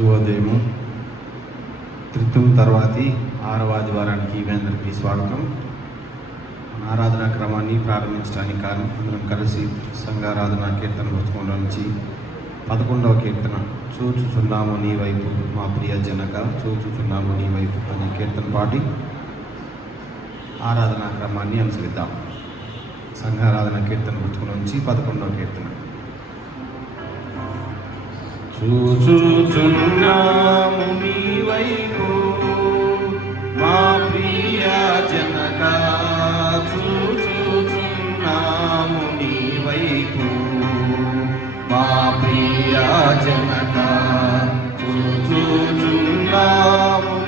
శుభోదయము. త్రిత్వం తర్వాతి 6వ ఆదివారానికి మీ అందరికీ స్వాగతం. మన ఆరాధనా క్రమాన్ని ప్రారంభించడానికి కారణం అందరం కలిసి సంఘారాధనా కీర్తన పుస్తకంలో నుంచి 11వ కీర్తన చూచుచున్నాము నీ వైపు మా ప్రియ జనక చూచుచున్నాము నీ వైపు అనే కీర్తన పాటి ఆరాధనా క్రమాన్ని అనుసరిద్దాం. సంఘారాధన కీర్తన పుస్తకం నుంచి 11వ కీర్తన. చూచుచున్నాము నీ వైపు మా ప్రియ జనక చూచుచున్నాము నీ వైపు మా ప్రియ జనక చూచుచున్నాము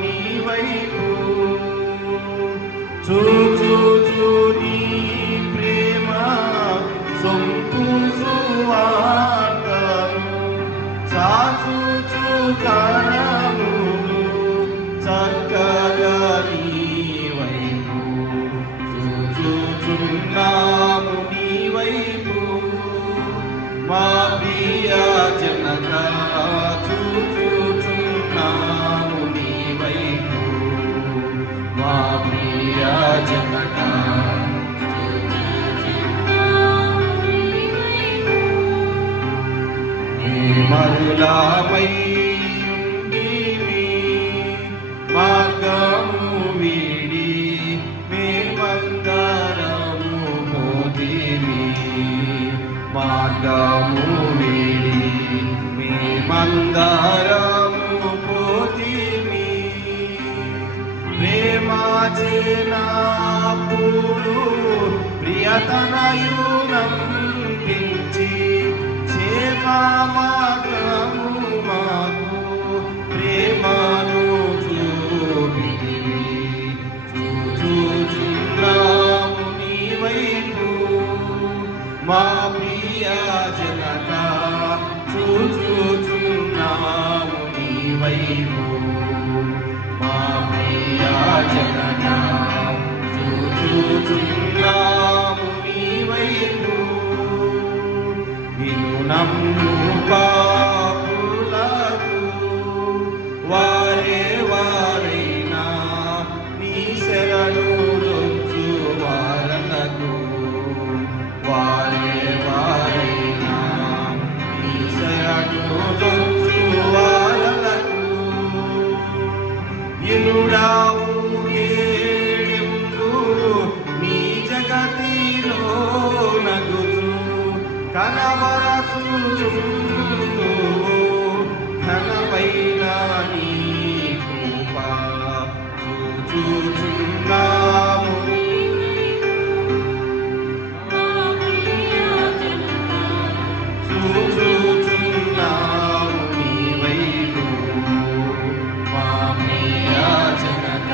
నీ వైపు చూచుచు నీ ప్రేమ సొంపు చాచుచు కరములు చక్కగా నీ వైపు చూచుచున్నాము నీ వైపు మా ప్రియ జనక చూచుచున్నాము నీ వైపు మా ప్రియ జనక మరులాపై మార్గము వీడి మేమందరము పోతిమి మార్గము వీడి మేమందరము పోతిమి ప్రేమాచేనాపుడు ప్రియతనయునం పించి మార్గము మాకు ప్రేమను చూపితివి చూచుచున్నాము నీ వైపు మా ప్రియ జనక చూచుచున్నాము నీ వైపు మా ప్రియ జనక చూచుచున్నాము నీ వైపు నమ్ము పాపులకు వారే వారైనా నీ శరణు జొచ్చు వారలకు వారే వారైనా నీ శరణు జొచ్చు వారలకు ఇనుడావు ఏడు నీ జగతిలో నగుచు కనబరచుచు ఘనమైన నీ కృప చూచుచున్నాము చూచుచున్నాము నీ వైపు మా ప్రియ జనక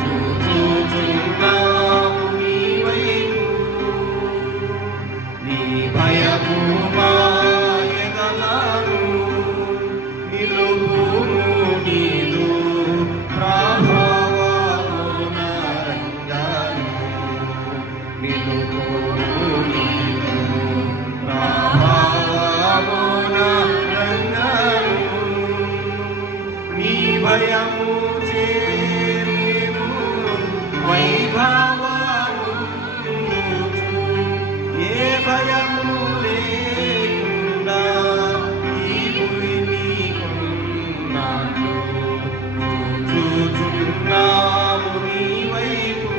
చూచుచున్నాము నీ వైపు నీ భయము మాయగలను నిలువును నీదు ప్రభావము నరంగను నిలువును నీదు ప్రభావము నరంగను నీ భయము చేరేము వైభవము ఏ భయము లేకుండా ఈ భూమిని కొన్నాను చూచుచున్నాము నీ వైపు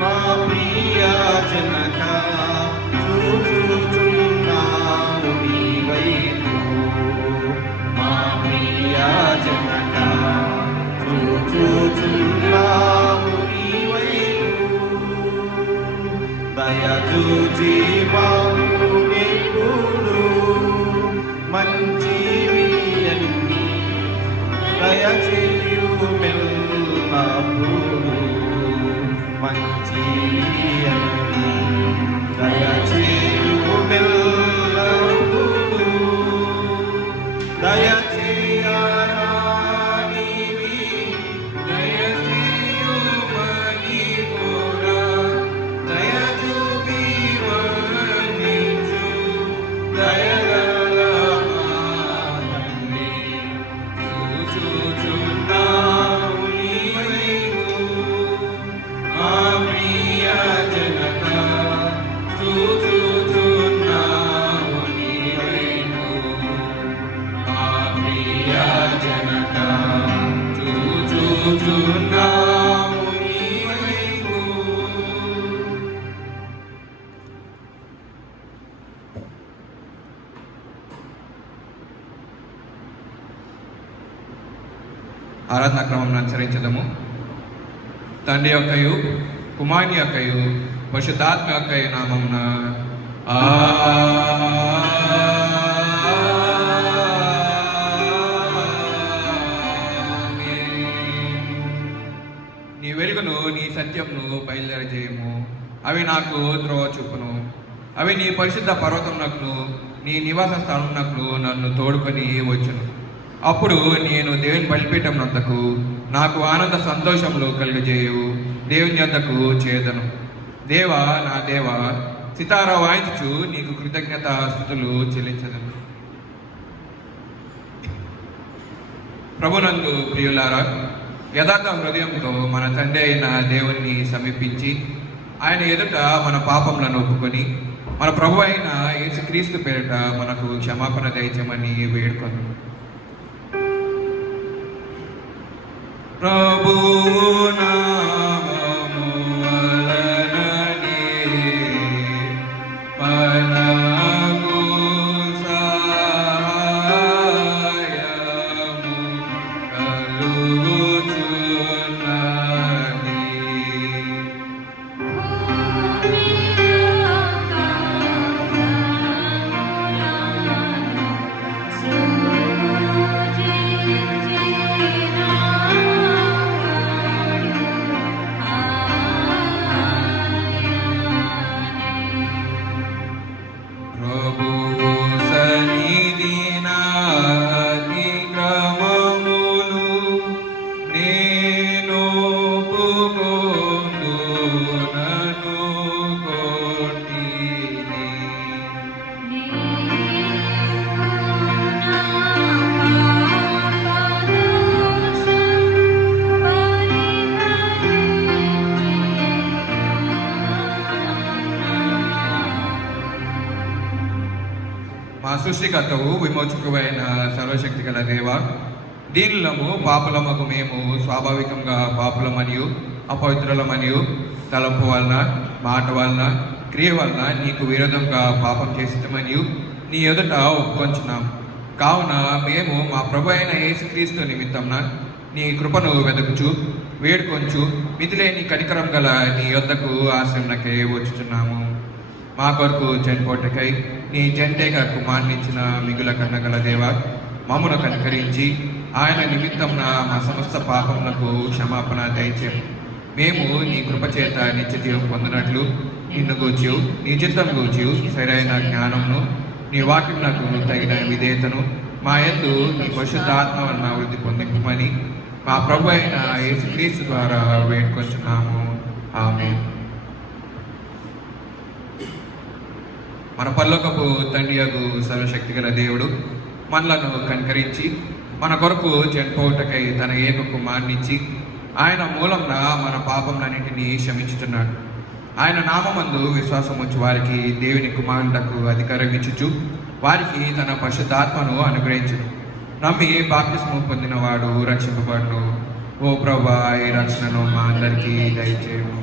మా ప్రియ జనక చూచుచున్నాము నీ వైపు మా ప్రియ జనక చూచుచున్నాము నీ వైపు దయచూచి మాకు నిపుడు మంచివి అన్ని దయచేయు మెల్లప్పుడు మంచివి అన్ని దయచేయు మెల్లప్పుడు దయచేయరానివి దయచేయు మణిపురా దయచూపి వర్ణించు దయగల ఆరాధనా క్రమం అనుసరించదము. తండ్రి యొక్కయు కుమారుని యొక్కయు పరిశుద్ధాత్మ యొక్కయు నామమున నీ వెలుగును నీ సత్యమును బయలుదేరజేయము. అవి నాకు త్రోవ చూపును. అవి నీ పరిశుద్ధ పర్వతమునకును నీ నివాస స్థలమునకును నన్ను తోడుకొని వచ్చును. అప్పుడు నేను దేవుని బలిపీఠం వద్దకు నాకు ఆనంద సంతోషములు కలుగజేయు దేవుని వద్దకు చేదను. దేవా నా దేవా, సితారా వాయించుచు నీకు కృతజ్ఞత స్తుతులు చెల్లించదను. ప్రభునందు ప్రియులారా, యథార్థ హృదయంతో మన తండ్రి అయిన దేవుణ్ణి సమీపించి ఆయన ఎదుట మన పాపములను ఒప్పుకొని మన ప్రభు అయిన యేసుక్రీస్తు పేరిట మనకు క్షమాపణ దయచేయమని వేడుకొను. ప్రభువు నామము వలననే మనకు సహాయము కలుగుచున్నది. ప్రభువు సన్నిధిన అతిక్రమములు నేను ఒప్పుకొందునను కొట్టిని. మా సృష్టికర్తవు విమోచకువైన సర్వశక్తి గల దేవ, దీనులము పాపులమగు మేము స్వాభావికంగా పాపులమనియు అపవిత్రులమనియు తలంపు వలన మాట వలన క్రియ వలన నీకు విరోధంగా పాపం చేసిటమనియు నీ ఎదుట ఒప్పుకొంచున్నాం. కావున మేము మా ప్రభు అయిన యేసుక్రీస్తు నిమిత్తంన నీ కృపను వెదకుచు వేడుకొంచు మితిలేని కనికరం గల నీ యొద్దకు ఆశ్రమనకై వచ్చుచున్నాము. మా కొరకు చనిపోటకై నీ జంటేక కుమార్నిచ్చిన మిగుల కన్నగల దేవ, మమ్మను కనికరించి ఆయన నిమిత్తంన మా సమస్త పాపములకు క్షమాపణ దయచేయం. మేము నీ కృపచేత నిత్యజీవం పొందినట్లు నిన్ను గూర్చి నీ చిత్తం గూర్చి సరైన జ్ఞానమును నీ వాక్యమునకు తగిన విధేయతను మా యందు నీ పరిశుద్ధాత్మ వలన వృద్ధి పొందింపమని మా ప్రభు అయిన యేసుక్రీస్తు ద్వారా వేడుకొంచున్నాము. ఆమేన్. మన పరలోకపు తండ్రి యగు సర్వశక్తి గల దేవుడు మనలను కనికరించి మన కొరకు చనిపోవుటకై తన ఏక కుమారునిచ్చి ఆయన మూలంన మన పాపములన్నింటినీ క్షమించుచున్నాడు. ఆయన నామమందు విశ్వాసం ఉంచు వారికి దేవుని కుమారులకు అధికారం ఇచ్చుచు వారికి తన పరిశుద్ధాత్మను అనుగ్రహించును. నమ్మి బాప్తిస్మము పొందిన వాడు రక్షింపబడును. ఓ ప్రభువా, ఈ రక్షణను మా అందరికీ దయచేయము.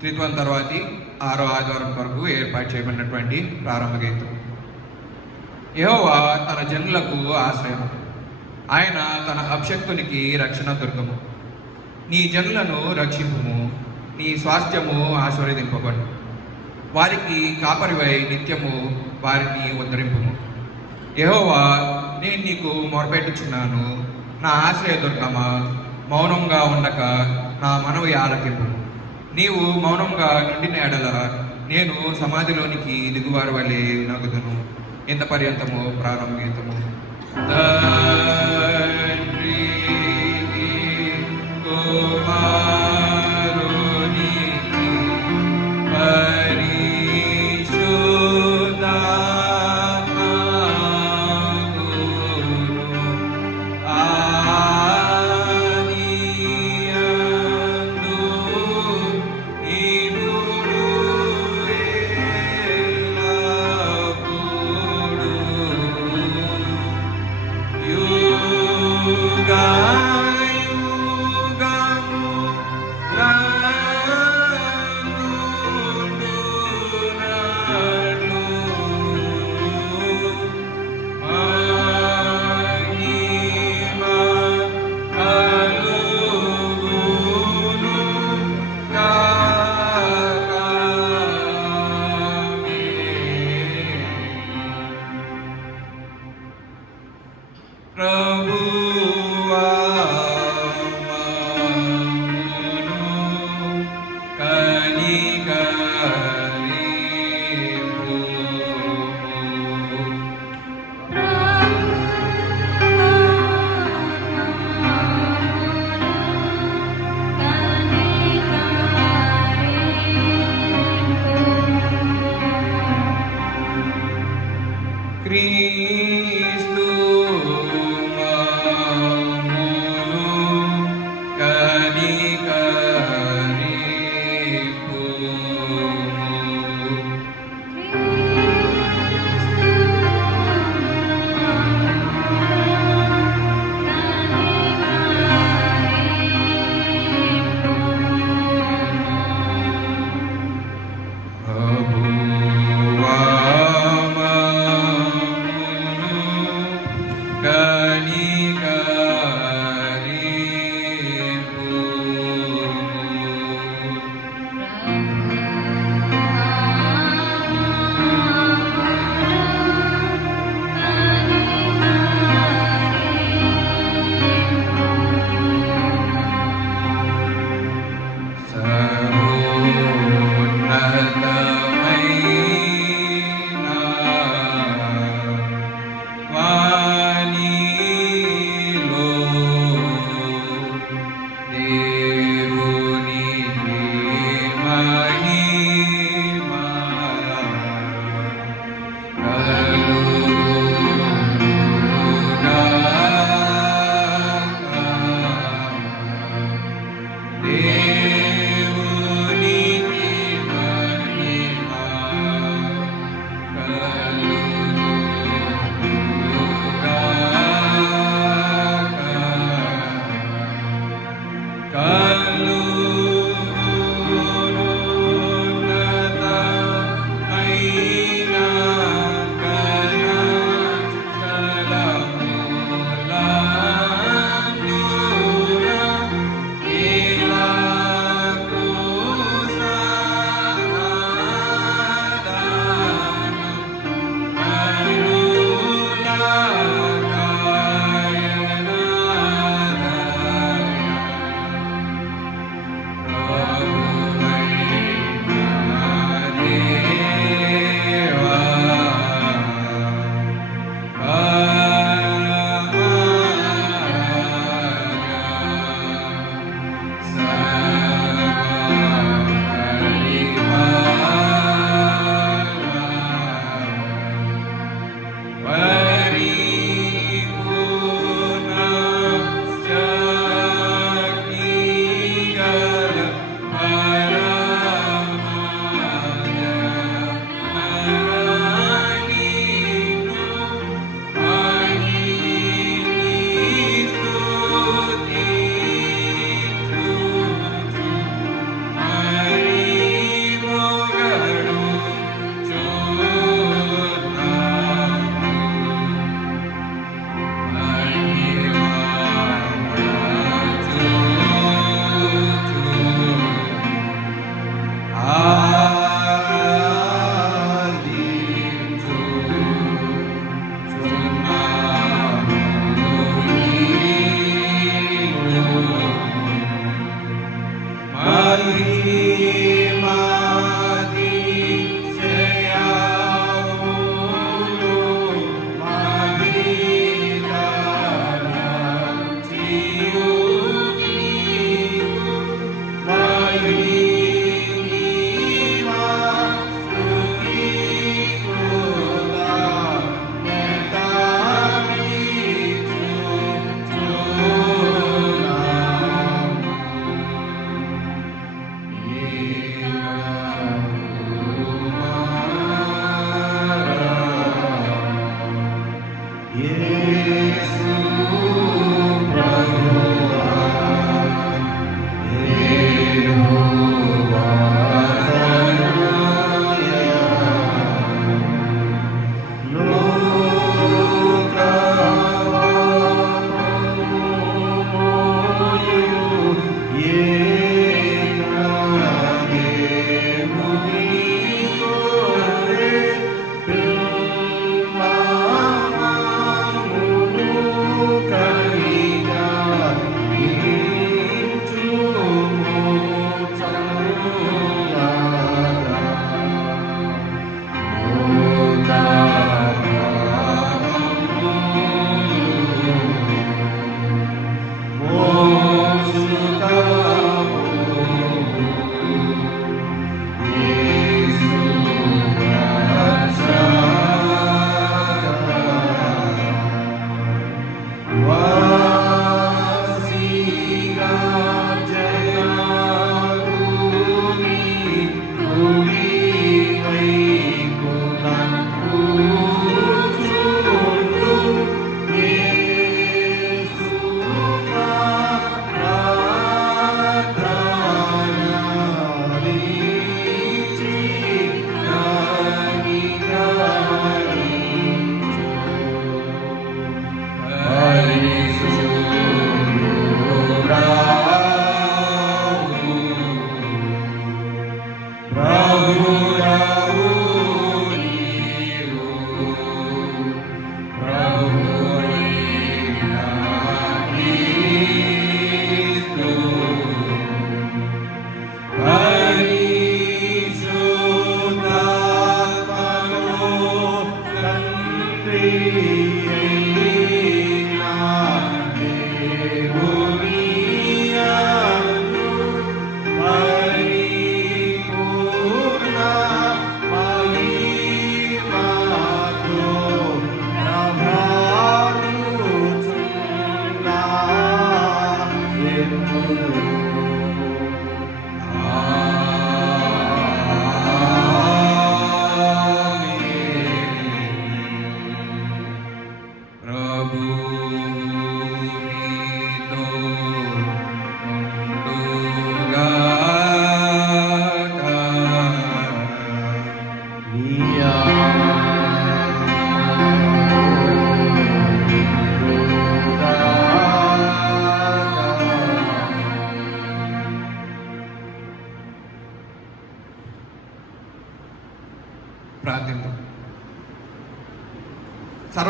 త్రిత్వం తర్వాతి 6వ ఆదివారం కొరకు ఏర్పాటు చేయబడినటువంటి ప్రారంభ గీతం. యెహోవా తన జనులకు ఆశ్రయం, ఆయన తన అభిషక్తునికి రక్షణ దుర్గము. నీ జనులను రక్షింపుము, నీ స్వాస్థ్యము ఆశీర్వదింపబడు. వారికి కాపరివై నిత్యము వారిని ఉద్ధరింపుము. యెహోవా, నేను నీకు మొరపెట్టుచున్నాను. నా ఆశ్రయ దుర్గమా, మౌనంగా ఉండక నా మనవి ఆలకింపు. నీవు మౌనంగా నుండిన ఎడల నేను సమాధిలోనికి దిగువారి వలె నగుదును. ఇంత పర్యంతము ప్రారంభ గీతము. తండ్రి కుమారునికి పరిశుద్ధాత్మకును ఆదియందు ఇప్పుడు ఎల్లప్పుడూ యుగయుగముగా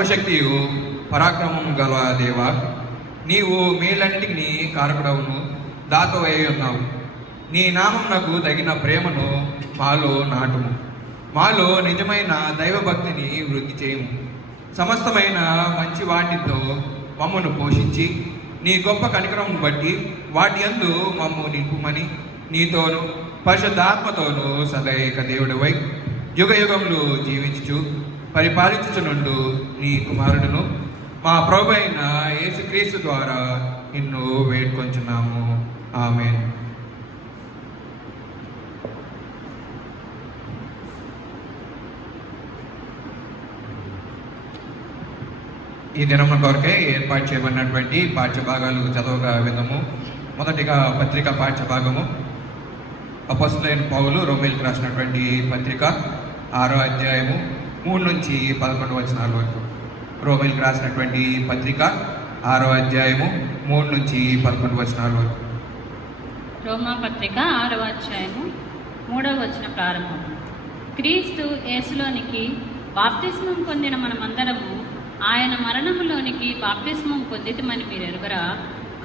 సర్వశక్తియు పరాక్రమము గల దేవ, నీవు మేలన్నిటికి కారకుడవును, దాతో అయి ఉన్నావు. నీ నామమునకు తగిన ప్రేమను మాలో నాటుము. మాలో నిజమైన దైవభక్తిని వృద్ధి చేయము. సమస్తమైన మంచి వాటితో మమ్మను పోషించి నీ గొప్ప కనికరమును బట్టి వాటి యందు మమ్ము నింపుమని నీతోను పరిశుద్ధాత్మతోను సదైక దేవుడివై యుగ యుగములు జీవించుచు పరిపాలించుచునుండు నీ కుమారుడును మా ప్రభు అయిన యేసుక్రీస్తు ద్వారా నిన్ను వేడుకొంచున్నాము. ఆమేన్. ఈ దినమున కొరకే ఏర్పాటు చేయబడినటువంటి పాఠ్యభాగాలు చదవగా విధము. మొదటిగా పత్రిక పాఠ్యభాగము. అపొస్తలుడైన పౌలు రోమీయులకు రాసినటువంటి పత్రిక 6వ అధ్యాయము 3 నుంచి 11 వచనాల వరకు. రోమీయులకు రాసినటువంటి పత్రిక 6వ అధ్యాయము 3 నుంచి 11 వచనాల వరకు. రోమా పత్రిక 6వ అధ్యాయము 3వ వచనం ప్రారంభం. క్రీస్తు యేసులోనికి బాప్తిస్మం పొందిన మనమందరము ఆయన మరణములోనికి బాప్తిస్మం పొందితమని మీరు ఎరుగరా?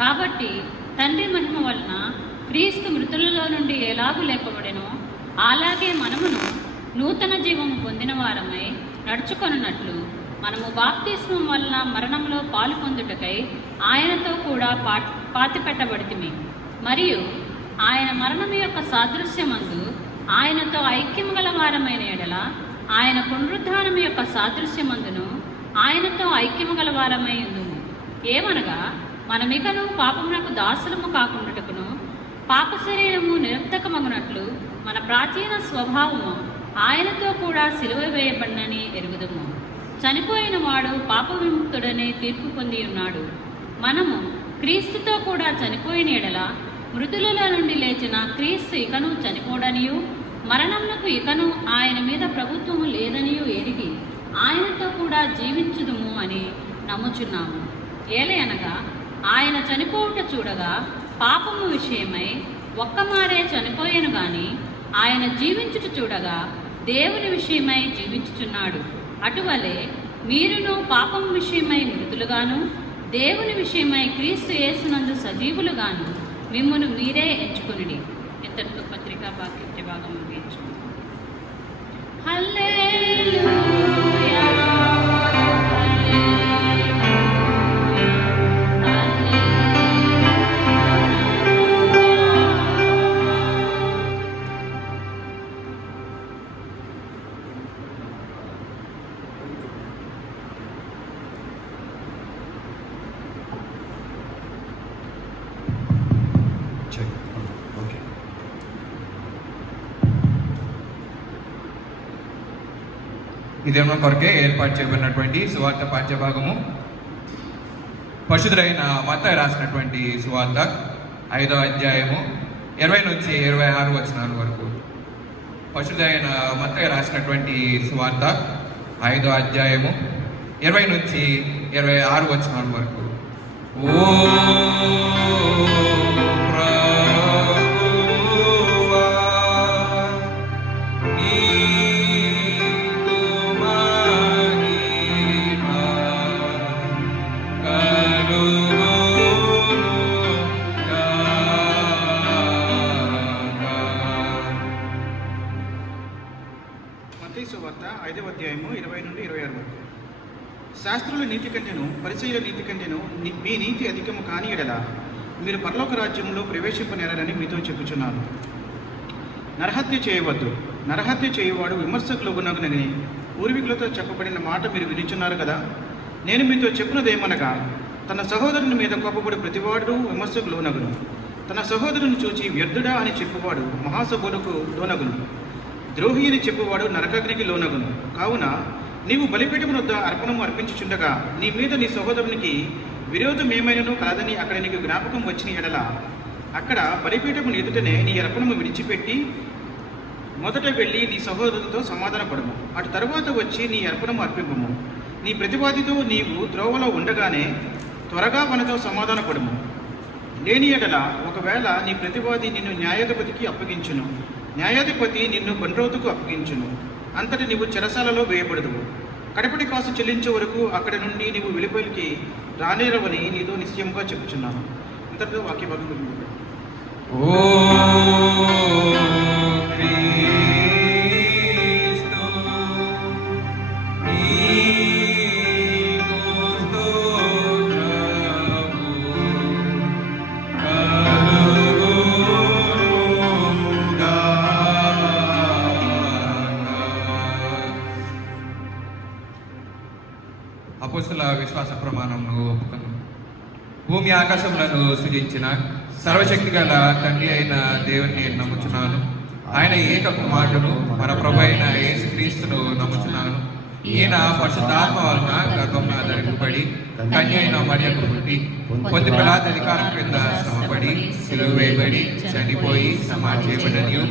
కాబట్టి తండ్రి మహిమ వలన క్రీస్తు మృతులలో నుండి ఎలాగూ లేపబడెనో అలాగే మనమును నూతన జీవము పొందిన వారమై నడుచుకొనున్నట్లు మనము బాప్తిస్మం వలన మరణంలో పాలు పొందుటకై ఆయనతో కూడా పాతిపెట్టబడితిమి. మరియు ఆయన మరణము యొక్క సాదృశ్యమందు ఆయనతో ఐక్యము గల వారమైన ఎడల ఆయన పునరుద్ధానము యొక్క సాదృశ్యమందును ఆయనతో ఐక్యము గల వారమై ఉందుము. ఏమనగా మనమికను పాపమునకు దాసులము కాకుండాటకును పాప శరీరము నిరర్థకమగునట్లు మన ప్రాచీన స్వభావము ఆయనతో కూడా సిలువ వేయబడినని ఎరుగుదుము. చనిపోయిన వాడు పాప విముక్తుడని తీర్పు పొంది ఉన్నాడు. మనము క్రీస్తుతో కూడా చనిపోయిన ఎడల మృతులలో నుండి లేచిన క్రీస్తు ఇకను చనిపోడనియు మరణమునకు ఇకను ఆయన మీద ప్రభుత్వము లేదనియు ఎరిగి ఆయనతో కూడా జీవించుదుము అని నమ్ముచున్నాము. ఏలయనగా ఆయన చనిపోవుట చూడగా పాపము విషయమై ఒక్కమారే చనిపోయాను గాని ఆయన జీవించుట చూడగా దేవుని విషయమై జీవించుచున్నాడు. అటువలే మీరును పాపం విషయమై మృతులుగాను దేవుని విషయమై క్రీస్తు యేసునందు సజీవులుగాను మిమ్మును మీరే ఎంచుకునిడి. ఇంతటితో పత్రికా వాక్య భాగం ముగించు. హల్లెలూయా. ఓకే. ఇదేమో కొరకే ఏర్పాటు చేయబడినటువంటి సువార్త పాఠ్యభాగము. పరిశుద్ధుడైన మత్తయి రాసినటువంటి సువార్త 5వ అధ్యాయము 20 నుంచి 26 వచనాల వరకు. పరిశుద్ధుడైన మత్తయి రాసినటువంటి సువార్త 5వ అధ్యాయము 20 నుంచి 26 వచనాల వరకు. ఓ మత్తయి సువార్త 5వ అధ్యాయము 20 నుండి 26 వరకు. శాస్త్రుల నీతి కంటేను పరిసయ్యుల నీతి కంటేను మీ నీతి అధికము కాని ఎడల మీరు పరలోక రాజ్యంలో ప్రవేశింపనేరని మీతో చెప్పుచున్నాను. నరహత్య చేయవద్దు. నరహత్య చేయువాడు విమర్శకు లోగునగునని పూర్వీకులతో చెప్పబడిన మాట మీరు వినిచున్నారు కదా. నేను మీతో చెప్పినదేమనగా, తన సహోదరుని మీద కోపపడి ప్రతివాడు విమర్శకు లోనగును. తన సహోదరుని చూచి వ్యర్థుడా అని చెప్పువాడు మహాసభలకు లోనగును. ద్రోహి అని చెప్పువాడు నరకాగ్నికి లోనగును. కావున నీవు బలిపీఠము వద్ద అర్పణము అర్పించుచుండగా నీ మీద నీ సహోదరునికి విరోధం ఏమైనను కలదని అక్కడ నీకు జ్ఞాపకం వచ్చిన ఎడల అక్కడ బలిపీఠము ఎదుటనే నీ అర్పణము విడిచిపెట్టి మొదట వెళ్ళి నీ సహోదరునితో సమాధానపడము. అటు తరువాత వచ్చి నీ అర్పణము అర్పింపము. నీ ప్రతివాదితో నీవు త్రోవలో ఉండగానే త్వరగా మనతో సమాధానపడము. లేని ఎడల ఒకవేళ నీ ప్రతివాది నిన్ను న్యాయాధిపతికి అప్పగించును, న్యాయాధిపతి నిన్ను బండ్రోతుకు అప్పగించును. అంతటి నీవు చెరసాలలో వేయబడదువు. కడపటి కాసు చెల్లించే వరకు అక్కడి నుండి నీవు వెలుపలికి రానేరవని నీతో నిశ్చయముగా చెప్పుచున్నాను. ఇంతటితో వాక్య భాగం గురించి ఓ క్రీస్తు నీకు స్తోత్రము కలుగునుగాక. అపోస్తల విశ్వాస ప్రమాణంను ఒప్పుకున్నాను. భూమి ఆకాశములను సృజించిన సర్వశక్తి గల తండ్రి అయిన దేవుని నమ్ముచున్నాను. ఆయన ఏక కుమారుడును మన ప్రభు అయిన యేసుక్రీస్తును నమ్ముచున్నాను. ఈయన పరిశుద్ధాత్మ వలన గర్భమున ధరింపబడి కన్య అయిన మరియకు పుట్టి పొంది పిలాతు అధికారం క్రింద శ్రమపడి సిలువ వేయబడి చనిపోయి సమాధి చేయబడనియు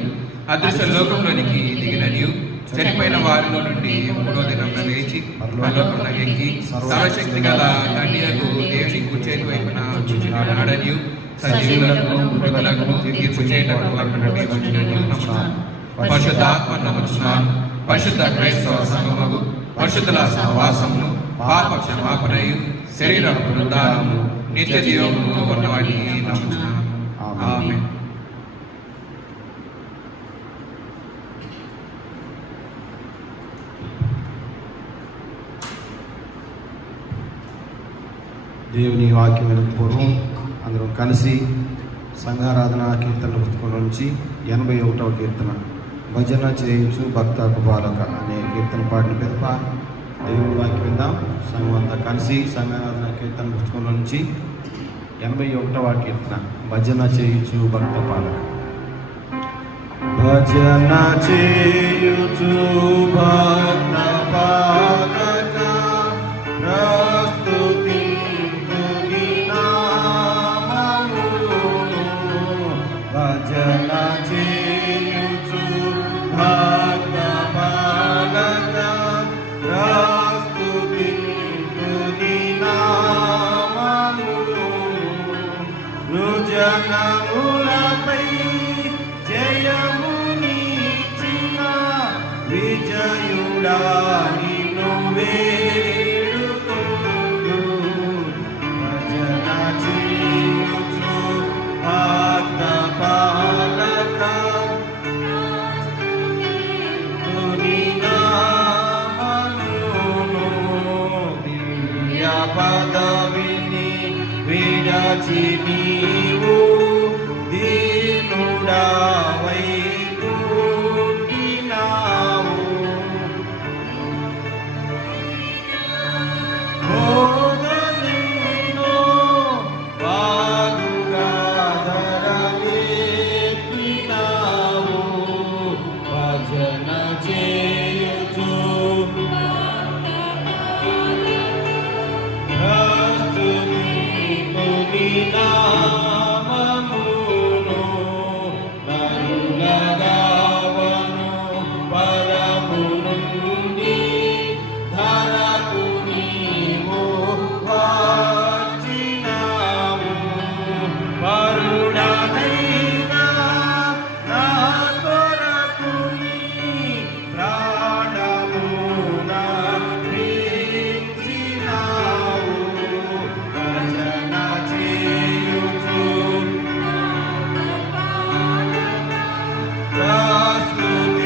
అదృశ్య లోకంలోనికి దిగిననియు చనిపోయిన వారిలో నుండి మూడో దినంన లేచి పరలోకంలో ఎక్కి సర్వశక్తి గల తండ్రియకు దేవుని కుచేతి వైపున కూర్చున్నాడనియు సజీవులకు మృతులకు తీర్పు చేయటకు అక్కడ నుండి వచ్చినట్టు నమ్ముతున్నాను. పరిశుద్ధాత్మ నమ్ముచున్నాను. పరిశుద్ధ క్రైస్తవ సంఘములు పరిశుద్ధుల సహవాసమును పాప క్షమాపణయు శరీర పునరుద్ధారము నిత్య జీవమును ఉన్నవాటిని నమ్ముచున్నాను. ఆమేన్. దేవుని వాక్యం వినక పూర్వం అందరం కలిసి సంఘారాధన కీర్తన పుస్తకం నుంచి 81వ కీర్తన భజన చేయించు భక్తకు బాలక అనే కీర్తన పాడిన పిదప దేవుని వాక్యం విందాం. సంఘం అంతా కలిసి సంఘారాధన కీర్తన పుస్తకం నుంచి 81వ కీర్తన భజన చేయించు భక్త పాలక. భజన చేయుచు భక్త పాలక భజన చేయుచు భక్త పాలక ప్రస్తుతింతుని నామమును జనములపై జయమునిచిన విజయుడా నిన్ను వేడుకొందు. భజన చేయుచు భక్త పాలక స్తుతి నామమును దివ్య పదవిని విడచి నీవు దీనుడవై పుట్టినావు. బోధనెన్నో బాగుగా ధరలెత్తినావు. భజన చేయుచు ప్రస్తుతింతుని నామమును నరులగావను పరము నుండి ధరకు నీవు వచ్చినావు. పరుడనైనా నా కొరకు నీ ప్రాణమున ప్రీతినావు. భజన చేయుచు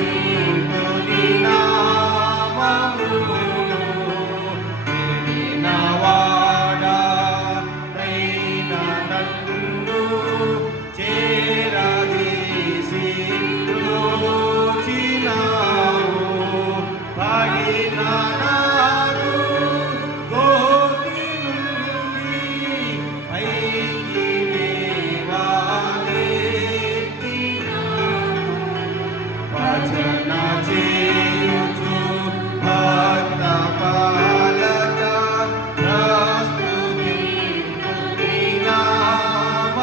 ప్రస్తుతింతుని నామమును చెరినవాడా నైన నన్ను చేరదీసి దోచినావు. పడిన నారు గోతి నుండి పైకి లేవనెత్తినావు. భజన చేయుచు భక్త పాలక ప్రస్తుతింతుని నామమును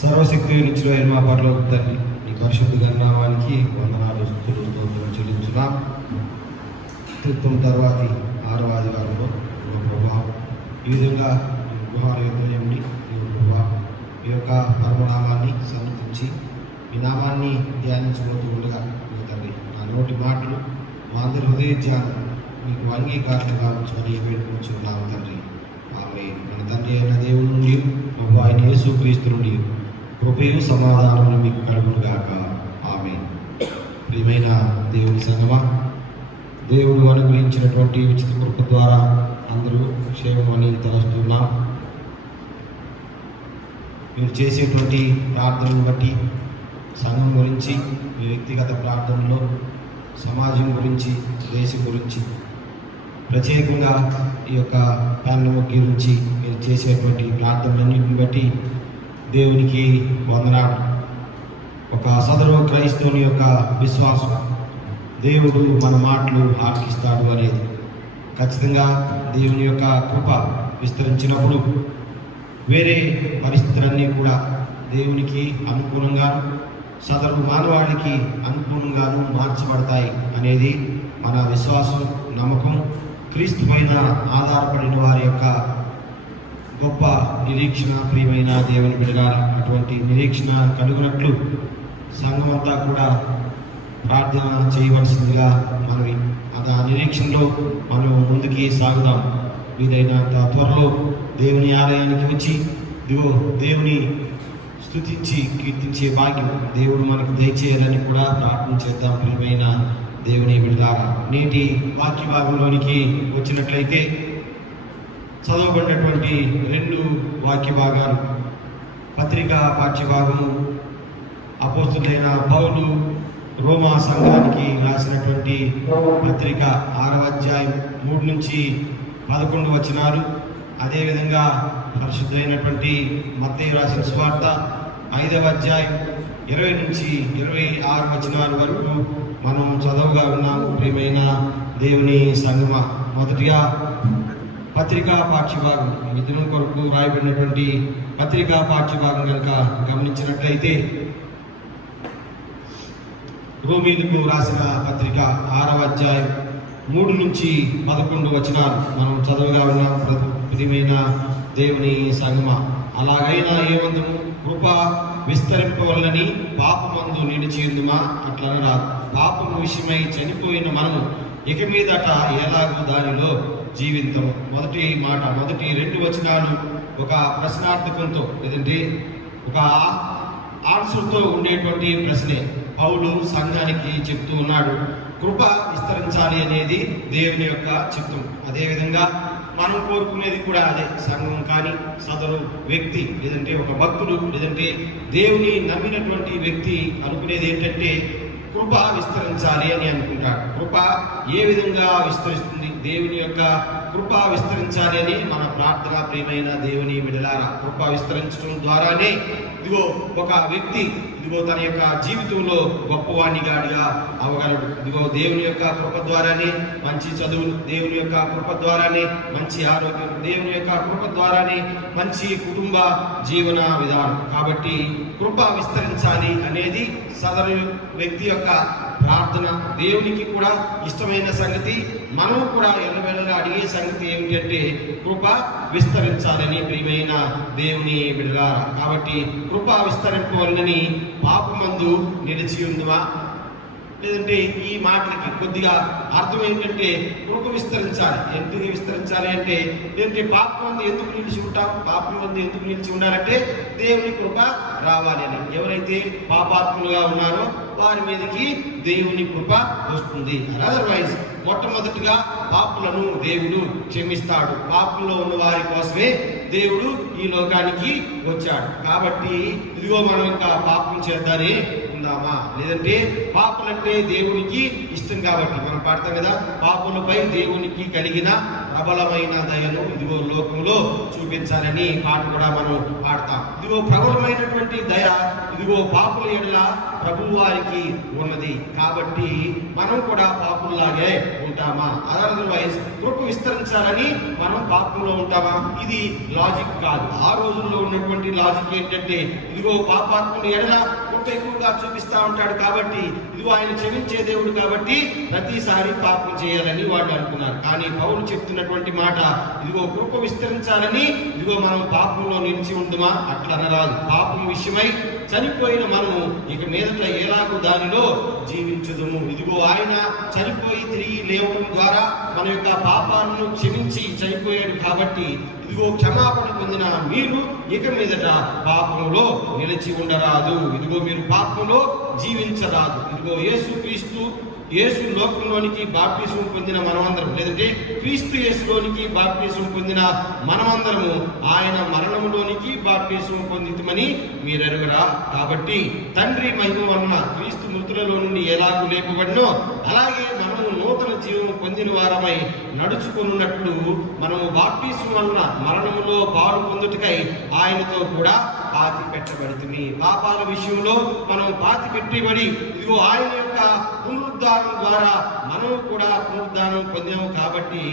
సర్వశక్తి నుంచి మా పరలోక తండ్రి, నీ పరిశుద్ధ నామానికి వందనాలు స్తుతులు స్తోత్రం చెల్లించున్నాం. క్రితం తర్వాతి 6వ ఆదివారంలో ప్రభావ ఈ విధంగా గృహాలయండి ప్రభావ ఈ యొక్క పరమనామాన్ని సన్నతించి ఈ నామాన్ని ధ్యానించబోతూ ఉండగా తండ్రి, నా నోటి మాటలు మా అందరి హృదయ ధ్యానం మీకు అంగీకారం కావచ్చని వేడుకుంటున్నాము తండ్రి. ఆమె మన తండ్రి అయిన దేవుడి నుండి ప్రభు ఆయన యేసుక్రీస్తు నుండి కృపయు సమాధానములు మీకు కలుగును గాక. ఆమె. ప్రియమైన దేవుని సంగమా, దేవుడు అనుగ్రహించినటువంటి ఉచిత కృప ద్వారా అందరూ క్షేమమని తలస్తున్నాం. మీరు చేసేటువంటి ప్రార్థనను బట్టి సంఘం గురించి, మీ వ్యక్తిగత ప్రార్థనలో సమాజం గురించి, దేశం గురించి, ప్రత్యేకంగా ఈ యొక్క పాండమిక్ గురించి మీరు చేసేటువంటి ప్రార్థనలన్నింటిని బట్టి దేవునికి వందనాలు. ఒక సదరు క్రైస్తవుని యొక్క విశ్వాసం, దేవుడు మన మాటలు ఆలకిస్తాడు అనేది ఖచ్చితంగా దేవుని యొక్క కృప విస్తరించినప్పుడు వేరే పరిస్థితులన్నీ కూడా దేవునికి అనుకూలంగాను సదరు మానవాళికి అనుకూలంగాను మార్చబడతాయి అనేది మన విశ్వాసం, నమ్మకం. క్రీస్తు పైన ఆధారపడిన వారి యొక్క గొప్ప నిరీక్షణ. ప్రియమైన దేవుని బిడ్డలారా, అటువంటి నిరీక్షణ కలుగునట్లు సంఘమంతా కూడా ప్రార్థన చేయవలసిందిగా మనవి. ఆ నిరీక్షణలో మనం ముందుకి సాగుదాం. వీలైనంత త్వరలో దేవుని ఆలయానికి వచ్చి దేవుని స్తుతించి కీర్తించే భాగ్యం దేవుడు మనకు దయచేయాలని కూడా ప్రార్థన చేద్దాం. ప్రియమైన దేవుని బిడ్డలారా, నేటి వాక్య భాగంలోనికి వచ్చినట్లయితే చదవబడినటువంటి 2 వాక్య భాగాలు, పత్రికా పాఠ్యభాగము అపోస్తులైన పౌలు రోమా సంఘానికి రాసినటువంటి పత్రిక 6వ అధ్యాయం 3 నుంచి 11 వచనాలు. అదేవిధంగా పరిశుద్ధమైనటువంటి మత్తయి రాసిన సువార్త 5వ అధ్యాయం 20 నుంచి 26 వచనాల వరకు మనం చదవగా ఉన్నాము. ప్రియమైన దేవుని సంగమ, మొదటిగా పత్రికా పాఠ్యభాగం, ఈ దినం కొరకు రాయబడినటువంటి పత్రికా పాఠ్యభాగం కనుక గమనించినట్లయితే రోమీయులకు రాసిన పత్రిక 6వ అధ్యాయం 3 నుంచి 11 వచనాలు మనం చదవగా ఉన్నాం. ప్రియమైన దేవుని సంగమ, అలాగైనా ఏమందుము, కృప విస్తరింపవలనని పాపమందు నిలిచియుందుమా? అట్లనరా. పాపము విషయమై చనిపోయిన మనము ఇక మీదట ఎలాగూ దానిలో జీవించము. మొదటి 2 వచనాలు ఒక ప్రశ్నార్థకంతో, లేదంటే ఒక ఆన్సర్తో ఉండేటువంటి ప్రశ్నే పౌలు సంఘానికి చెప్తూ ఉన్నాడు. కృప విస్తరించాలి అనేది దేవుని యొక్క చిత్తం. అదేవిధంగా మనం కోరుకునేది కూడా అదే. సంఘం కానీ, సదరు వ్యక్తి, లేదంటే ఒక భక్తుడు, లేదంటే దేవుని నమ్మినటువంటి వ్యక్తి అనుకునేది ఏంటంటే కృప విస్తరించాలి అని అనుకుంటాడు. కృప ఏ విధంగా విస్తరిస్తుంది? దేవుని యొక్క కృప విస్తరించాలి అని మన ప్రార్థన. ప్రియమైన దేవుని బిడ్డలారా, కృప విస్తరించడం ద్వారానే ఒక వ్యక్తి తన యొక్క జీవితంలో గొప్పవాణిగాడిగా అవగలడు. దేవుని యొక్క కృప ద్వారానే మంచి చదువులు, దేవుని యొక్క కృప ద్వారానే మంచి ఆరోగ్యం, దేవుని యొక్క కృప ద్వారానే మంచి కుటుంబ జీవన విధానం. కాబట్టి కృప విస్తరించాలి అనేది సదరు వ్యక్తి యొక్క ప్రార్థన. దేవునికి కూడా ఇష్టమైన సంగతి, మనం కూడా ఎల్లవేళలా అడిగే సంగతి ఏమిటంటే కృప విస్తరించాలని. ప్రియమైన దేవుని బిడ్డలారా, కాబట్టి కృప విస్తరింపవలనని పాపమందు నిలిచి ఉందివా? లేదంటే ఈ మాటలకి కొద్దిగా అర్థం ఏంటంటే కృప విస్తరించాలి. ఎందుకు విస్తరించాలి అంటే, లేదంటే పాపం మంది ఎందుకు నిలిచి ఉంటాం? పాపం మంది ఎందుకు నిలిచి ఉండాలంటే దేవుని కృప రావాలి అని. ఎవరైతే పాపాత్ములుగా ఉన్నారో వారి మీదకి దేవుని కృప వస్తుంది. అదర్వైజ్ మొట్టమొదటిగా పాపులను దేవుడు క్షమిస్తాడు. పాపంలో ఉన్న వారి కోసమే దేవుడు ఈ లోకానికి వచ్చాడు. కాబట్టి మనం ఇంకా పాపం చేద్దానే ఉందామా? లేదంటే పాపులంటే దేవునికి ఇష్టం కాబట్టి మనం పాడతాం కదా, పాపులపై దేవునికి కలిగిన ప్రబలమైన దయను ఇదిగో లోకంలో చూపించాలని పాట కూడా మనం పాడతాం. ఇదిగో ప్రబలమైనటువంటి దయ ఇదిగో పాపుల ఎడల ప్రభువు వారికి ఉన్నది. కాబట్టి మనం కూడా పాపుల్లాగే ఉంటామా? అదర్వైజ్ కృప విస్తరించాలని మనం పాపంలో ఉంటామా? ఇది లాజిక్ కాదు. ఆ రోజుల్లో ఉన్నటువంటి లాజిక్ ఏంటంటే ఇదిగో పాపాత్ముని ఎడల కృప ఎక్కువగా చూపిస్తా ఉంటాడు కాబట్టి ఇదిగో ఆయన క్షమించే దేవుడు కాబట్టి ప్రతిసారి పాపం చేయాలని వాళ్ళు అనుకున్నారు. కానీ పౌలు చెప్తున్నటువంటి మాట ఇదిగో కృప విస్తరించాలని ఇదిగో మనం పాపంలో నిలిచి ఉంటుమా? అట్లా అనరాదు. పాపం విషయమై చనిపోయిన మనము ఇక మీదట ఎలాగో దానిలో జీవించుదుము. ఇదిగో ఆయన చనిపోయి తిరిగి లేవడం ద్వారా మన యొక్క పాపాలను క్షమించి చనిపోయాడు కాబట్టి ఇదిగో క్షమాపణ పొందిన మీరు ఇక మీదట పాపంలో నిలిచి ఉండరాదు. ఇదిగో మీరు పాపంలో జీవించరాదు. ఇదిగో యేసు లోకంలోనికి బాప్టిజం పొందిన మనమందరం, లేదంటే క్రీస్తు యేసులోనికి బాప్టిజం పొందిన మనమందరము ఆయన మరణంలోనికి బాప్టిజం పొందితమని మీరెరుగరా? కాబట్టి తండ్రి మహిమ వలన క్రీస్తు మృతులలో నుండి ఎలాగూ లేపబడినో అలాగే మనము నూతన జీవం పొందిన వారమై నడుచుకున్నట్లు మనము బాప్టిజం వలన మరణములో పాలు పొందుటకై ఆయనతో కూడా పాతి పెట్టబడుతుంది. పాపాల విషయంలో మనం పాతి పెట్టబడి ఇదిగో ఆయన యొక్క పునరుద్ధానం ద్వారా మనము కూడా పునరుద్ధానం పొందాము కాబట్టి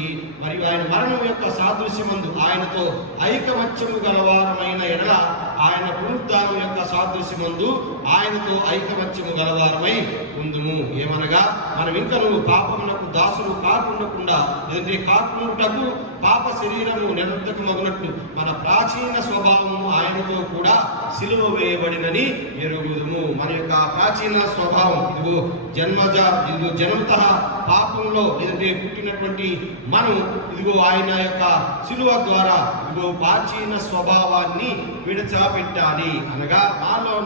మరియు ఆయన మరణం యొక్క సాదృశ్యమందు ఆయనతో ఐకమత్యము గలవారమైన ఎడల ఆయన పునరుద్ధానం యొక్క సాదృశ్యమందు ఆయనతో ఐకమత్యము గలవారమై ఉందుము. ఏమనగా మనం ఇంకా పాపమునకు దాసులు కాకుండా లేదంటే కాకుండాకు పాప శరీరము నిరర్ధకమగునట్లు మన ప్రాచీన స్వభావము ఆయనతో కూడా సిలువ వేయబడినని ఎరుగుదుము. మన యొక్క ప్రాచీన స్వభావం ఇదిగో జన్మత పాపంలో లేదంటే పుట్టినటువంటి మనం ఇదిగో ఆయన యొక్క సిలువ ద్వారా ఇదిగో ప్రాచీన స్వభావాన్ని విడిచిపెట్టాలి. అనగా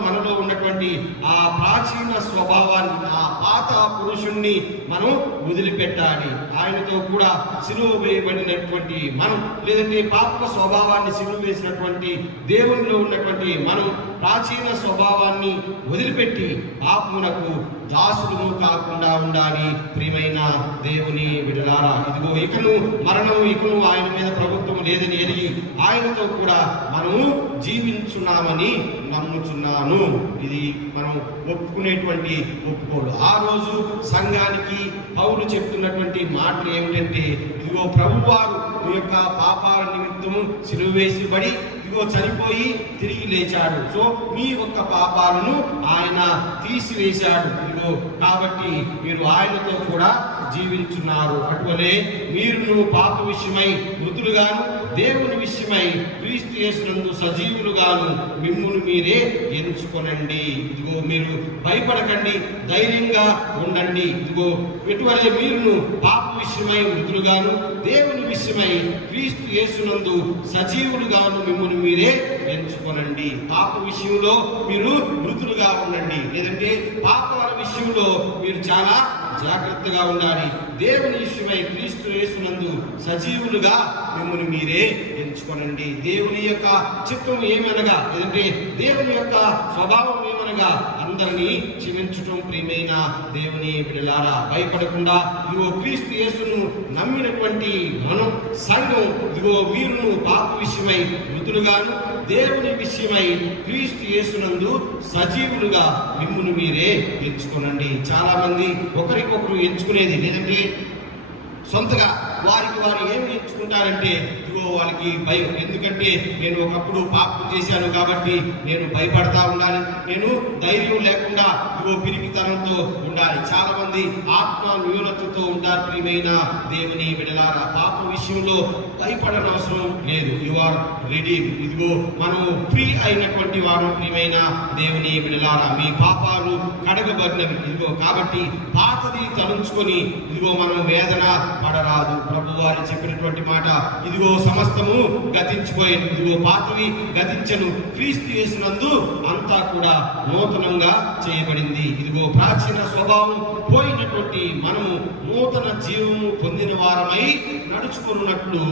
మనలో ఉన్నటువంటి ఆ ప్రాచీన స్వభావాన్ని, ఆ పాత పురుషుణ్ణి మనం వదిలిపెట్టాలి. ఆయనతో కూడా సిలువ వేయబడినటువంటి మనం లేదంటే పాప స్వభావాన్ని సిలువ వేసినటువంటి దేవునిలో ఉన్నటువంటి మనం ప్రాచీన స్వభావాన్ని వదిలిపెట్టి పాపమునకు దాసులు కాకుండా ఉండాలి. ప్రియమైన దేవుని బిడ్డలారా, ఇదిగో ఇకను మరణము ఇకను ఆయన మీద ప్రభుత్వం లేదని ఎరిగి ఆయనతో కూడా మనము జీవించున్నామని నమ్ముచున్నాను. ఇది మనం ఒప్పుకునేటువంటి ఒప్పుకోడు. ఆ రోజు సంఘానికి పౌలు చెప్తున్నటువంటి మాటలు ఏమిటంటే ఇదిగో ప్రభువారు మీ యొక్క పాపాల నిమిత్తము సిలువ వేసిబడి ఇదిగో చనిపోయి తిరిగి లేచాడు. సో మీ యొక్క పాపాలను ఆయన తీసివేశాడు. ఇదిగో కాబట్టి మీరు ఆయనతో కూడా జీవించున్నారు. అటువలే మీరు పాప విషయమై మృతులుగాను దేవుని విషయమై క్రీస్తు యేసునందు సజీవులుగాను మిమ్మును మీరే ఎంచుకొనండి. ఇదిగో మీరు భయపడకండి, ధైర్యంగా ఉండండి. ఇదిగో ఎటువలే మీరు పాప విషయమై మృతులుగాను దేవుని విషయమై క్రీస్తు యేసునందు సజీవులుగాను మిమ్మును మీరే ఎంచుకొనండి. పాప విషయంలో మీరు మృతులుగా ఉండండి, లేదంటే పాపాల విషయంలో మీరు చాలా జాగ్రత్తగా ఉండాలి. దేవుని విషయమై క్రీస్తు యేసునందు సజీవులుగా మిమ్మల్ని మీరే ఎంచుకొనండి. దేవుని యొక్క చిత్తం ఏమనగా లేదంటే దేవుని యొక్క స్వభావం ఏమనగా అందరినీ క్షమించటం. ప్రియమైన దేవుని బిడ్డలారా, భయపడకుండా ఇదిగో క్రీస్తు యేసును నమ్మినటువంటి మనం సంఘం ఇదిగో మీరును పాప విషయమై మృతులుగాను దేవుని విషయమై క్రీస్తు యేసునందు సజీవులుగా మిమ్మును మీరే ఎంచుకొనండి. చాలా మంది ఒకరికొకరు ఎంచుకునేది లేదంటే సొంతగా వారికి వారు ఏమి ఎంచుకుంటారంటే ఇదిగో వాళ్ళకి భయం. ఎందుకంటే నేను ఒకప్పుడు పాపం చేశాను కాబట్టి నేను భయపడతా ఉండాలి, నేను ధైర్యం లేకుండా ఇదిగో పిరికితనంతో ఉండాలి. చాలా మంది ఆత్మ న్యూనతతో ఉంటారు. ప్రియమైన దేవుని బిడ్డలారా, పాప విషయంలో భయపడనవసరం లేదు. You are ready. ఇదిగో మనము ఫ్రీ అయినటువంటి వారు. ప్రియమైన దేవుని బిడ్డలారా, మీ పాపాలు కడగబడినవి. ఇదిగో కాబట్టి పాతది తలంచుకొని ఇదిగో మనం వేదన పడరాదు. ప్రభు వారు చెప్పినటువంటి మాట ఇదిగో సమస్తము గతించిపోయేది, ఇదిగో పాతవి గతించను, క్రీస్తు యేసునందు అంతా కూడా నూతనంగా చేయబడింది. ఇదిగో ప్రాచీన స్వభావం పోయినటువంటి మనము నూతన జీవము పొందిన వారమై నడుచుకున్నట్లు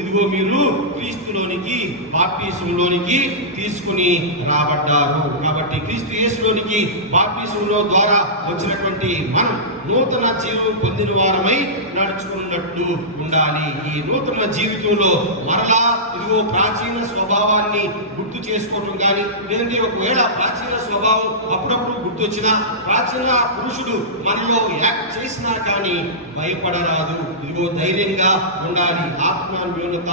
ఇదిగో మీరు క్రీస్తులోనికి బాప్తిసంలోనికి తీసుకుని రాబడ్డారు. కాబట్టి క్రీస్తు యేసులోనికి బాప్తిసంలో ద్వారా వచ్చినటువంటి మనం నూతన జీవం పొందిన వారమై నడుచుకున్నట్లు ఉండాలి. ఈ నూతన జీవితంలో మరలా ఇదిగో ప్రాచీన స్వభావాన్ని గుర్తు చేసుకోవటం కానీ, లేదంటే ఒకవేళ ప్రాచీన స్వభావం అప్పుడప్పుడు గుర్తొచ్చినా, ప్రాచీన పురుషుడు మనలో యాక్ట్ చేసినా కానీ భయపడరాదు. ఇదిగో ధైర్యంగా ఉండాలి, ఆత్మాన్యూనత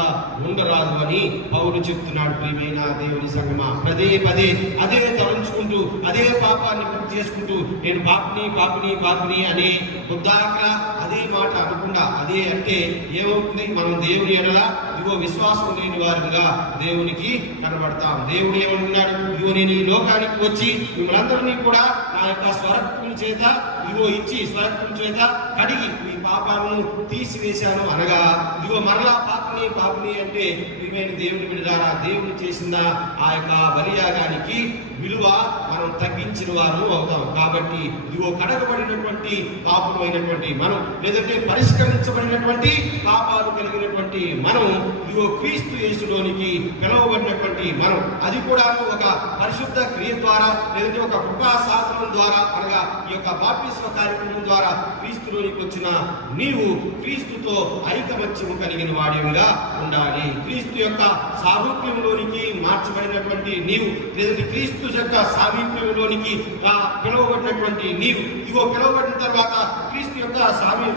ఉండరాదు అని పౌలు చెప్తున్నాడు. ప్రియమైన దేవుని సంగమా, పదే పదే అదే తలంచుకుంటూ అదే పాపాన్ని గుర్తు చేసుకుంటూ నేను పాపిని అనే వృద్ధాక అదే మాట అనకుండా, అదే అంటే ఏమవుతుంది, మనం దేవుని ఎడల ఇదిగో విశ్వాసం లేని వారంగా దేవునికి కనబడతాం. దేవుడు ఏమంటున్నాడు, ఇదిగో నేను ఈ లోకానికి వచ్చి మిమ్మల్ందరినీ కూడా నా యొక్క స్వరక్తుని చేత ఇదిగో ఇచ్చి స్వరక్తుని చేత కడిగి మీ పాపాలను తీసివేశాను అనగా, ఇదిగో మరలా పాపిని అంటే ప్రియమైన దేవుని బిడ్డలారా, దేవుని చేసిన ఆ యొక్క బలియాగానికి విలువ మనం తగ్గించిన వారు అవుతాం. కాబట్టి ఇదిగో కడగబడినటువంటి పాపం అయినటువంటి మనం, లేదంటే పరిష్కరించబడినటువంటి పాపాలు కలిగినటువంటి మనం, ఇదిగో క్రీస్తు యేసులోనికి పిలువబడినటువంటి మనం, అది కూడా ఒక పరిశుద్ధ క్రియ ద్వారా, లేదంటే ఒక కృపా సాధనం ద్వారా, అనగా ఈ యొక్క బాప్తిస్మ కార్యక్రమం ద్వారా క్రీస్తులోనికి వచ్చిన నీవు క్రీస్తుతో ఐకమత్యము కలిగిన వాడివిగా ఉండాలి. క్రీస్తు యొక్క సారూప్యంలోనికి మార్చబడినటువంటి నీవు, లేదంటే క్రీస్తు యొక్క సామీప్యంలోనికి పిలువబడినటువంటి నీవు, ఇదిగో పిలువబడిన తర్వాత క్రీస్తు యొక్క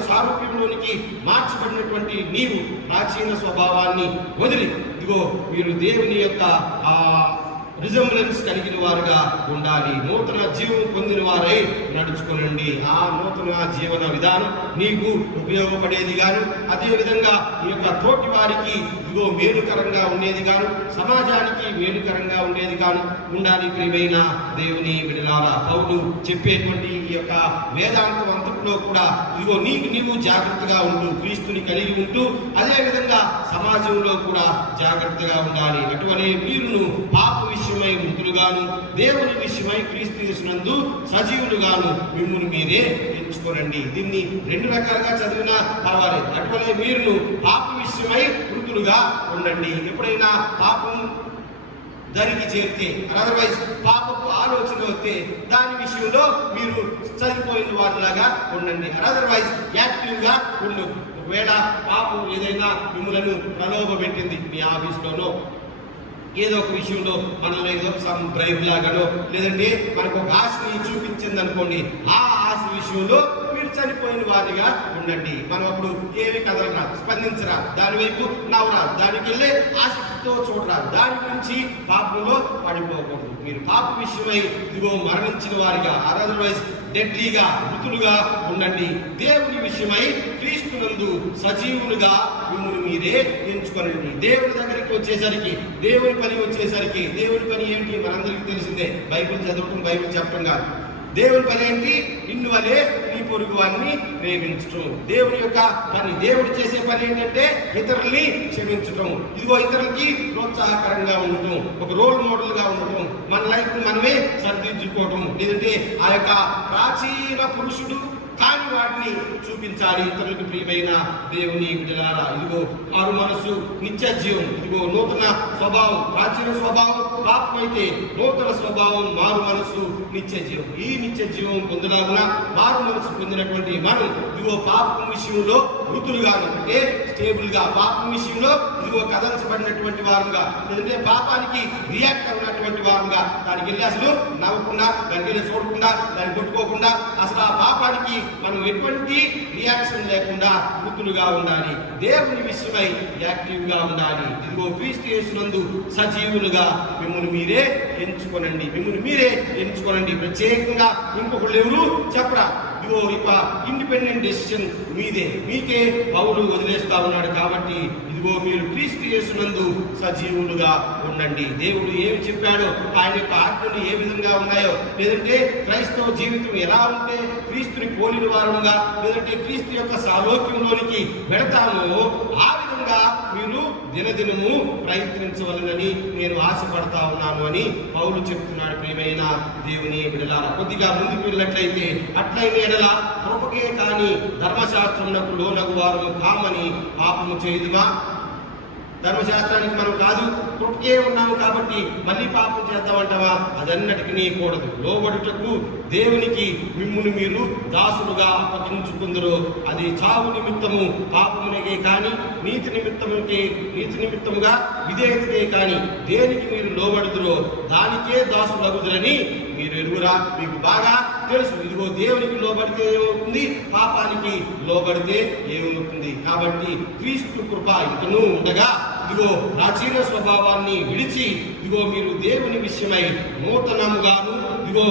సారూప్యంలోనికి మార్చబడినటువంటి నీవు ప్రాచీన స్వభావాన్ని వదిలి ఇదిగో మీరు దేవుని యొక్క రిజంబ్లెన్స్ కలిగిన వారుగా ఉండాలి. నూతన జీవం పొందిన వారై నడుచుకోనండి. ఆ నూతన జీవన విధానం నీకు ఉపయోగపడేది గాను, అదేవిధంగా ఈ యొక్క తోటి వారికి ఇదిగో మేలుకరంగా ఉండేది గాను, సమాజానికి మేలుకరంగా ఉండేది గాను ఉండాలి. ప్రియమైన దేవుని బిడ్డలారా, పౌలు చెప్పేటువంటి ఈ యొక్క వేదాంతం అంతట్లో కూడా ఇదిగో నీవు జాగ్రత్తగా ఉంటూ, క్రీస్తుని కలిగి ఉంటూ, అదేవిధంగా సమాజంలో కూడా జాగ్రత్తగా ఉండాలి. అటువంటి మీరును పాప విషయమై మృతులుగాను, దేవుని విషయమై క్రీస్తు యేసునందు సజీవులుగాను మిమ్మును మీరే ఎంచుకోనండి. దీన్ని రెండు రకాలుగా చదివినా పర్వాలేదు. అటువంటి మీరును పాప విషయమై మృతులుగా ఉండండి. ఎప్పుడైనా పాపం దరికి చేరితే, అదర్వైజ్ పాపపు ఆలోచన వస్తే దాని విషయంలో మీరు చనిపోయిన వారిలాగా ఉండండి. అదర్వైజ్ యాక్టివ్గా ఉండు. ఒకవేళ పాపం ఏదైనా మిమ్మల్ని ప్రలోభ పెట్టింది, మీ ఆఫీస్లోనో ఏదో ఒక విషయంలో మనలో ఏదో సమ్ బ్రైబ్ లాగానో, లేదంటే మనకు ఒక ఆశని చూపించింది అనుకోండి, ఆ ఆశ విషయంలో మీరు చనిపోయిన వారిగా ఉండండి. మనం అప్పుడు ఏమి కదలరా, స్పందించరా, దాని వైపు నవ్వరా, దానికి వెళ్ళే ఆసక్తితో చూడరా, దాని గురించి పాపంలో పడిపోకూడదు. మీరు పాప విషయమై ఇదిగో మరణించిన వారిగా, అదర్వైజ్ డెడ్లీగా మృతులుగా ఉండండి. దేవుని విషయమై క్రీస్తునందు సజీవులుగా మిమ్మల్ని మీరే ఎంచుకోనండి. దేవుని దగ్గరికి వచ్చేసరికి, దేవుని పని వచ్చేసరికి, దేవుని పని ఏంటి మనందరికీ తెలిసిందే. బైబిల్ చదవటం, బైబిల్ చెప్పడం కాదు. దేవుని పని ఏంటి? నిన్ను వలే నీ పొరుగు వారిని ప్రేమించటం. దేవుని యొక్క పని, దేవుడు చేసే పని ఏంటంటే ఇతరుల్ని క్షమించటం, ఇదిగో ఇతరులకి ప్రోత్సాహకరంగా ఉండటం, ఒక రోల్ మోడల్ గా ఉండటం, మన లైఫ్ మనమే సరిదిద్దుకోవటం, లేదంటే ఆ యొక్క ప్రాచీన పురుషుడు కాని వాటిని చూపించాలి ఇతరులకు. ప్రియమైన దేవుని బిడ్డలారా, ఇదిగో మారు మనస్సు నిత్య జీవం, ఇదిగో నూతన స్వభావం, ప్రాచీన స్వభావం పాపం అయితే, నూతన స్వభావం మారు మనస్సు నిత్య జీవం. ఈ నిత్య జీవం పొందలాగున మారు మనస్సు పొందినటువంటి మనం ఇదిగో పాపం విషయంలో మృతులుగాను, అంటే స్టేబుల్ గా, పాపం విషయంలో ఇదిగో కదల్చబడినటువంటి వారుగా, లేదంటే పాపానికి రియాక్ట్ అయినటువంటి వారుగా, దానికి వెళ్ళి అసలు నవ్వకుండా, దానికి వెళ్ళి చూడకుండా, దాన్ని కొట్టుకోకుండా, అసలు ఆ పాపానికి మనం ఎటువంటి రియాక్షన్ లేకుండా మృతులుగా ఉండాలి. దేవుని విషయమై యాక్టివ్ గా ఉండాలి. ఇదిగో క్రీస్తు యేసునందు సజీవులుగా మిమ్మల్ని మీరే ఎంచుకోనండి. మిమ్మల్ని మీరే ఎంచుకోనండి. ప్రత్యేకంగా ఇంకొకళ్ళు ఎవరు చెప్పరా. ఇదిగో ఇక ఇండిపెండెంట్ డెసిషన్ మీదే, మీకే పౌలు వదిలేస్తా ఉన్నాడు. కాబట్టి ఇదిగో మీరు క్రీస్తు యేసునందు సజీవులుగా ఉండండి. దేవుడు ఏమి చెప్పాడో, ఆయన యొక్క ఆజ్ఞలు ఏ విధంగా ఉన్నాయో, లేదంటే క్రైస్తవ జీవితం ఎలా ఉంటే క్రీస్తుని పోలిన వారంగా, లేదంటే క్రీస్తు యొక్క సాలోక్యంలోనికి వెళతామో ఆ విధంగా మీరు దినదినము ప్రయత్నించవలనని నేను ఆశపడతా ఉన్నాను అని పౌలు చెప్తున్నాడు. ప్రియమైన దేవుని బిడ్డలారా, కొద్దిగా ముందుకు వెళ్ళినట్లయితే అట్లయిన ఎడల కృపకే కాని ధర్మశాస్త్రమునకు లోనగు వారు కామని పాపము చేయుదుమా? ధర్మశాస్త్రానికి మనం కాదు, కృపకే ఉన్నాము కాబట్టి మళ్ళీ పాపం చేద్దామంటావా? అదన్నటికీ కూడదు. లోబడుటకు దేవునికి మిమ్మును మీరు దాసులుగా అప్పగించుకుందరు. అది చావు నిమిత్తము పాపమునకే కానీ నీతి నిమిత్తముగా విధేయతకే కానీ దేనికి మీరు లోబడుదురో దానికే దాసులగుదురని మీరు ఎరుగురా? మీకు బాగా తెలుసు. ఇదిగో దేవునికి లోబడితే ఏమవుతుంది, పాపానికి లోబడితే ఏమవుతుంది. కాబట్టి క్రీస్తు కృప ఇంకనూ ఉండగా ఇదిగో ప్రాచీన స్వభావాన్ని విడిచి ఇదిగో మీరు దేవుని విషయమై నూతనముగాను ఇదిగో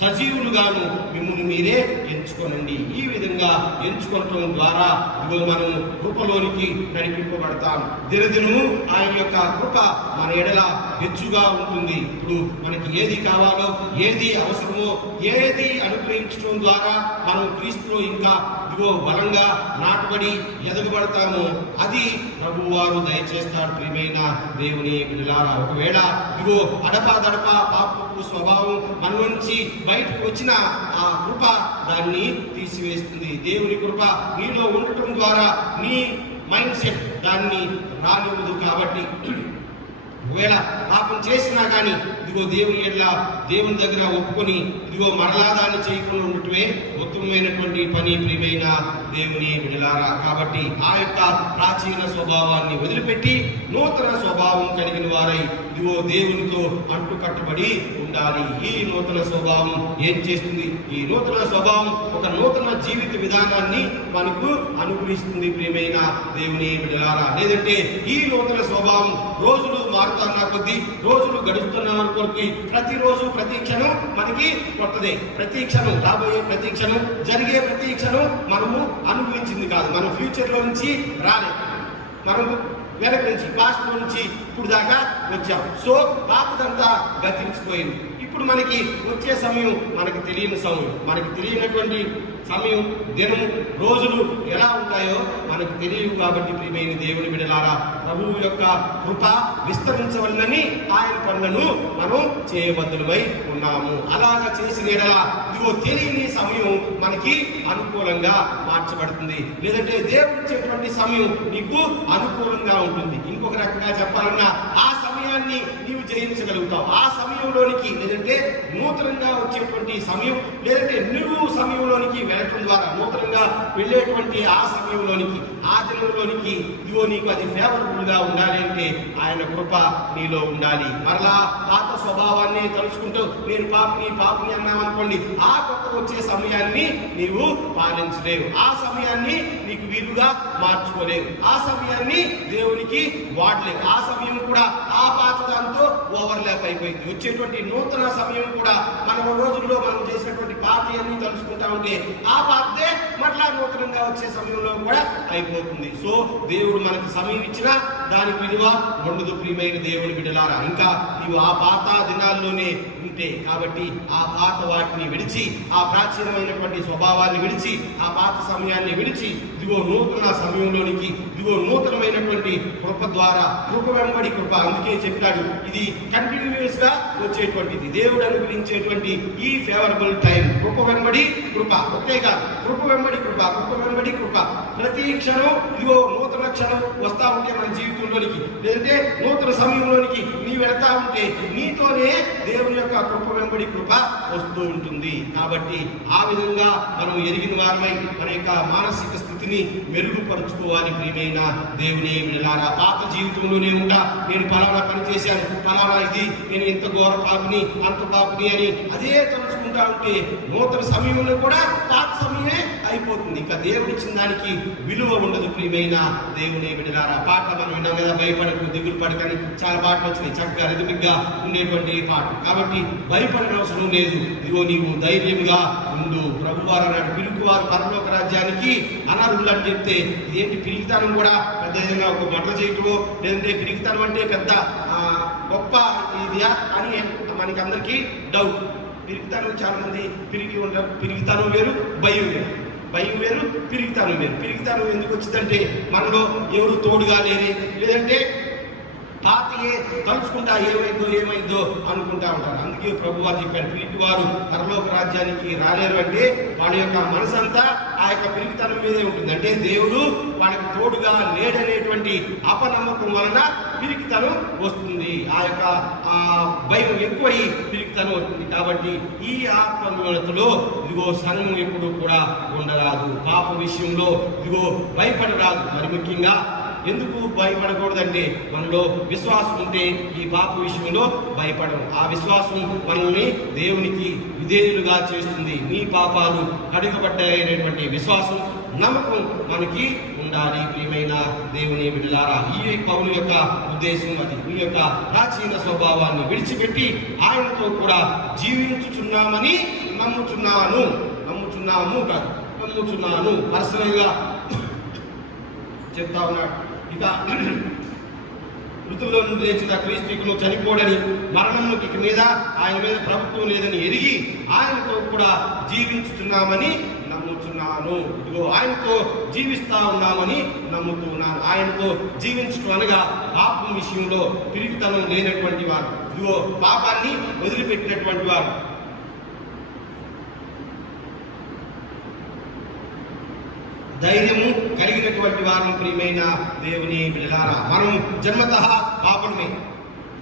సజీవులుగాను మిమ్మల్ని మీరే ఎంచుకోనండి. ఈ విధంగా ఎంచుకోవటం ద్వారా ఇదిగో మనం కృపలోనికి నడిపింపబడతాం. దినదినము ఆయన యొక్క కృప మన ఎడల హెచ్చుగా ఉంటుంది. ఇప్పుడు మనకి ఏది కావాలో, ఏది అవసరమో, ఏది అనుగ్రహించడం ద్వారా మనం క్రీస్తులో ఇంకా ఇదిగో బలంగా నాటబడి ఎదగబడతామో అది ప్రభువారు దయచేస్తాడు. ప్రియమైన దేవుని బిడ్డలారా, ఒకవేళ ఇదిగో అడపా పాపపు స్వభావం మన నుంచి బయటకు వచ్చిన ఆ కృప దాన్ని తీసివేస్తుంది. దేవుని కృప నీలో ఉండటం ద్వారా నీ మైండ్ సెట్ దాన్ని రానివ్వదు. కాబట్టి ఒకవేళ పాపం చేసినా కానీ ఇదిగో దేవుని దగ్గర ఒప్పుకొని ఇదిగో మరలా దాన్ని చేయకుండా ఉండటమే ఉత్తమమైనటువంటి పని. ప్రియమైన దేవుని బిడ్డలారా, కాబట్టి ఆ యొక్క ప్రాచీన స్వభావాన్ని వదిలిపెట్టి నూతన స్వభావం కలిగిన వారై ఇదిగో దేవునితో అంటుకట్టబడి ఉండాలి. ఈ నూతన స్వభావం ఏం చేస్తుంది? ఈ నూతన స్వభావం ఒక నూతన జీవిత విధానాన్ని మనకు అనుగ్రహిస్తుంది. ప్రియమైన దేవుని బిడ్డలారా, లేదంటే ఈ నూతన స్వభావం రోజులు మారుతున్న కొద్దీ, రోజులు గడుస్తున్న కొద్ది ప్రతిరోజు ప్రతి క్షణం మనకి కొత్తదే. ప్రతి క్షణం రాబోయే ప్రతి క్షణం జరిగే ప్రతి క్షణం మనము అనుభవించింది కాదు. మనం ఫ్యూచర్లో నుంచి రాలేదు, మనం వెనక నుంచి పాస్ట్ నుంచి ఇప్పుడు దాకా వచ్చాం. సో పాతదంతా గతించిపోయింది. ఇప్పుడు మనకి వచ్చే సమయం మనకి తెలియని సమయం, మనకి తెలియనటువంటి సమయం, దినము, రోజులు ఎలా ఉంటాయో మనకు తెలియవు. కాబట్టి ప్రియమైన దేవుని బిడ్డలారా, ప్రభువు యొక్క కృప విస్తరించవలనని ఆయన పనులను మనం చేయబద్దులమై ఉన్నాము. అలాగా చేసిన ఎడల ఇదిగో తెలియని సమయం మనకి అనుకూలంగా మార్చబడుతుంది. లేదంటే దేవుడు ఇచ్చేటువంటి సమయం నీకు అనుకూలంగా ఉంటుంది. ఇంకొక రకంగా చెప్పాలన్నా ఆ సమయాన్ని నీవు జయించగలుగుతావు. ఆ సమయంలోనికి, లేదంటే నూతనంగా వచ్చేటువంటి సమయం, లేదంటే నువ్వు సమయంలోనికి వెళ్ళటం ద్వారా నూతనంగా వెళ్ళేటువంటి ఆ సమయంలోనికి, ఆ దినంలోనికి ఇదిగో నీకు అది ఫేవరబుల్ గా ఉండాలి అంటే ఆయన కృప నీలో ఉండాలి. మరలా పాత స్వభావాన్ని తలుచుకుంటూ నేను పాపని అన్నామనుకోండి, ఆ కొత్త వచ్చే సమయాన్ని నీవు పాలించలేవు. ఆ సమయాన్ని నీకు వీలుగా మార్చుకోలేవు. ఆ సమయాన్ని దేవునికి వాడలేవు. ఆ సమయం కూడా ఆ పాత దాంతో ఓవర్లాప్ అయిపోయింది. వచ్చేటువంటి నూతన సమయం కూడా మన రోజుల్లో మనం చేసినటువంటి పాత అన్ని తలుచుకుంటా ఉంటే ఆ పాతే మరలా నూతనంగా వచ్చే సమయంలో కూడా అయిపోతుంది. సో దేవుడు మనకి సమయం ఇచ్చినా దానికి విలువ ఉండదు. ప్రియమైన దేవుని బిడ్డలారా, ఇంకా నీవు ఆ పాత దినాల్లోనే ఉంటే, కాబట్టి ఆ పాత వాటిని విడిచి, ఆ ప్రాచీనమైనటువంటి స్వభావాన్ని విడిచి, ఆ పాత సమయాన్ని విడిచి ఇదిగో నూతన సమయంలోనికి, ఇదిగో నూతనమైనటువంటి కృప ద్వారా, కృప వెంబడి కృప. అందుకే చెప్పాడు, ఇది కంటిన్యూస్ గా వచ్చేటువంటిది, దేవుడు అనుగ్రహించేటువంటి ఈ ఫేవరబుల్ టైం. కృప వెంబడి కృప, ఒకటే కాదు, కృప వెంబడి కృప, కృప వెంబడి కృప. ప్రతి క్షణం ఇదిగో నూతన క్షణం వస్తా ఉంటే మన జీవితంలోనికి, లేదంటే నూతన సమయంలోనికి నీ వెళతా ఉంటే నీతోనే దేవుని యొక్క కృప వెంబడి కృప వస్తూ ఉంటుంది. కాబట్టి ఆ విధంగా మనం ఎరిగిన వారమై మన యొక్క మానసిక స్థితిని మెరుగుపరుచుకోవాలి. ప్రియమైన దేవుని బిడ్డలారా, పాత జీవితంలోనే ఉంటా, నేను పలానా పని చేశాను, పలానా ఇది, నేను ఇంత ఘోర పాపిని, అంత పాపిని అని అదే తలుచుకుంటా ఉంటే నూతన సమయంలో కూడా పాత సమయమే అయిపోతుంది. ఇంకా దేవుడు ఇచ్చిన దానికి విలువ ఉండదు. ప్రియమైన దేవుని బిడ్డలారా, పాట మనం విన్నాం కదా, భయపడకు దిగులు పడకని చాలా పాటలు వచ్చినాయి, చక్కగా రిథమిక్ గా ఉండేటువంటి పాట. కాబట్టి భయపడిన అవసరం లేదు. ఇదిగో నీవు ధైర్యంగా ఉండు. ప్రభువారు అన్నాడు, పిరుగువారు పరలోక రాజ్యానికి అనర్హులు అని చెప్తే ఇదేంటి పిరిగితనం కూడా పెద్ద ఏదైనా ఒక మర్ర చేయటమో, లేదంటే పిరిగితనం అంటే పెద్ద గొప్ప ఇదియా అని మనకి అందరికీ డౌట్. పిరిగితనం చాలా మంది పిరిగితనం వేరు, భయం వేరు. భయం వేరు, పిరికితనం వేరు. పిరికితనం ఎందుకు వచ్చిందంటే మనలో ఎవరు తోడుగా లేరే, లేదంటే పాతయే తలుచుకుంటా ఏమైందో అనుకుంటా ఉంటారు. అందుకే ప్రభు వారు చెప్పారు, పిరికి వారు పరలోక రాజ్యానికి రాలేరు అంటే వాళ్ళ యొక్క మనసంతా ఆ యొక్క పిరికితనం మీదే ఉంటుంది. అంటే దేవుడు వాళ్ళకి తోడుగా లేడనేటువంటి అపనమ్మకం వలన పిరికితనం వస్తుంది. ఆ యొక్క భయం ఎక్కువై పిరికితనం వస్తుంది. కాబట్టి ఈ ఆత్మీయతలో ఇదిగో సంఘం ఎప్పుడు కూడా ఉండరాదు. పాప విషయంలో ఇదిగో భయపడరాదు. మరి ముఖ్యంగా ఎందుకు భయపడకూడదంటే మనలో విశ్వాసం ఉంటే ఈ పాప విషయంలో భయపడము. ఆ విశ్వాసం మనల్ని దేవునికి విధేయులుగా చేస్తుంది. నీ పాపాలు కడుగబడ్డాయనేటువంటి విశ్వాసం, నమ్మకం మనకి ఉండాలి. ప్రియమైన దేవుని బిడ్డలారా, ఈ పౌలు యొక్క ఉద్దేశం అది. మీ యొక్క ప్రాచీన స్వభావాన్ని విడిచిపెట్టి ఆయనతో కూడా జీవించుచున్నామని నమ్ముచున్నాను పర్సనల్గా చెప్తా ఉన్నాడు. ఇక మృతుల్లో నుండి లేచిన క్రీస్తును చనిపోడని, మరణంలో ఇక మీద ఆయన మీద ప్రభుత్వం లేదని ఎరిగి ఆయనతో కూడా జీవించుతున్నామని నమ్ముతున్నాను. ఇదిగో ఆయనతో జీవిస్తా ఉన్నామని నమ్ముతున్నాను. ఆయనతో జీవించడం అనగా పాపం విషయంలో పిరికితనం లేనటువంటి వారు, ఇదిగో పాపాన్ని వదిలిపెట్టినటువంటి వారు, ధైర్యము కలిగినటువంటి వారు. ప్రియమైన దేవుని బిడ్డలారా, మనం జన్మతః పాపమే.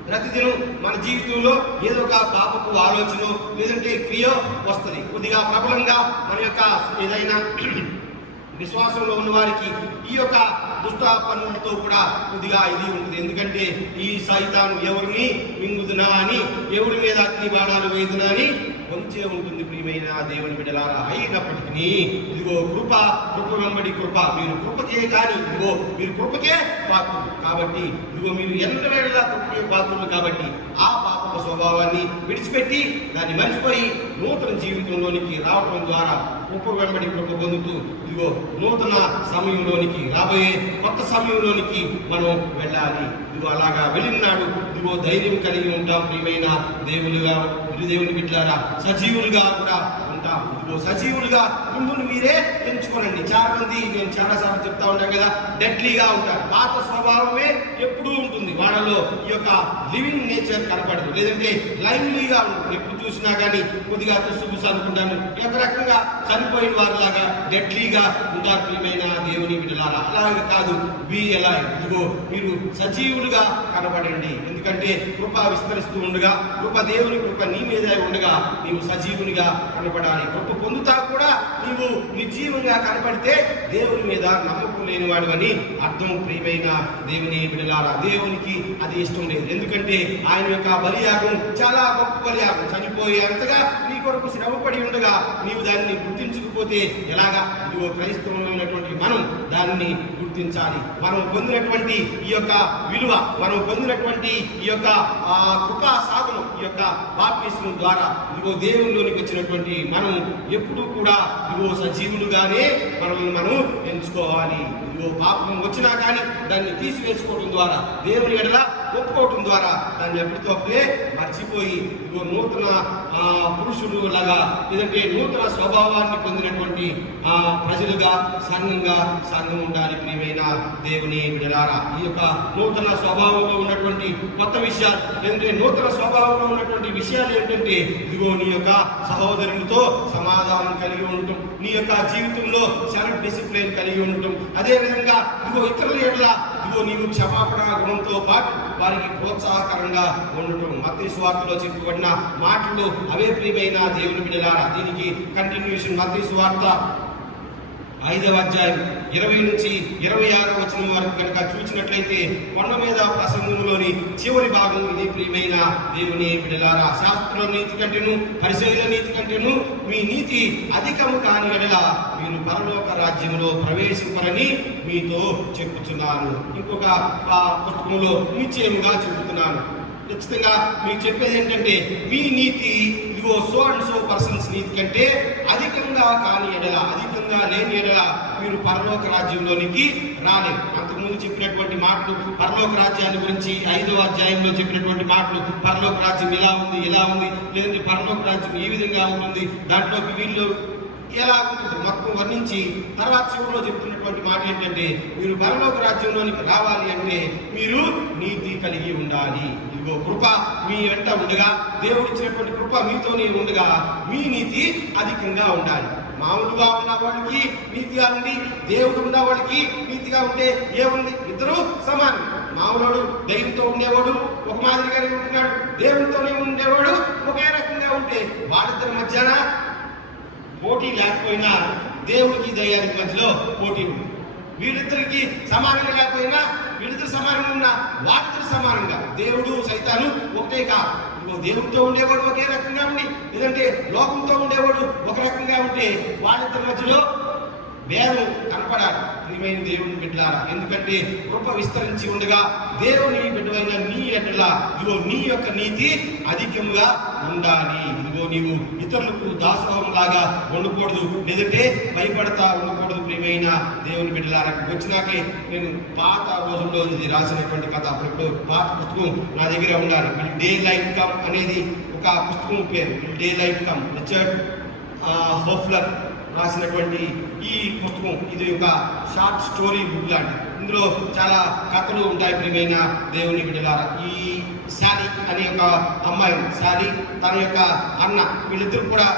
ప్రతిదినం మన జీవితంలో ఏదో ఒక పాపపు ఆలోచన లేదంటే క్రియ వస్తుంది. కొద్దిగా ప్రబలంగా మన యొక్క ఏదైనా విశ్వాసంలో ఉన్న వారికి ఈ యొక్క దుష్ట పనులతో కూడా కొద్దిగా ఇది ఉంటుంది. ఎందుకంటే ఈ సైతాను ఎవరిని మింగుదునా అని, ఎవరి మీద అగ్ని బాణాలు వేదునా అని కొంచెం ఉంటుంది. ప్రియమైన దేవుని బిడ్డలారా, అయినప్పటికీ ఇదిగో కృప వెంబడి కృప. మీరు కృపకే కానీ ఇదిగో మీరు కృపకే పాత్రులు కాబట్టి, ఇదిగో మీరు ఎన్నవేళలా కృపకే పాత్రులు కాబట్టి ఆ పాప స్వభావాన్ని విడిచిపెట్టి దాన్ని మరిచిపోయి నూతన జీవితంలోనికి రావటం ద్వారా కృప వెంబడి కృప పొందుతూ ఇదిగో నూతన సమయంలోనికి, రాబోయే కొత్త సమయంలోనికి మనం వెళ్ళాలి. ఇదిగో అలాగా వెళ్ళినాడు ఇదిగో ధైర్యం కలిగి ఉంటాం. ప్రియమైన దేవుని బిడ్డలారా, సజీవులుగా కూడా ఉంటాం. ఇదిగో సజీవులుగా మిమ్మల్ని మీరే ఎంచుకోనండి. చాలా మంది, నేను చాలా సార్లు చెప్తా ఉంటాను కదా, డెడ్లీగా ఉంటారు. పాత స్వభావమే ఎప్పుడూ ఉంటుంది వాళ్ళలో. ఈ యొక్క లివింగ్ నేచర్ కనపడదు, లేదంటే లైవ్లీగా ఉంటుంది. ఎప్పుడు చూసినా కానీ కొద్దిగా తుస్సుబుసు అనుకుంటాను, ఒక రకంగా చనిపోయిన వారిలాగా డెడ్లీగా ఉంటారు. ప్రియమైన దేవుని బిడ్డలారా, అలాగే కాదు, బి ఎలా ఇదిగో మీరు సజీవులుగా కనబడండి. ఎందుకంటే కృప విస్తరిస్తూ ఉండగా, దేవుని కృప నీ మీద ఉండగా నీవు సజీవునిగా కనబడాలి. కృప పొందుతా కూడా నీవు నిర్జీవంగా కనబడితే దేవుని మీద నమ్మకం లేనివాడు అని అర్థం. ప్రియమైన దేవుని బిడ్డలారా, దేవునికి అది ఇష్టం లేదు. ఎందుకంటే ఆయన యొక్క బలియాగం చాలా గొప్ప బలియాగం. చనిపోయేంతగా నీ కొరకు శ్రమపడి ఉండగా నీవు దాన్ని గుర్తించకపోతే ఎలాగా? ఇదిగో క్రైస్తవులైనటువంటి మనం దాన్ని గుర్తించాలి. మనం పొందినటువంటి ఈ యొక్క విలువ, మనం పొందినటువంటి ఈ యొక్క కృపా సాధనం, ఈ యొక్క బాప్తిస్మం ద్వారా ఇదిగో దేవునిలోనికి వచ్చినటువంటి మనం ఎప్పుడూ కూడా ఇదిగో సజీవులుగానే మనల్ని మనం ఎంచుకోవాలి. ఇదిగో పాపం వచ్చినా కానీ దాన్ని తీసివేసుకోవడం ద్వారా, దేవుని ఎడల ఒప్పుకోవటం ద్వారా దాన్ని ఎప్పటికప్పుడే మర్చిపోయి ఇదిగో నూతన పురుషులు లాగా, లేదంటే నూతన స్వభావాన్ని పొందినటువంటి ప్రజలుగా సంఘం ఉండాలి. ప్రియమైన దేవుని బిడ్డలారా, ఈ యొక్క నూతన స్వభావంలో ఉన్నటువంటి కొత్త విషయాలు, లేదంటే నూతన స్వభావంలో ఉన్నటువంటి విషయాలు ఏంటంటే ఇదిగో నీ యొక్క సహోదరునితో సమాధానం కలిగి ఉండటం, నీ యొక్క జీవితంలో సెల్ఫ్ డిసిప్లిన్ కలిగి ఉండటం, అదేవిధంగా ఇదిగో ఇతరుల ఎడల ఇదిగో నీవు క్షమాపణ గుణంతో పాటు వారికి ప్రోత్సాహకరంగా ఉండటం. మత్తయి సువార్తలో చెప్పబడిన మాటలు అవే. ప్రియమైన దేవుని బిడ్డలారా, దీనికి కంటిన్యూషన్ మత్తయి సువార్త 5వ అధ్యాయం 20 నుంచి 26వ వచనం వరకు కనుక చూసినట్లయితే కొండ మీద ప్రసంగంలోని చివరి భాగం ఇది. ప్రియమైన దేవుని బిడ్డలారా, శాస్త్రుల నీతి కంటేను పరిసయ్యుల నీతి కంటేను మీ నీతి అధికము కాని ఎడల మీరు పరలోక రాజ్యంలో ప్రవేశింపరని మీతో చెప్పుచున్నాను. ఇంకొక పుస్తకంలో నిశ్చయముగా చెబుతున్నాను. ఖచ్చితంగా మీకు చెప్పేది ఏంటంటే మీ నీతి ఇదిగో సో అండ్ సో పర్సన్స్ నీతి కంటే అధికంగా కాని ఎడల, అధికంగా లేని ఎడల మీరు పరలోక రాజ్యంలోనికి రాలేదు. అంతకుముందు చెప్పినటువంటి మాటలు పరలోక రాజ్యాన్ని గురించి 5వ అధ్యాయంలో చెప్పినటువంటి మాటలు, పరలోక రాజ్యం ఇలా ఉంది, లేదంటే పరలోక రాజ్యం ఈ విధంగా ఉంటుంది, దాంట్లోకి వీళ్ళు ఎలా ఉంటుంది మొత్తం వర్ణించి తర్వాత చివరిలో చెప్తున్నటువంటి మాట ఏంటంటే, మీరు పరలోక రాజ్యంలోనికి రావాలి అంటే మీరు నీతి కలిగి ఉండాలి. ఇదిగో కృప మీ వెంట ఉండగా, దేవుడు ఇచ్చినటువంటి కృప మీతోనే ఉండగా మీ నీతి అధికంగా ఉండాలి. మామూలుగా ఉన్న వాళ్ళకి నీతిగా ఉండి, దేవుడు ఉన్న వాళ్ళకి నీతిగా ఉంటే ఏముంది? ఇద్దరు సమానం. మామూలుడు దైవంతో ఉండేవాడు ఒక మాదిరిగానే ఉంటున్నాడు, దేవునితోనే ఉండేవాడు ఒకే రకంగా ఉంటే వాళ్ళిద్దరి మధ్యన పోటీ లేకపోయినా దేవుడికి దయ్యానికి మధ్యలో పోటీ ఉంది. వీళ్ళిద్దరికి సమానంగా లేకపోయినా వీళ్ళిద్దరు సమానంగా ఉన్నా వాళ్ళిద్దరు సమానంగా దేవుడు సైతాను ఒకటే కాదు. దేవుడితో ఉండేవాడు ఒకే రకంగా ఉండి, లేదంటే లోకంతో ఉండేవాడు ఒక రకంగా ఉంటే వాళ్ళిద్దరి మధ్యలో భేదం కనపడాలి. ప్రియమైన దేవుని బిడ్డలారా, ఎందుకంటే కృప విస్తరించి ఉండగా దేవుని బిడ్డవైన నీ ఎడల ఇదిగో నీ యొక్క నీతి అధికముగా ఉండాలి. ఇదిగో నీవు ఇతరులకు దాసోహం లాగా ఉండకూడదు, లేదంటే భయపడతా ఉండకూడదు. ప్రియమైన దేవుని బిడ్డలారా, వచ్చినాకే నేను పాత రోజుల్లో ఇది రాసినటువంటి కథ, అప్పుడు పాత పుస్తకం నా దగ్గర ఉండాలి. డే లైట్ కమ్ అనేది ఒక పుస్తకం పేరు. డే లైట్ కమ్, రిచర్డ్ హోఫ్లర్ రాసినటువంటి ఈ పుస్తకం. ఇది ఒక షార్ట్ స్టోరీ బుక్ లాంటి. ఇందులో చాలా కథలు ఉంటాయి. ప్రియమైన దేవుని బిడ్డలారా, ఈ శాలి అనే ఒక అమ్మాయి, శాలి తన యొక్క అన్న, వీళ్ళిద్దరు కూడా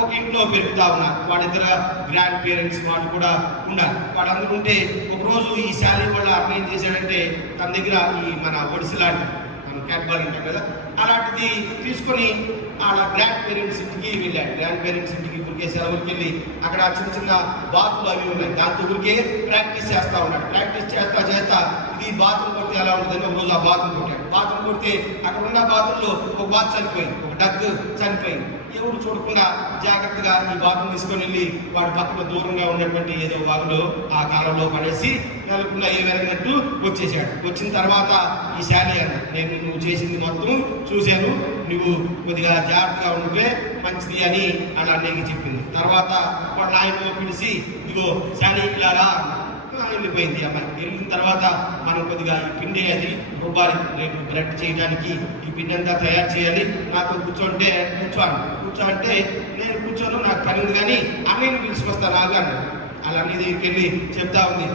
ఒక ఇంట్లో పెరుగుతా ఉన్నారు. వాళ్ళిద్దరు గ్రాండ్ పేరెంట్స్ వాళ్ళు కూడా ఉన్నారు. వాళ్ళందరూ ఉంటే ఒకరోజు ఈ శాలి వాళ్ళ అన్న ఏం చేశాడంటే, తన దగ్గర ఈ మన ఒడిసి లాంటి క్యాట్బాల్ ఉంటాం కదా, అలాంటిది తీసుకొని వాళ్ళ గ్రాండ్ పేరెంట్స్ ఇంటికి వెళ్ళాడు. గ్రాండ్ పేరెంట్స్ ఇంటికి ఊరికే సెలవులకి వెళ్ళి అక్కడ చిన్న చిన్న బాతులు అవి ఉన్నాయి, దాంతో ఊరికే ప్రాక్టీస్ చేస్తూ ఉన్నాడు. ప్రాక్టీస్ చేస్తా ఇది బాతులు కొడితే ఎలా ఉంటుందని ఒక రోజు ఆ బాతులు కొట్టాడు. బాతులు కొడితే అక్కడ ఉన్న బాతుల్లో ఒక బాతు చనిపోయింది, ఒక డక్ చనిపోయింది. ఎవరు చూడకుండా జాగ్రత్తగా ఈ బాతులు తీసుకొని వెళ్ళి వాడి పక్కన దూరంగా ఉన్నటువంటి ఏదో వాగులో ఆ కాలంలో పడేసి నెలకుండా ఏమెరగినట్టు వచ్చేసాడు. వచ్చిన తర్వాత ఈ శాలి అన్న, నేను నువ్వు చేసింది మొత్తం చూశాను, నువ్వు కొద్దిగా జాగ్రత్తగా ఉంటే మంచిది అని వాళ్ళ అన్నయ్యకి చెప్పింది. తర్వాత వాళ్ళ ఆయన పిలిచి, ఇదిగో శాలి ఇలాగా వెళ్ళిపోయింది అమ్మాయి. వెళ్ళిన తర్వాత మనం కొద్దిగా ఈ పిండి అది రుబ్బాలి, రేపు బ్రెడ్ చేయడానికి ఈ పిండి అంతా తయారు చేయాలి, నాతో కూర్చోంటే కూర్చో అంటే నేను కూర్చోను, నాకు పని ఉంది కానీ అన్నయ్యని పిలుచుకొస్తాను ఆగాను. వాళ్ళ అన్నయ్య దగ్గరికి వెళ్ళి చెప్తా ఉంది,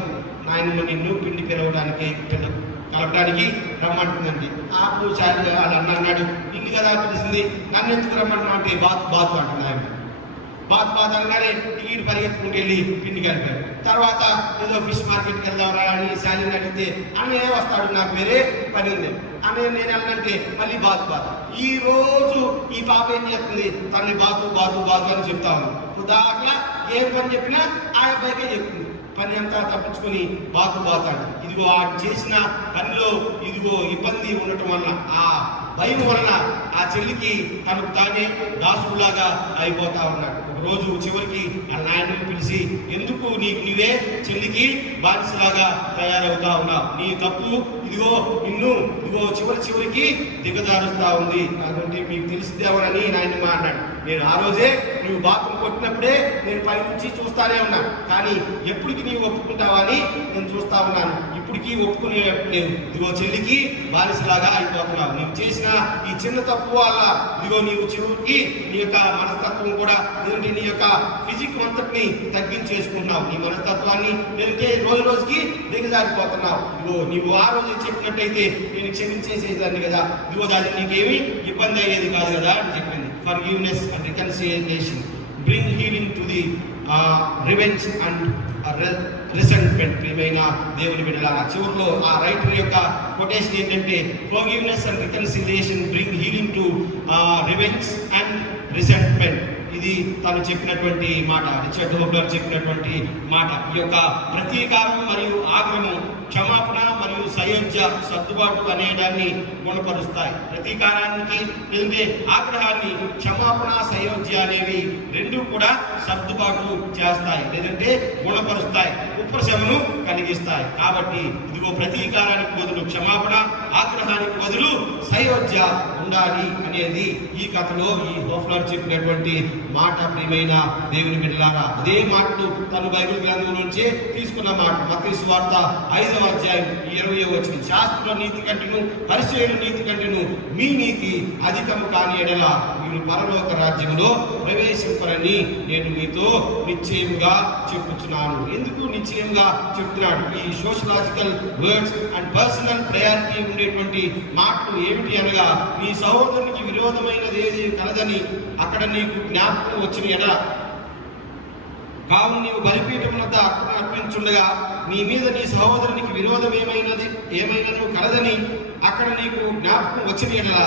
నాయనమ్మ నిన్ను పిండి పిలవడానికి కలపడానికి రమ్మంటుందండి. అప్పుడు శాలి వాళ్ళ అన్న అన్నాడు, నిన్ను కదా పిలిచింది, నన్ను ఎందుకు రమ్మంటున్నా అంటే బాతు అంటుంది ఆయన. బాత్ అనగానే ఈడు పరిగెత్తుకుంటూ వెళ్ళి పిండి కలిపాడు. తర్వాత ఏదో ఫిష్ మార్కెట్కి వెళ్దాంరా అని శాలిని అడిగితే, అన్నయ్య వస్తాడు, నాకు వేరే పని ఉంది అన్నయ్య, నేను వెళ్ళనంటే మళ్ళీ బాతు. ఈ రోజు ఈ పాప ఏం చేస్తుంది, తనని బాతు అని చెప్తా ఉంది. ఉదాహరణ ఏం పని చెప్పినా ఆ అబ్బాయికే చెప్తుంది. పని అంతా తప్పించుకొని బాతు అంట. ఇదిగో ఆ చేసిన పనిలో ఇదిగో ఇబ్బంది ఉండటం వలన, ఆ భయం వలన ఆ చెల్లికి తనకు తానే దాసులాగా అయిపోతా ఉన్నాడు. ఒకరోజు చివరికి ఆ నాయనని పిలిచి, ఎందుకు నీవే చెల్లికి బానిసలాగా తయారవుతా ఉన్నావు, నీ తప్పు ఇదిగో నిన్ను ఇదిగో చివరికి దిగజారుస్తా ఉంది, కాబట్టి మీకు తెలిసిదేమోనని నాయనమ్మ అన్నాడు. నేను ఆ రోజే నువ్వు బాతును కొట్టినప్పుడే నేను పై నుంచి చూస్తానే ఉన్నాను, కానీ ఎప్పటికి నీవు ఒప్పుకుంటావా అని నేను చూస్తా ఉన్నాను. ఇప్పటికీ ఒప్పుకునే లేవు. ఇదిగో చెల్లికి బానిసలాగా అయిపోతున్నావు. నీవు చేసిన ఈ చిన్న తప్పు వల్ల ఇదిగో నీవు చివరికి నీ యొక్క మనస్తత్వం కూడా, లేదంటే నీ యొక్క ఫిజిక్ అంతటిని తగ్గించేసుకుంటున్నావు. నీ మనస్తత్వాన్ని లేదంటే రోజుకి దిగజారిపోతున్నావు. ఇదిగో నీవు ఆ రోజు చెప్పినట్టయితే నేను క్షమించేసేదాన్ని కదా, ఇదిగో దాన్ని నీకేమీ ఇబ్బంది అయ్యేది కాదు కదా అని చెప్పింది. Forgiveness and reconciliation bring healing to the revenge and resentment. ప్రియమైన దేవుని బిడ్డలారా, చివరిలో ఆ రైటర్ యొక్క కొటేషన్ ఏంటంటే, forgiveness and reconciliation bring healing to revenge and resentment. ఇది తను చెప్పినటువంటి మాట, రిచర్డ్ హోఫ్లర్ చెప్పినటువంటి మాట. ఈ యొక్క ప్రతీకారం మరియు ఆగ్రహం, క్షమాపణ మరియు సయోధ్య, సర్దుబాటు అనేదాన్ని గుణపరుస్తాయి. ప్రతీకారానికి లేదంటే ఆగ్రహాన్ని క్షమాపణ సయోధ్య అనేవి రెండు కూడా సర్దుబాటు చేస్తాయి, లేదంటే గుణపరుస్తాయి, ఉపశమను కలిగిస్తాయి. కాబట్టి ఇదిగో ప్రతీకారానికి బదులు క్షమాపణ, ఆగ్రహానికి బదులు సయోధ్య ఉండాలి అనేది ఈ కథలో ఈ హోఫ్లర్ చెప్పినటువంటి మాట. ప్రియమైన దేవుని బిడ్డలారా, అదే మాటలు తను బైబిల్ గ్రంథం నుంచి తీసుకున్న మాట. మత్తయి సువార్త 5వ అధ్యాయం 20వ వచనం, శాస్త్రుల నీతి కంటేను పరిసయ్యుల నీతి కంటేను మీ నీతి అధికము కాని ఎడల మీరు పరలోక రాజ్యంలో ప్రవేశింపరని నేను మీతో నిశ్చయముగా చెప్పుచున్నాను. ఎందుకు నిశ్చయంగా చెప్తున్నాడు? ఈ sociological words and personal priority ఉండేటువంటి మాటలు ఏమిటి అనగా, నీ సహోదరునికి విరోధమైనది ఏది కలదని అక్కడ నీకు జ్ఞాపకం వచ్చిన ఎడల, కావున నీవు బలిపీఠం వద్ద అర్పించుండగా నీ మీద నీ సహోదరునికి విరోధం ఏమైనను కలదని అక్కడ నీకు జ్ఞాపకం వచ్చిన ఎడల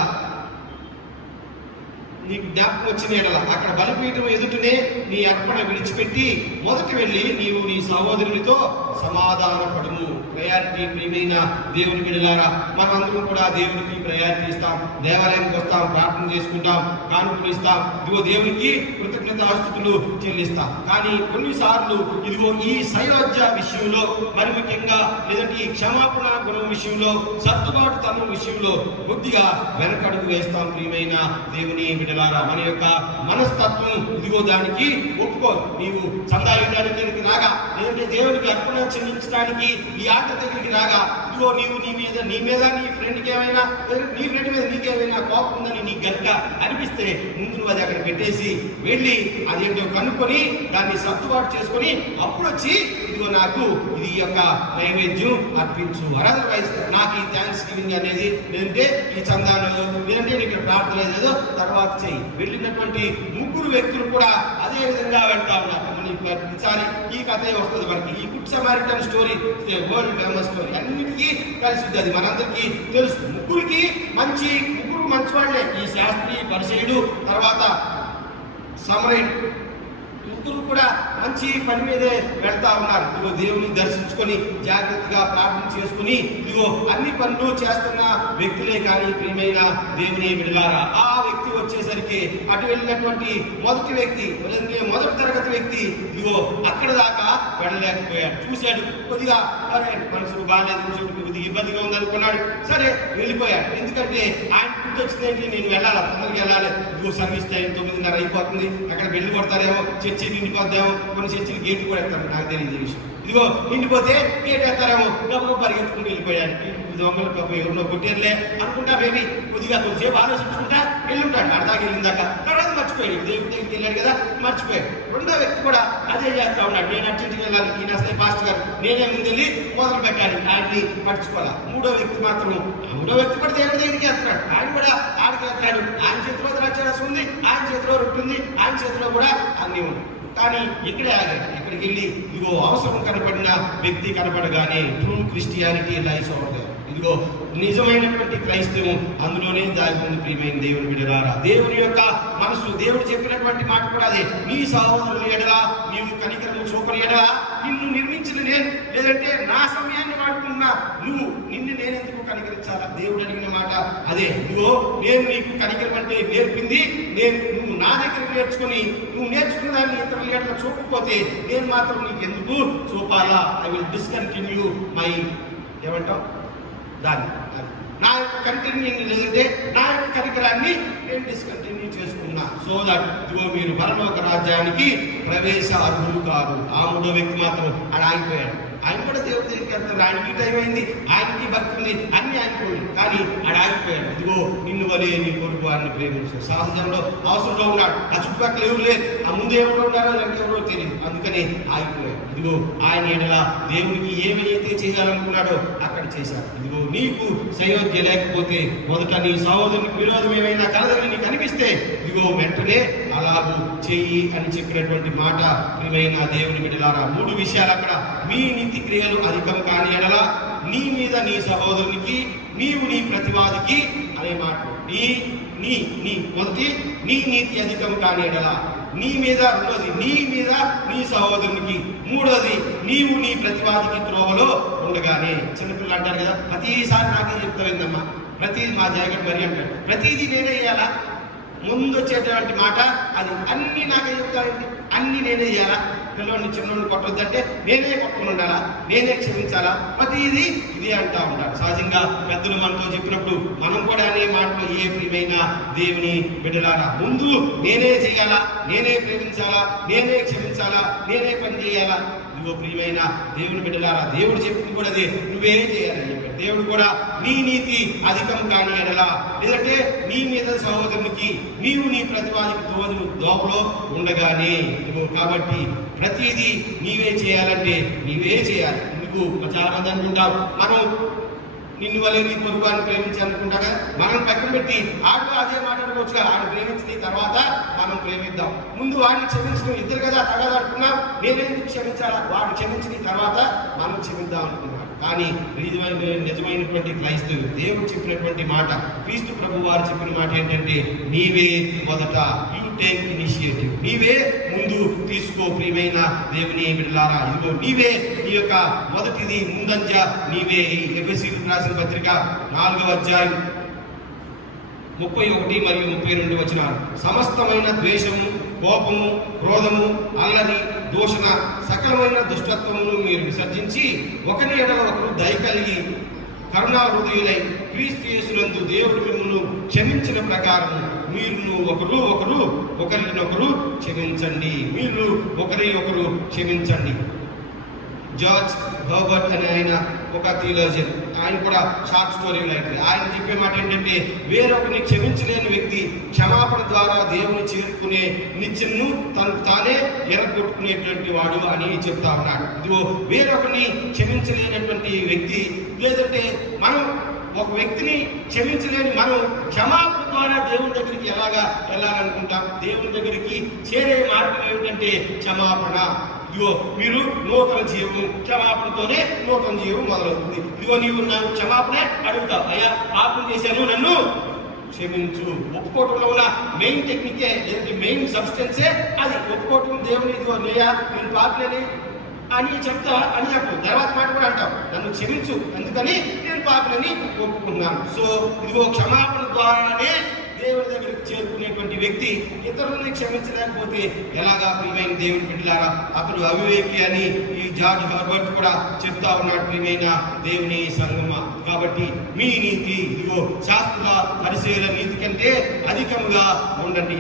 అక్కడ బలిపీఠం ఎదుటనే నీ అర్పణ విడిచిపెట్టి మొదట వెళ్ళి నీవు నీ సహోదరునితో సమాధానపడము. ప్రయారిటీ. ప్రియమైన దేవుని బిడ్డలారా, మనమందరం కూడా దేవునికి ప్రయారిటీ ఇస్తాం. దేవాలయానికి వస్తాం, ప్రార్థన చేసుకుంటాం, కానుకలు ఇస్తాం, ఇదిగో దేవునికి కృతజ్ఞతాస్తుతులు చెల్లిస్తాం. కానీ కొన్నిసార్లు ఇదిగో ఈ సయోధ్య విషయంలో, మరి ముఖ్యంగా లేదంటే ఈ క్షమాపణ గుణం విషయంలో, సర్దుబాటు తనం విషయంలో కొద్దిగా వెనకడుగు వేస్తాం. ప్రియమైన దేవుని బిడ్డలారా, మన యొక్క మనస్తత్వం ఇదిగో దానికి ఒప్పుకో. నీవు చందా ఇవ్వడానికి రాగా, లేదంటే దేవునికి అర్పణ చెల్లించడానికి ఈ ఆట దగ్గరికి రాగా, ఇదిగో నీవు నీ మీద నీ ఫ్రెండ్కి ఏమైనా, నీ ఫ్రెండ్ మీద నీకేమైనా కోపం ఉందని నీకు గనుక అనిపిస్తే ముందు నువ్వు అది అక్కడ పెట్టేసి వెళ్ళి అదేంటో కనుక్కొని దాన్ని సర్దుబాటు చేసుకొని అప్పుడు వచ్చి ఇదిగో నాకు ఇది యొక్క నైవేద్యం అర్పించు. అదర్వైజ్ నాకు ఈ థ్యాంక్స్ గివింగ్ అనేది, లేదంటే ఈ చందాలు, లేదంటే ఇక్కడ ప్రార్థన ఏదో తర్వాత చెయ్యి. వెళ్ళినటువంటి ముగ్గురు వ్యక్తులు కూడా అదే విధంగా వెళ్తా ఉన్నారు. ప్రతిసారి ఈ కథ వస్తుంది మనకి. ఈ good Samaritan story world famous story, అన్నిటికీ కలిసి అది మనందరికీ తెలుసు. ముగ్గురు మంచి వాళ్ళే. ఈ శాస్త్రి, పరిసయుడు, తర్వాత సమరయుడు, ముగ్గురు కూడా మంచి పని మీదే వెళ్తా ఉన్నారు. ఇదిగో దేవుని దర్శించుకొని జాగ్రత్తగా ప్రార్థన చేసుకుని ఇదిగో అన్ని పనులు చేస్తున్న వ్యక్తులే. కానీ ప్రియమైన దేవుని బిడ్డలారా, ఆ వ్యక్తి వచ్చేసరికి అటు వెళ్ళినటువంటి మొదటి వ్యక్తి, మొదటి తరగతి వ్యక్తి ఇదిగో అక్కడ దాకా వెళ్ళలేకపోయాడు. చూశాడు, కొద్దిగా అరే మనసు బాగాలేదు, కొద్దిగా ఇబ్బందిగా ఉందనుకున్నాడు, సరే వెళ్ళిపోయాడు. ఎందుకంటే ఆయన గుర్తొచ్చిందేంటి, నేను వెళ్ళాలి, తొందరగా వెళ్ళాలి, ఇదిగో సర్వీస్ టైం 9:30 అయిపోతుంది, అక్కడ వెళ్ళి కొడతారేమో, చర్చి నిండిపోద్దామో, కొన్ని చర్చిలు గేట్లు కూడా ఎత్తారు, నాకు తెలియదు ఈ విషయం. ఇదిగో నిండిపోతే గేట్ ఎత్తారేమో, డబ్బు పరిగెత్తుకుంటూ వెళ్ళిపోయాడు. దొంగలు పాపం ఎవరినో కొట్టేరులే అనుకుంటా, మేబీ కొద్దిగా కొద్దిసేపు ఆలోచించుకుంటా వెళ్ళుంటాడు. అర్థాకి వెళ్ళిందాక తర్వాత మర్చిపోయాడు. దేవుడి దగ్గరికి వెళ్ళాడు కదా, మర్చిపోయాడు. రెండో వ్యక్తి కూడా అదే చేస్తా ఉన్నాడు. నేను అర్జెంట్కి వెళ్ళాలి, ఈయన వస్తే పాస్టర్ గారు, నేనే ముందెళ్ళి మొదలు పెట్టాను, ఆయన్ని పట్టించుకోవాలి. మూడో వ్యక్తి కూడా దేవుడి దగ్గరికి వెళ్తున్నాడు. ఆయన కూడా ఆడికి వెళ్తాడు. ఆయన చేతిలో ద్రాక్షరసం ఉంది, ఆయన చేతిలో రొట్టె ఉంది, ఆయన చేతిలో కూడా అన్నీ ఉంది. కానీ ఇక్కడే ఆగాడు. ఇక్కడికి వెళ్ళి ఇదిగో అవసరం కనపడిన వ్యక్తి కనపడగానే ట్రూ క్రిస్టియానిటీ లైఫ్ అవుతాయి. ఇదిగో నిజమైనటువంటి క్రైస్తవం అందులోనే దాగి ఉంది. ప్రియమైన దేవుని బిడ్డలారా, దేవుని యొక్క మనసు, దేవుడు చెప్పినటువంటి మాట కూడా అదే. నీ సహోదరుని ఎడల నీవు కనికరము చూపని ఎడల నిన్ను నిర్మించిన నేను, లేదంటే నా సమయాన్ని వాడుకున్నా నిన్ను నేనెందుకు కనికరించాలా? దేవుడు అడిగిన మాట అదే. ఇదిగో నేను నీకు కనికరం అంటే నేర్పింది నువ్వు నా దగ్గర నేర్చుకుని, నువ్వు నేర్చుకున్న దాన్ని ఇతరుల ఎడల చూపకపోతే నేను మాత్రం నీకు ఎందుకు చూపాలా? ఐ విల్ డిస్కంటిన్యూ మై ఏమంటాం దాన్ని, నా యొక్క కంటిన్యూ, లేదంటే నా యొక్క కనికరాన్ని నేను డిస్కంటిన్యూ చేసుకున్నా. సో దట్ ఇదిగో మీరు పరలోక రాజ్యానికి ప్రవేశ అర్హులు కాదు. ఆ మూడో వ్యక్తి మాత్రం ఆడ ఆగిపోయాడు. ఆయన కూడా దేవుడి దగ్గరికి వెళ్తారు, ఆయనకి టైం అయింది, ఆయనకి భక్తి ఉంది, అన్ని ఆయనకోండి, కానీ ఆడ ఆగిపోయాడు. ఇదిగో నిన్ను వలే నీ కొడుకు వారిని ప్రేమించాడు. సహజంలో అవసరంలో ఉన్నాడు, ఆ చుట్టుపక్కల ఎవరు లేరు, ఆ ముందు ఎవరు ఉన్నారో ఎవరో తెలియదు, అందుకని ఆగిపోయాడు. ఇదిగో ఆయన ఎడల దేవునికి ఏమైతే చేయాలనుకున్నాడో అక్కడ చేశాడు. ఇదిగో నీకు సయోధ్య లేకపోతే మొదట నీ సహోదరునికి విరోధం ఏమైనా కలదని నీకు అనిపిస్తే ఇదిగో వెంటనే అలాగూ చెయ్యి అని చెప్పినటువంటి మాట. ప్రియమైన దేవుని బిడ్డలారా, 3 విషయాలు అక్కడ. మీ నీతి క్రియలు అధికం కాని ఎడల నీ మీద నీ సహోదరునికి, నీవు నీ ప్రతివాదికి అనే మాట. మొదటి నీ నీతి అధికం కాని ఎడల నీ మీద, రెండోది నీ మీద నీ సహోదరునికి, మూడోది నీవు నీ ప్రతివాదికి త్రోవలో ఉండగానే. చిన్నపిల్లలు అంటారు కదా, ప్రతిసారి నాకే చెప్తావేందమ్మా, ప్రతిదీ మా జాగ్రత్త మరి అంటాడు, ప్రతిదీ నేనే చేయాలా? ముందు వచ్చేటువంటి మాట అది, అన్ని నాకే చెప్తావేంటి, అన్ని నేనే చేయాలా? పిల్లవాడిని చిన్నోడిని కొట్టొద్దంటే నేనే కొట్టుకుని ఉండాలా? నేనే క్షమించాలా? ప్రతి ఇది అంటా ఉంటారు. సహజంగా పెద్దలు మనతో చెప్పినప్పుడు మనం కూడా అనే మాటలు ఏ ప్రియమైన దేవుని బిడ్డలారా, ముందు నేనే చేయాలా, నేనే ప్రేమించాలా, నేనే క్షమించాలా, నేనే పని చేయాలా? ఇదిగో ప్రియమైన దేవుని బిడ్డలారా, దేవుడు చెప్పింది కూడా అదే, నువ్వే చేయాలని చెప్పాడు. దేవుడు కూడా నీ నీతి అధికం కాని ఎడలా, లేదంటే నీ మీద సహోదరునికి నీవు నీ ప్రతివాదికి దోవలో ఉండగానే. కాబట్టి ప్రతిదీ నీవే చేయాలంటే నీవే చేయాలి. ఎందుకు చాలా మంది అనుకుంటాం, మనం నిన్ను వలే నీ పొరుగువాన్ని ప్రేమించాలనుకుంటాగా, మనం పక్కన పెట్టి ఆడు అదే మాట్లాడుకోవచ్చుగా, ఆడు ప్రేమించిన తర్వాత మనం ప్రేమిద్దాం. ముందు వాడిని క్షమించడం, ఇద్దరు కదా తగదాడుకున్నాం, నేనేందుకు క్షమించాలా? వాడు క్షమించిన తర్వాత మనం క్షమిద్దాం అనుకున్నాం. కానీ నిజమైనటువంటి క్రైస్తవులు దేవుడు చెప్పినటువంటి మాట, క్రీస్తు ప్రభు వారు చెప్పిన మాట ఏంటంటే, నీవే మొదట, యు టేక్ ఇనిషియేటివ్, నీవే ముందు తీసుకో. ప్రియమైన దేవుని బిడ్డలారా, ఇదిగో నీవే నీ యొక్క మొదటిది ముందంజ నీవే. ఎఫెసీయులకు రాసిన పత్రిక 4వ అధ్యాయం 31 మరియు 32 వచనాలు. సమస్తమైన ద్వేషము, కోపము, క్రోధము, అల్లరి, దూషణ, సకలమైన దుష్టత్వమును మీరు విసర్జించి ఒకరి ఎడల ఒకరు దయ కలిగి కరుణా హృదయులై క్రీస్తు యేసునందు దేవుడు మిమ్మల్ని క్షమించిన ప్రకారం మీరు ఒకరినొకరు క్షమించండి. మీరు ఒకరు క్షమించండి. జార్జ్ హర్బర్ట్ అనే ఆయన ఒక థియాలజియన్, ఆయన కూడా షార్ట్ స్టోరీ రైటర్. ఆయన చెప్పే మాట ఏంటంటే, వేరొకరిని క్షమించలేని వ్యక్తి క్షమాపణ ద్వారా దేవుని చేరుకునే నిత్యను తనకు తానే ఎరగొట్టుకునేటువంటి వాడు అని చెప్తా ఉన్నాడు. ఇదిగో వేరొకరిని క్షమించలేనటువంటి వ్యక్తి, లేదంటే మనం ఒక వ్యక్తిని క్షమించలేని మనం క్షమాపణ ద్వారా దేవుని దగ్గరికి ఎలాగా వెళ్ళాలనుకుంటాం? దేవుని దగ్గరికి చేరే మార్గం ఏమిటంటే క్షమాపణ. ఇదిగో మీరు నూతన జీవము, క్షమాపణతోనే నూతన జీవం మొదలవుతుంది. ఇదిగో నీవు నన్ను క్షమాపణ అడుగుతావు, అయ్యా పాపం చేశాను, నన్ను క్షమించు. ఒప్పుకోవటంలో ఉన్న మెయిన్ టెక్నికే, లేదంటే మెయిన్ సబ్స్టెన్సే అది. ఒప్పుకోవటం దేవుని, ఇదిగో నేయా నేను పాపలేని అని చెప్తా అని చెప్పు. తర్వాత మాట కూడా అంటావు, నన్ను క్షమించు, అందుకని నేను పాపలని ఒప్పుకున్నాను. సో ఇదిగో క్షమాపణ ద్వారానే దేవుని దగ్గరికి చేరుకునేటువంటి వ్యక్తి ఇతరులని క్షమించలేకపోతే ఎలాగా? ప్రియమైన దేవుని బిడ్డలారా, అతడు అవివేకి అని ఈ జార్జ్ హర్బర్ట్ కూడా చెప్తా ఉన్నాడు. ప్రియమైన దేవుని సంగమ, కాబట్టి మీ నీతి ఇదిగో శాస్త్రుల పరిశీల నీతి కంటే అధికంగా ఉండండి.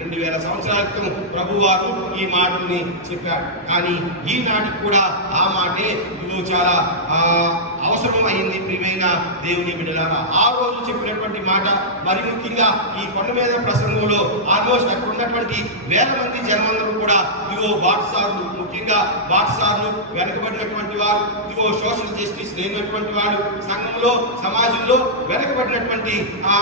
2000 సంవత్సరాల క్రితం ప్రభువారు ఈ మాటల్ని చెప్పాడు. కానీ ఈనాటికి కూడా ఆ మాటే ఇదిగో చాలా అవసరమైంది. ప్రియమైన దేవుని బిడ్డలారా, ఆ రోజు చెప్పినటువంటి మాట మరి ముఖ్యంగా ఈ కొండ మీద ప్రసంగంలో ఆల్మోస్ట్ అక్కడ ఉన్నటువంటి వేల మంది జనమందరూ కూడా ఇదిగో బాటసారులు, ముఖ్యంగా బాటసారులు, వెనకబడినటువంటి వారు, ఇదిగో సోషల్ జస్టిస్ లేనటువంటి వాడు, సంఘంలో సమాజంలో వెనకబడినటువంటి ఆ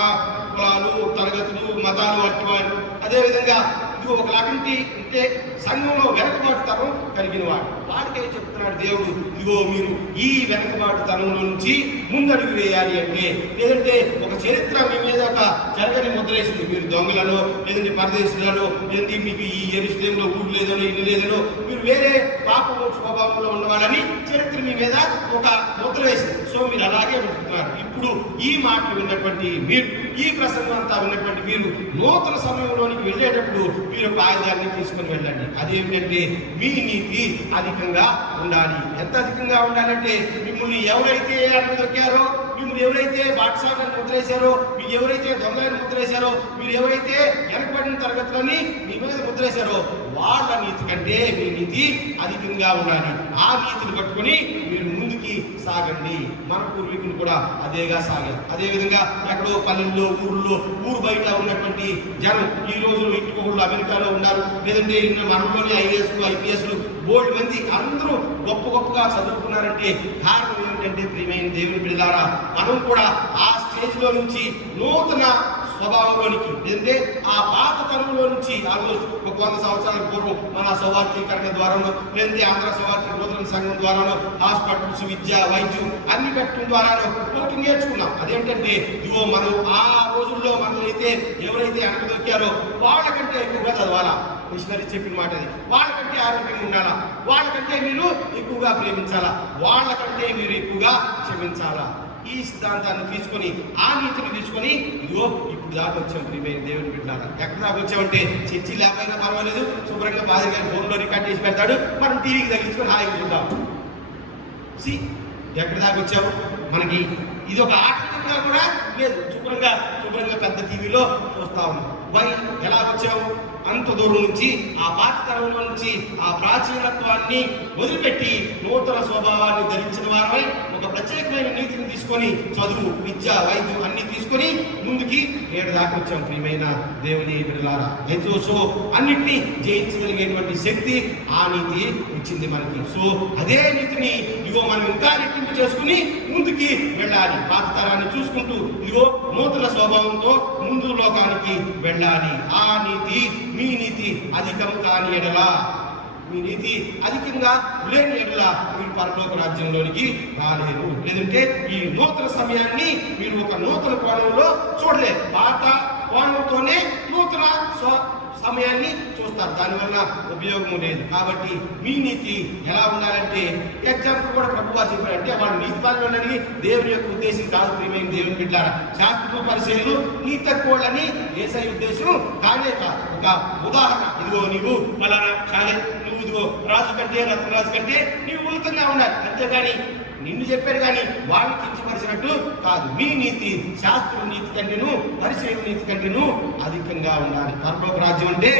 కులాలు, తరగతులు, మతాలు వంటి వాడు, అదేవిధంగా ఇదిగో ఒకలాంటి అంటే సంఘంలో వెనకబాటుతనం కలిగిన వాడు, వాడికే చెప్తున్నాడు దేవుడు, ఇదిగో మీరు ఈ వెనకబాటుతనంలో నుంచి ముందడుగు వేయాలి అంటే, లేదంటే ఒక చరిత్ర మీ మీద ఒక జరగని ముద్రేసింది. మీరు దొంగలను, లేదంటే పరదేశులను, లేదంటే మీకు ఈ యెరూషలేములో ఊరు లేదనో ఇల్లు లేదనో, మీరు వేరే పాపము స్వభావంలో ఉన్నవాళ్ళని చరిత్ర మీ మీద ఒక ముద్ర వేసింది. సో మీరు అలాగే బతుకుతున్నారు. ఇప్పుడు ఈ మాటలు విన్నటువంటి మీరు, ఈ ప్రసంగం అంతా విన్నటువంటి మీరు నూతన సమయంలోనికి వెళ్ళేటప్పుడు మీరు ఒక ఆయుధాన్ని తీసుకొని వెళ్ళండి. అదేమిటంటే మీ నీతి అధికంగా ఉండాలి. ఎంత అధికంగా ఉండాలంటే, మిమ్మల్ని ఎవరైతే అడగదొక్కారో, మిమ్మల్ని ఎవరైతే బాటసాలను ముద్రేశారో, మీరు ఎవరైతే దొంగలను ముద్రేశారో, మీరు ఎవరైతే వెనకబడిన తరగతులని మీ మీద ముద్రేశారో, వాళ్ళ నీతి కంటే మీ నీతి అధికంగా ఉండాలి. ఆ నీతిని పట్టుకొని మీరు ముందుకి సాగండి. మన పూర్వీకులు కూడా అదేగా సాగారు. అదేవిధంగా ఎక్కడో పల్లెల్లో, ఊళ్ళో, ఊరు బయట ఉన్నటువంటి జనం ఈ రోజు ఇంటికొకళ్ళు అమెరికాలో ఉన్నారు, లేదంటే మనలోని ఐఏఎస్లు, ఐపీఎస్లు బోల్డ్ మంది అందరూ గొప్పగా చదువుకున్నారంటే కారణం ఏమిటంటే, ప్రియమైన దేవుని బిడ్డలారా, మనం కూడా ఆ స్టేజ్లో నుంచి నూతన స్వభావంలోనికి, లేదంటే ఆ పాత తరంలో నుంచి ఆల్మోస్ట్ ఒక 100 సంవత్సరాల పూర్వం మన సౌవార్థీకరణ ద్వారానో, లేదంటే ఆంధ్ర సౌవార్థిక నూతన సంఘం ద్వారానో, హాస్పిటల్స్, విద్య, వైద్యం అన్ని పెట్టడం ద్వారానో ఒకటి నేర్చుకున్నాం. అదేంటంటే ఇదిగో మనం ఆ రోజుల్లో మనల్ని ఎవరైతే అనగదొక్కారో వాళ్ళకంటే ఎక్కువగా చదవాలా. మిషనరీ చెప్పిన మాట అది. వాళ్ళకంటే ఆరోగ్యంగా ఉండాలా, వాళ్ళకంటే మీరు ఎక్కువగా ప్రేమించాలా, వాళ్ళకంటే మీరు ఎక్కువగా క్షమించాలా. ఈ సిద్ధాంతాన్ని తీసుకొని ఆ నీతిని తీసుకొని ఇదిగో ఇప్పుడు దాకా వచ్చాం ప్రియమైన దేవుని బిడ్డలారా. ఎక్కడ దాకా వచ్చామంటే చర్చి లేకపోయినా పర్వాలేదు, శుభ్రంగా పాదరి గారి ఫోన్లో రికార్డ్ చేసి పెడతాడు, మనం టీవీకి తగిలించుకొని హాయిగా చూద్దాం. ఎక్కడ దాకా వచ్చాము? మనకి ఇది ఒక ఆటంకంగా కూడా లేదు, శుభ్రంగా పెద్ద టీవీలో చూస్తా ఉన్నాం. వై ఎలా వచ్చాము? అంత దూరం నుంచి ఆ పాత తరంలో నుంచి ఆ ప్రాచీనత్వాన్ని వదిలిపెట్టి నూతన స్వభావాన్ని ధరించిన వారమై ఒక ప్రత్యేకమైన నీతిని తీసుకొని చదువు, విద్య, వైద్యం అన్ని తీసుకొని ముందుకి ఏడు దాకా వచ్చాం ప్రియమైన దేవుని బిడ్డలారా. అయితే సో అన్నిటినీ జయించగలిగేటువంటి శక్తి ఆ నీతి వచ్చింది మనకి. సో అదే నీతిని ఇదిగో మనం ఇంకా రెట్టింపు చేసుకుని ముందుకి వెళ్ళాలి. పాత తరాన్ని చూసుకుంటూ ఇదిగో నూతన స్వభావంతో ముందు లోకానికి వెళ్ళాలి. ఆ నీతి మీ నీతి అధికం కాని ఎడలా, మీ నీతి అధికంగా లేని ఎడలా మీరు పరలోక రాజ్యంలోనికి రాలేరు. లేదంటే ఈ నూతన సమయాన్ని మీరు ఒక నూతన కోణంలో చూడలేరు. పాత కోణంతోనే నూతన సమయాన్ని చూస్తారు, దానివల్ల ఉపయోగం లేదు. కాబట్టి మీ నీతి ఎలా ఉండాలంటే ఎగ్జాంపుల్ కూడా ప్రభువా చెప్పారంటే వాళ్ళు నీతి పాలనని దేవుని యొక్క ఉద్దేశం కాదు ప్రియమైన దేవుని బిడ్డలారా. శాస్త్రము పరిశీలనలు నీ తక్కువని యేసయ్య ఉద్దేశం కానే కాదు. ఒక ఉదాహరణ, ఇదిగో నీవు ఫలానా చాలే, నువ్వు ఇదిగో రాజు కంటే రత్నరాజు కంటే నీవు ఉన్నతంగా ఉండాలి, అంతేగాని నిన్ను చెప్పారు కానీ వాళ్ళని కించపరిచినట్టు కాదు. మీ నీతి శాస్త్ర నీతి కంటేను పరిశీలన నీతి కంటేను అధికంగా ఉండాలి. పరలోక రాజ్యం అంటే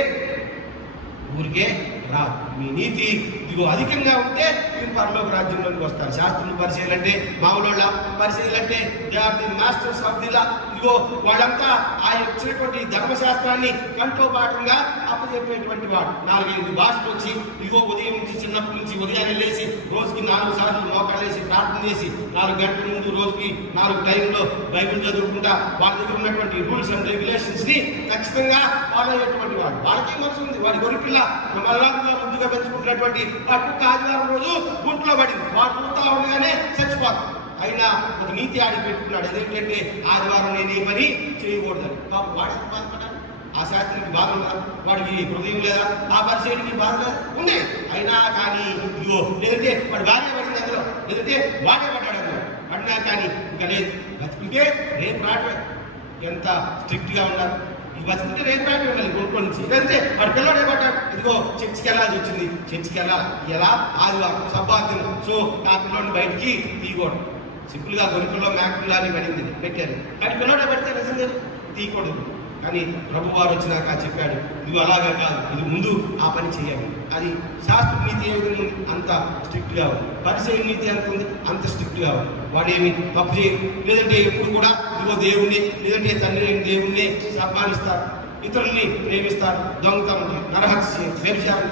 ఊరికే రాదు. మీ నీతి ఇదిగో అధికంగా ఉంటే మీరు పరలోక రాజ్యంలోకి వస్తారు. శాస్త్రులు పరిశీలన అంటే మామూలు పరిశీలన అంటే they are the masters of the law. ఇదిగో వాళ్ళంతా ఆయన ఇచ్చినటువంటి ధర్మశాస్త్రాన్ని కంఠోపాఠంగా అప్పచెప్పేటువంటి వాడు. 4-5 భాషలు వచ్చి ఇదిగో ఉదయం నుంచి చిన్నప్పటి నుంచి ఉదయాన్నే లేచి రోజుకి 4 సార్లు మోకాళ్ళేసి ప్రార్థన చేసి 4 గంటల ముందు రోజుకి 4 టైంలో బైబిల్ చదువుకుంటా వాళ్ళ దగ్గర ఉన్నటువంటి రూల్స్ అండ్ రెగ్యులేషన్స్ ని ఖచ్చితంగా ఫాలో అయ్యేటువంటి వాడు. వాళ్ళకి మనసు ఉంది, వాడి గొరిపిల్ల ముందుగా పెంచుకుంటున్నటువంటి వాడు ఆదివారం రోజు గుంట్లో పడింది, వాడు చూస్తా ఉండగానే చచ్చిపోతాం. అయినా ఒక నీతి ఆడి పెట్టుకున్నాడు, అదేంటంటే ఆదివారం నేను ఏ పని చేయకూడదని. పాపం వాడే బాధపడ్డాడు. ఆ శాస్త్రికి బాధ ఉందా? వాడికి హృదయం లేదా? ఆ పరిచయానికి బాధ ఉంది. అయినా కానీ ఇదిగో లేదంటే వాడు భార్య పడింది అందులో, లేదంటే వాడే పడ్డాడు అందులో, పడినా కానీ ఇంకా లేదు. బతుకుంటే రేపు రావటమే. ఎంత స్ట్రిక్ట్ గా ఉన్నారు. ఈ బతుకుంటే రేపు రావటం వెళ్ళాలి గుంట్లో నుంచి. లేదంటే వాడు పిల్లడే పడ్డాడు, ఇదిగో చర్చికి వెళ్ళాల్సి వచ్చింది, చర్చికి వెళ్ళాలి ఎలా ఆదివారం సబ్బార్థం. సో ఆ పిల్లోని బయటికి తీయకూడదు. సింపుల్ గా గొరిపిల్లో మేకపిల్లని పడింది పెట్టారు, కానీ పిల్లడే పెడితే నిజంగా తీయకూడదు. కానీ ప్రభు వారు వచ్చినాక చెప్పాడు, ఇది అలాగా కాదు, ఇది ముందు ఆ పని చేయాలి. అది శాస్త్ర నీతి ఏ విధంగా ఉంది అంత స్ట్రిక్ట్ గా ఉంది, పరిచయ నీతి ఎంత ఉంది అంత స్ట్రిక్ట్ గా ఉంది. వాడేమి తప్పు చేయరు, లేదంటే ఎప్పుడు కూడా ఇదిగో దేవుణ్ణి లేదంటే తండ్రి అయిన దేవుణ్ణి సన్మానిస్తారు, ఇతరుల్ని ప్రేమిస్తారు, దొంగతనం, నరహత్య, వ్యభిచారం,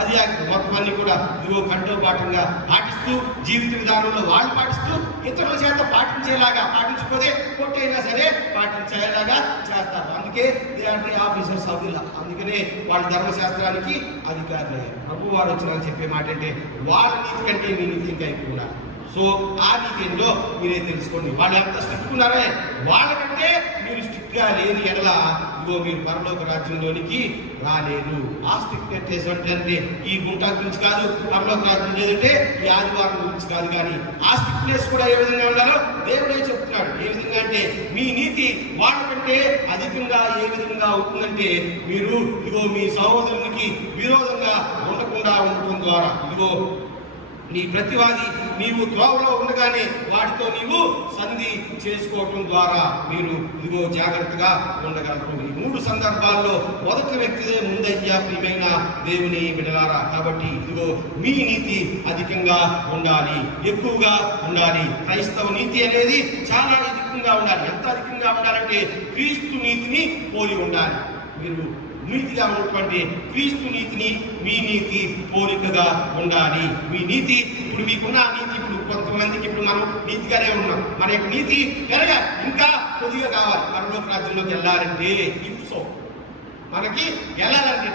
అది మొత్తం అన్ని కూడా ఇదిగో కంఠోపాఠంగా పాటిస్తూ జీవిత విధానంలో వాళ్ళు పాటిస్తూ ఇతరుల చేత పాటించేలాగా, పాటించకపోతే కొట్టైనా సరే పాటించేలాగా చేస్తారు. అందుకే they are the officers of the law. అందుకనే వాళ్ళ ధర్మశాస్త్రానికి అధికారులు. ప్రభు వారు వచ్చిన చెప్పే మాట అంటే వాళ్ళ నీతి కంటే మీ నీతి ఇంకా ఎక్కువ ఉండాలి. సో ఆ నీతి ఏంటో మీరే తెలుసుకోండి. వాళ్ళు ఎంత స్ట్రిక్ట్ ఉన్నారే వాళ్ళకంటే మీరు స్ట్రిక్ట్ గా లేని ఎడల ఇదిగో మీరు పరలోక రాజ్యంలోనికి రాలేరు. ఆ స్ట్రిక్ట్నెస్ అంటే ఈ గుంటా గురించి కాదు, పరలోక రాజ్యం లేదంటే ఈ ఆదివారం గురించి కాదు. కానీ ఆ స్ట్రిక్ట్నెస్ కూడా ఏ విధంగా ఉండాలో దేవుడే చెప్తున్నాడు. ఏ విధంగా అంటే మీ నీతి వాళ్ళకంటే అధికంగా ఏ విధంగా అవుతుందంటే మీరు ఇదిగో మీ సహోదరునికి విరోధంగా ఉండకుండా ఉండటం ద్వారా, ఇదిగో నీ ప్రతివాది నీవు త్రోవలో ఉండగానే వాడితో నీవు సంధి చేసుకోవటం ద్వారా మీరు ఇదిగో జాగ్రత్తగా ఉండగలరు. ఈ 3 సందర్భాల్లో మొదటి వ్యక్తిదే ముందయ్యా ప్రియమైన దేవుని బిడ్డలారా. కాబట్టి ఇదిగో మీ నీతి అధికంగా ఉండాలి, ఎక్కువగా ఉండాలి. క్రైస్తవ నీతి అనేది చాలా అధికంగా ఉండాలి. ఎంత అధికంగా ఉండాలంటే క్రీస్తు నీతిని పోలి ఉండాలి. మీరు నీతిగా ఉన్నటువంటి క్రీస్తు నీతిని మీ నీతి పోలికగా ఉండాలి. మీ నీతి ఇప్పుడు మీకున్న నీతి ఇప్పుడు కొంతమందికి ఇప్పుడు మనం నీతిగానే ఉన్నాం, మన యొక్క నీతి పెరగాలి, ఇంకా కొద్దిగా కావాలి. పరలోక రాజ్యంలోకి వెళ్ళాలంటే ఇఫ్ సో మనకి వెళ్ళాలంటే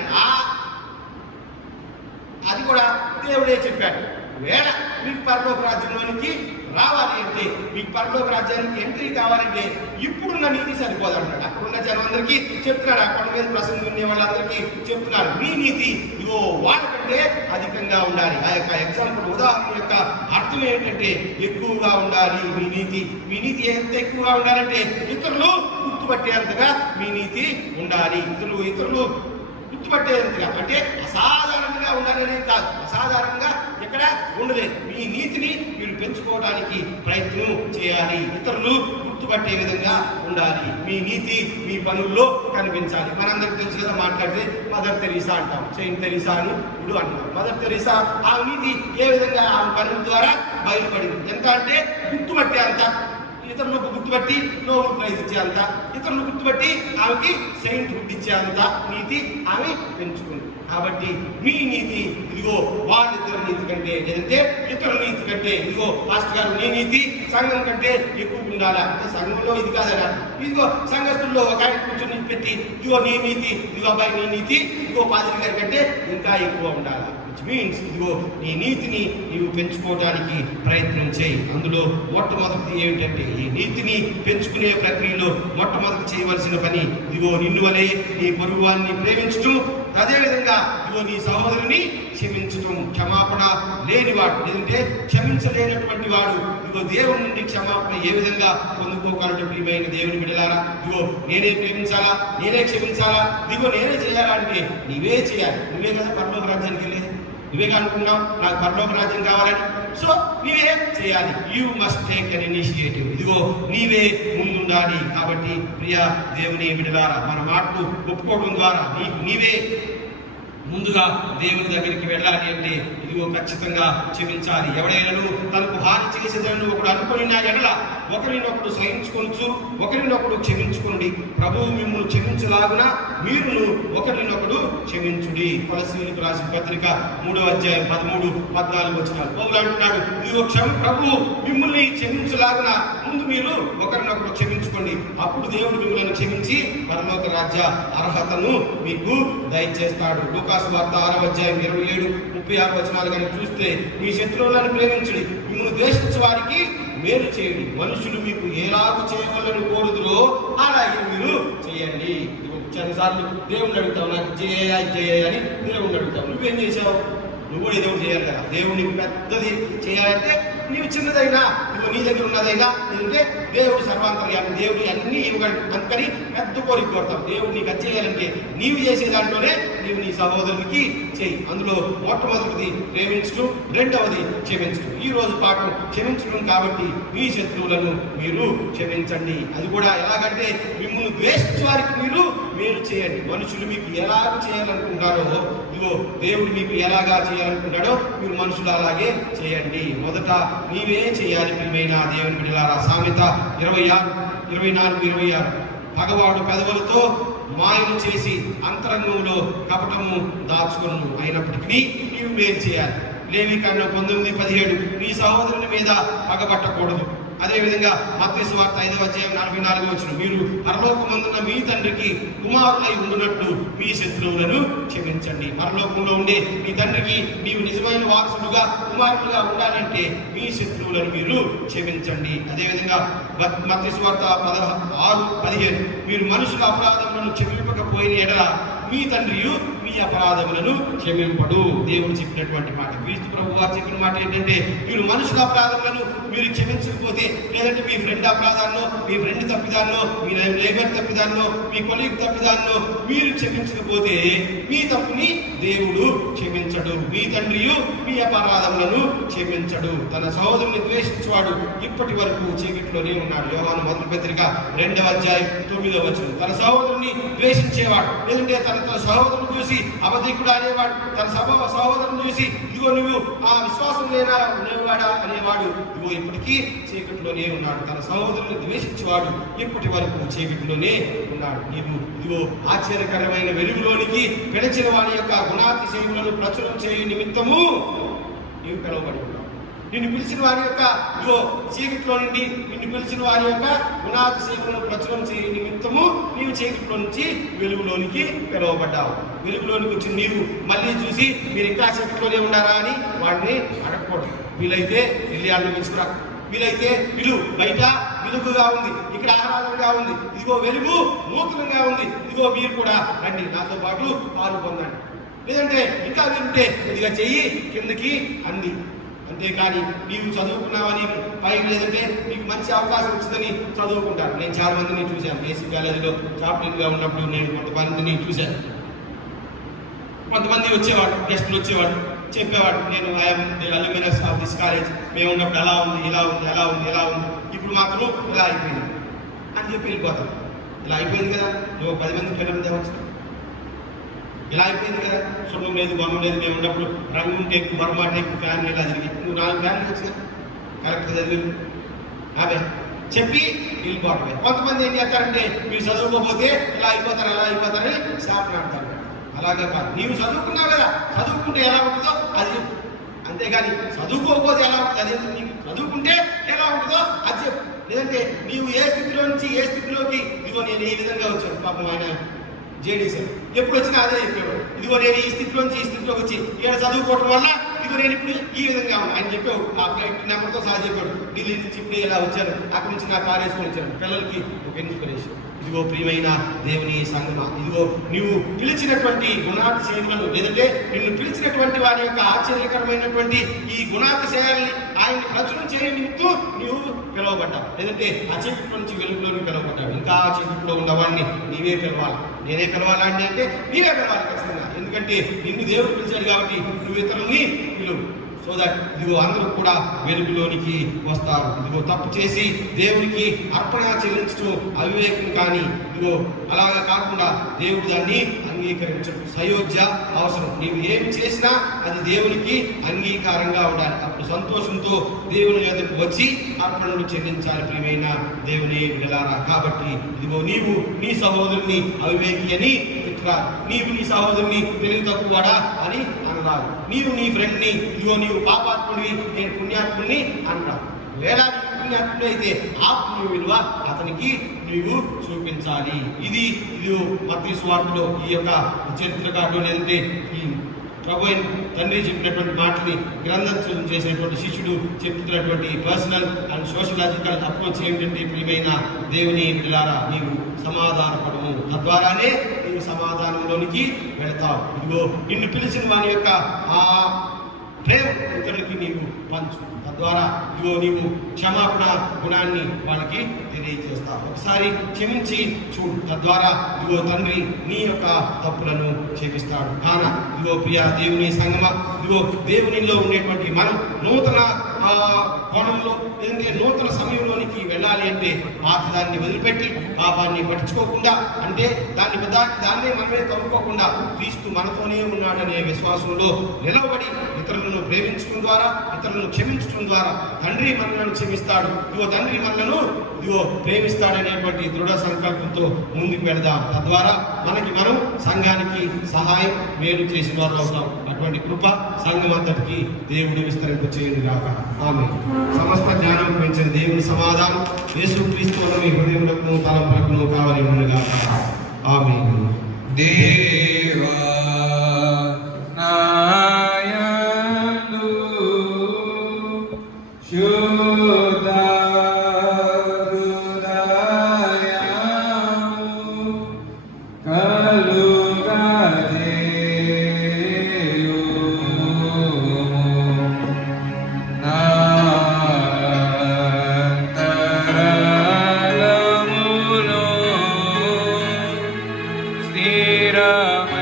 అది కూడా దేవుడే చెప్పాడు. వేళ మీకు పరలోక రాజ్యంలోనికి రావాలి అంటే, మీకు పరలోక రాజ్యానికి ఎంట్రీ కావాలంటే ఇప్పుడున్న నీతి సరిపోదు అంటాడు. అక్కడున్న జనం అందరికీ చెప్తున్నాడు, అక్కడ మీద ప్రసంగం ఉండే వాళ్ళందరికీ చెప్తున్నాడు, మీ నీతి ఇదిగో వాళ్ళకంటే అధికంగా ఉండాలి. ఆ యొక్క ఎగ్జాంపుల్ ఉదాహరణ యొక్క అర్థం ఏంటంటే ఎక్కువగా ఉండాలి మీ నీతి. మీ నీతి ఎంత ఎక్కువగా ఉండాలంటే ఇతరులు గుర్తుపట్టేంతగా మీ నీతి ఉండాలి. ఇతరులు గుర్తుపట్టేంతగా అంటే అసాధారణంగా ఉండాలనే కాదు, అసాధారణంగా ఎక్కడ ఉండలేదు. మీ నీతిని మీరు పెంచుకోవడానికి ప్రయత్నం చేయాలి. ఇతరులు గుర్తుపట్టే విధంగా ఉండాలి. మీ నీతి మీ పనుల్లో కనిపించాలి. మనందరికి తెలుసు కదా, మాట్లాడితే మదర్ తెరీసా అంటాం, సెయింట్ తెరీసా అని ఇప్పుడు అంటాం. మదర్ తెరీసా ఆ నీతి ఏ విధంగా ఆమె పనుల ద్వారా బయలుపడింది. ఎంత అంటే గుర్తుపట్టే అంత, ఇతరులకు గుర్తుపట్టి నోబెల్ ప్రైజ్ ఇచ్చే అంత, ఇతరులు గుర్తుపట్టి ఆమెకి సెయింట్ హుడ్ ఇచ్చే అంత నీతి ఆమె పెంచుకుంది. కాబట్టి మీ నీతి ఇదిగో వాళ్ళిద్దరి నీతి కంటే, లేదంటే ఇతరుల నీతి కంటే, ఇదిగో పాస్టర్ గారు నీ నీతి సంఘం కంటే ఎక్కువ ఉండాలా అంటే సంఘంలో ఇది కాదనా, ఇదిగో సంఘస్థుల్లో ఒక ఆయన కూర్చొని పెట్టి ఇదిగో నీ నీతి, ఇదిగో అబ్బాయి నీ నీతి ఇదిగో పాదిరి గారి కంటే ఇంకా ఎక్కువ ఉండాలా. మీన్స్ ఇదిగో నీ నీతిని నీవు పెంచుకోవడానికి ప్రయత్నం చేయి. అందులో మొట్టమొదటి ఏమిటంటే ఈ నీతిని పెంచుకునే ప్రక్రియలో మొట్టమొదటి చేయవలసిన పని ఇదిగో నిన్ను వలె నీ పొరుగువాన్ని ప్రేమించటం, అదేవిధంగా ఇదిగో నీ సహోదరుని క్షమించటం. క్షమాపణ లేనివాడు, లేదంటే క్షమించలేనటువంటి వాడు ఇదిగో దేవుని నుండి క్షమాపణ ఏ విధంగా పొందుకోగలడు? ప్రియమైన దేవుని బిడ్డలారా, ఇదిగో నేనే ప్రేమించాలా, నేనే క్షమించాలా, ఇదిగో నేనే చేయాలా అంటే నీవే చేయాలి. నువ్వే కదా పరలోక రాజ్యానికి వెళ్ళేది, నువ్వే అనుకున్నావు నాకు పరలోక రాజ్యం కావాలని. సో నీవే చేయాలి. You must take an initiative. ఇదిగో నీవే ముందుండాలి. కాబట్టి ప్రియ దేవుని బిడ్డలారా, మన మాటలు ఒప్పుకోవడం ద్వారా నీవే ముందుగా దేవుని దగ్గరికి వెళ్ళాలి. అంటే ఇదిగో ఖచ్చితంగా క్షమించాలి. ఎవడైనాను తనకు హాని చేసేదని ఒకడు అనుకుని నా ఎడల ఒకరినొకడు సహించుకొనొచ్చు, ఒకరినొకడు క్షమించుకోండి. ప్రభువు మిమ్మల్ని క్షమించలాగున మీరును ఒకరినొకడు క్షమించుడి. కొలస్సీయులకు రాసిన పత్రిక 3వ అధ్యాయం 13-14 వచనాలు. పౌలు అంటున్నాడు, ఇదిగో ప్రభువు మిమ్మల్ని క్షమించలాగున ముందు మీరు ఒకరినొకడు క్షమించుకోండి. అప్పుడు దేవుడు మిమ్మల్ని క్షమించి పరలోక రాజ్య అర్హతను మీకు దయచేస్తాడు. లూకాసు వార్త 6వ అధ్యాయం 27-36 వచనాలు కనుక చూస్తే, మీ శత్రువులను ప్రేమించుడి, మిమ్మల్ని ద్వేషించే వారికి మేలు చేయండి, మనుషులు మీకు ఎలాగూ చేయవాలని కోరుదురో అలాగే మీరు చేయండి. చాలాసార్లు దేవుణ్ణి అడుగుతావు, నాకు చేయ అని దేవుణ్ణి అడుగుతావు. నువ్వేం చేసావు? నువ్వు కూడా ఏదో చేయాలి కదా. దేవుడు నీకు పెద్దది చేయాలంటే నీవు చిన్నదైనా, నువ్వు నీ దగ్గర ఉన్నదైనా, ఎందుకంటే దేవుడు సర్వాంతర్యాన్ని, దేవుడు అన్నీ ఇవ్వగలడు. అందుకని పెద్ద కోరిక కోరుతాం. దేవుడు నీకు అది చేయాలంటే నీవు చేసే దాంట్లోనే నీవు నీ సహోదరునికి చేయి. అందులో మొట్టమొదటిది ప్రేమించడం, రెండవది క్షమించడం. ఈ రోజు పాఠం క్షమించడం. కాబట్టి మీ శత్రువులను మీరు క్షమించండి. అది కూడా ఎలాగంటే మిమ్మల్ని ద్వేషించే వారికి మీరు మేలు చేయండి. మనుషులు మీకు ఎలాగ చేయాలనుకుంటారో ఇదిగో దేవుడు మీకు ఎలాగా చేయాలనుకుంటాడో మీరు మనుషులు అలాగే చేయండి. మొదట నీవే చేయాలి. ప్రియమైన దేవుని బిడ్డలారా, సామెత 26-24-26 పగవాడు పెదవులతో మాయలు చేసి అంతరంగంలో కపటము దాచుకొను, అయినప్పటికీ నీవు మేలు చేయాలి. లేవికాండం 19-17 నీ సహోదరుని మీద పగబట్టకూడదు. అదేవిధంగా మత్తయి సువార్త 5వ అధ్యాయం 44వ వచనం, మీరు పరలోకమందున్న మీ తండ్రికి కుమారులై ఉండునట్లు మీ శత్రువులను క్షమించండి. పరలోకంలో ఉండే మీ తండ్రికి నీవు నిజమైన వారసుడుగా కుమారుడుగా ఉండాలంటే మీ శత్రువులను మీరు క్షమించండి. అదేవిధంగా మత్తయి సువార్త 6:15 మీరు మనుషుల అపరాధములను క్షమింపకపోయిన ఎడల మీ తండ్రియు మీ అపరాధములను క్షమింపడు. దేవుడు చెప్పినటువంటి మాట. క్రీస్తు ప్రభువు వారు చెప్పిన మాట ఏంటంటే, మీరు మనుషుల అపరాధములను మీరు క్షమించకపోతే, లేదంటే మీ ఫ్రెండ్ అపరాధాల్లో, మీ ఫ్రెండ్ తప్పిదాన్నో, మీ నైబర్ తప్పిదాన్నో, మీ కొలీగ్ తప్పిదాన్నో మీరు క్షమించకపోతే మీ తప్పుని దేవుడు క్షమించడు. మీ తండ్రియు మీ అపరాధములను క్షమించడు. తన సహోదరుని ద్వేషించేవాడు ఇప్పటి వరకు చీకటిలోనే ఉన్నాడు. యోహాను మొదటి పత్రిక 2వ అధ్యాయం 9వ వచనం. తన సహోదరుని ద్వేషించేవాడు, లేదంటే తన సహోదరుని చూసి అబద్ధికుడు అనేవాడు, తన సహోదరుని చూసి ఇదిగో నువ్వు ఆ విశ్వాసం లేనివాడా అనేవాడు ఇదిగో ఇప్పటికీ చీకటిలోనే ఉన్నాడు. తన సహోదరుని ద్వేషించేవాడు ఇప్పటి వరకు చీకటిలోనే ఉన్నాడు. నీవు ఇదిగో ఆశ్చర్యకరమైన వెలుగులోనికి పిలిచిన వాడి యొక్క గుణాతిశయములను ప్రచురం చేయు నిమిత్తము నీవు పిలువబడి ఉన్నావు. నిన్ను పిలిచిన వారి యొక్క ఇదిగో చీకటిలో నుండి నిన్ను పిలిచిన వారి యొక్క గుణాతిశయములను ప్రచురం చేయ నిమిత్తము నీవు చీకటిలో నుంచి వెలుగులోనికి పిలువబడ్డావు. వెలుగులోనికి వచ్చి నీవు మళ్ళీ చూసి మీరు ఇంకా చీకటిలోనే ఉన్నారా అని వాడిని అడగకూడదు. వీలైతే వెళ్ళి ఆలోచించుకురా, వీలైతే ఇల్లు బయట వెలుగుగా ఉంది, ఇక్కడ ఆహ్లాదంగా ఉంది, ఇదిగో వెలుగు నూతనంగా ఉంది, ఇదిగో మీరు కూడా రండి నాతో పాటు పాలు పొందండి. లేదంటే ఇంకా వీలుంటే కొద్దిగా చెయ్యి కిందకి అంది. అంతేకాని నీవు చదువుకున్నావని పైకి లేదంటే నీకు మంచి అవకాశం వచ్చిందని చదువుకుంటారు. నేను చాలా మందిని చూశాను. బేసిక్ కాలేజీలో చాప్టర్గా ఉన్నప్పుడు నేను కొంతమందిని చూశాను. కొంతమంది వచ్చేవాడు, గెస్టులు వచ్చేవాడు, చెప్పేవాడు నేను I'm the alumnus of this college, మేము ఉన్నప్పుడు అలా ఉంది, ఇలా ఉంది, ఎలా ఉంది, ఎలా ఉంది, ఇప్పుడు మాత్రం ఇలా అయిపోయింది అని చెప్పి వెళ్ళిపోతాం. ఇలా అయిపోయింది కదా, నువ్వు 10 మంది పిల్లలు తేవచ్చు. ఇలా అయిపోయింది కదా, సున్నం లేదు, బొమ్మ లేదు, మేము ఉన్నప్పుడు రంగు ఉంటే మరమాట ఎక్కువ ఫ్యాన్ ఇలా జరిగి నువ్వు 4 ఫ్యాన్లు వచ్చి కరెక్ట్గా చదివి అదే చెప్పి వెళ్ళిపోవడమే. కొంతమంది ఏం చేస్తారంటే మీరు చదువుకోకపోతే ఇలా అయిపోతారు, ఎలా అయిపోతారని శాపం ఆడతారు. అలాగే కాదు, నీవు చదువుకున్నావు కదా, చదువుకుంటే ఎలా ఉంటుందో అది చెప్పు. అంతేగాని చదువుకోకపోతే ఎలా ఉంటుంది అది ఎందుకు, నీకు చదువుకుంటే ఎలా ఉంటుందో అది చెప్పు. లేదంటే నీవు ఏ స్థితిలో నుంచి ఏ స్థితిలోకి, ఇదిగో నేను ఈ విధంగా వచ్చాను. పాపం ఆయన జేడీసీ ఎప్పుడు వచ్చినా అదే చెప్పాడు, ఇదిగో నేను ఈ స్థితిలోంచి ఈ స్థితిలోకి వచ్చి ఇక్కడ చదువుకోవడం వల్ల ఇదిగో నేను ఇప్పుడు ఈ విధంగా ఉన్నాను అని చెప్పాడు. నా ఫ్లైట్ నెంబర్తో సహా చెప్పాడు. ఢిల్లీ నుంచి ఇప్పుడు ఇలా వచ్చాను, అక్కడి నుంచి నా కార్ వేసుకొని వచ్చాను. పిల్లలకి ఒక ఇన్స్పిరేషన్. ఇదిగో ప్రియమైన దేవుని సంగమా, ఇదిగో నీవు పిలిచినటువంటి గుణాతిశయములను, లేదంటే నిన్ను పిలిచినటువంటి వారి యొక్క ఆశ్చర్యకరమైనటువంటి ఈ గుణాతిశయాల్ని ఆయన ప్రచురణ చేయ నిమిత్తం నీవు పిలువబడ్డావు. లేదంటే ఆ చీకటి నుంచి వెలుగులోని పిలువబడ్డావు. ఇంకా ఆ చీకటిలో ఉన్నవాడిని నీవే పిలవాలి. నేనే పిలవాలండి అంటే నీవే పిలవాలి ఖచ్చితంగా. ఎందుకంటే నిన్ను దేవుడు పిలిచాడు కాబట్టి నువ్వు ఇతరుల్ని పిలువు. సో దట్ ఇదిగో అందరూ కూడా వెలుగులోనికి వస్తారు. ఇదిగో తప్పు చేసి దేవునికి అర్పణ చెల్లించడం అవివేకం, కానీ ఇదిగో అలాగా కాకుండా దేవుడు దాన్ని అంగీకరించడం సయోధ్య అవసరం. నీవు ఏమి చేసినా అది దేవునికి అంగీకారంగా ఉండాలి. అప్పుడు సంతోషంతో దేవుని ఎదురుకు వచ్చి అర్పణలు చెల్లించాలి ప్రియమైన దేవుని బిడ్డలారా. కాబట్టి ఇదిగో నీవు నీ సహోదరుని అవివేకి అని తిట్టరాదు, నీవు నీ సహోదరుని తెలివి తక్కువడా అని అనరాదు, నీవు నీ ఫ్రెండ్ని ఇదిగో నీవు పాపాత్ముడివి నేను పుణ్యాత్ముడిని అనరాదు. వేళ పుణ్యాత్ముడు అయితే ఆ పుణ్య విలువ అతనికి నీవు చూపించాలి. ఇది మత్తయి సువార్తలో ఈ యొక్క చరిత్రకారుడు, లేదంటే ఈ ప్రభు తండ్రి చెప్పినటువంటి మాటని గ్రంథం చేసినటువంటి శిష్యుడు చెప్తున్నటువంటి పర్సనల్ అండ్ సోషలాజికల్ అప్రోచ్ ఏమిటంటే ప్రియమైన దేవుని బిడ్డలారా, నీవు సమాధానపడము, తద్వారానే నీవు సమాధానంలోనికి వెళతావు. ఇదిగో నిన్ను పిలిచిన వాని యొక్క ఆ ప్రేమ ఇతరులకి నీవు పంచు. తద్వారా ఇదిగో నీవు క్షమాపణ గుణాన్ని వాళ్ళకి తెలియజేస్తావు. ఒకసారి క్షమించి చూడు, తద్వారా ఇదిగో తండ్రి నీ యొక్క తప్పులను క్షమిస్తాడు. కాన ఇదిగో ప్రియ దేవుని సంగమా, ఇదిగో దేవునిలో ఉండేటువంటి మనం నూతన కోణంలో, లేదంటే నూతన సమయంలోనికి వెళ్ళాలి అంటే పాతదాన్ని వదిలిపెట్టి పాపాన్ని పట్టించుకోకుండా, అంటే దాన్నే మనమే తప్పుకోకుండా క్రీస్తు మనతోనే ఉన్నాడనే విశ్వాసంలో నిలవబడి ఇతరులను ప్రేమించడం ద్వారా, ఇతరులను క్షమించడం ద్వారా తండ్రి మనలను క్షమిస్తాడు, ఇదిగో తండ్రి మనలను ఇదిగో ప్రేమిస్తాడనేటువంటి దృఢ సంకల్పంతో ముందుకు వెళదాం. తద్వారా మనకి మనం సంఘానికి సహాయం మేలు చేసిన వారు అవుతాం. అటువంటి కృప సంఘం అంతటికి దేవుడు విస్తరింపు చేయను గాక. ఆమేన్. సమస్త జ్ఞానం పెంచిన దేవుని సమాధానం యేసుక్రీస్తు వలన మీ హృదయములకు తలంపులకు కావాలి గాక. ఆమేన్. దేవా నాయందు శుద్ధ Ram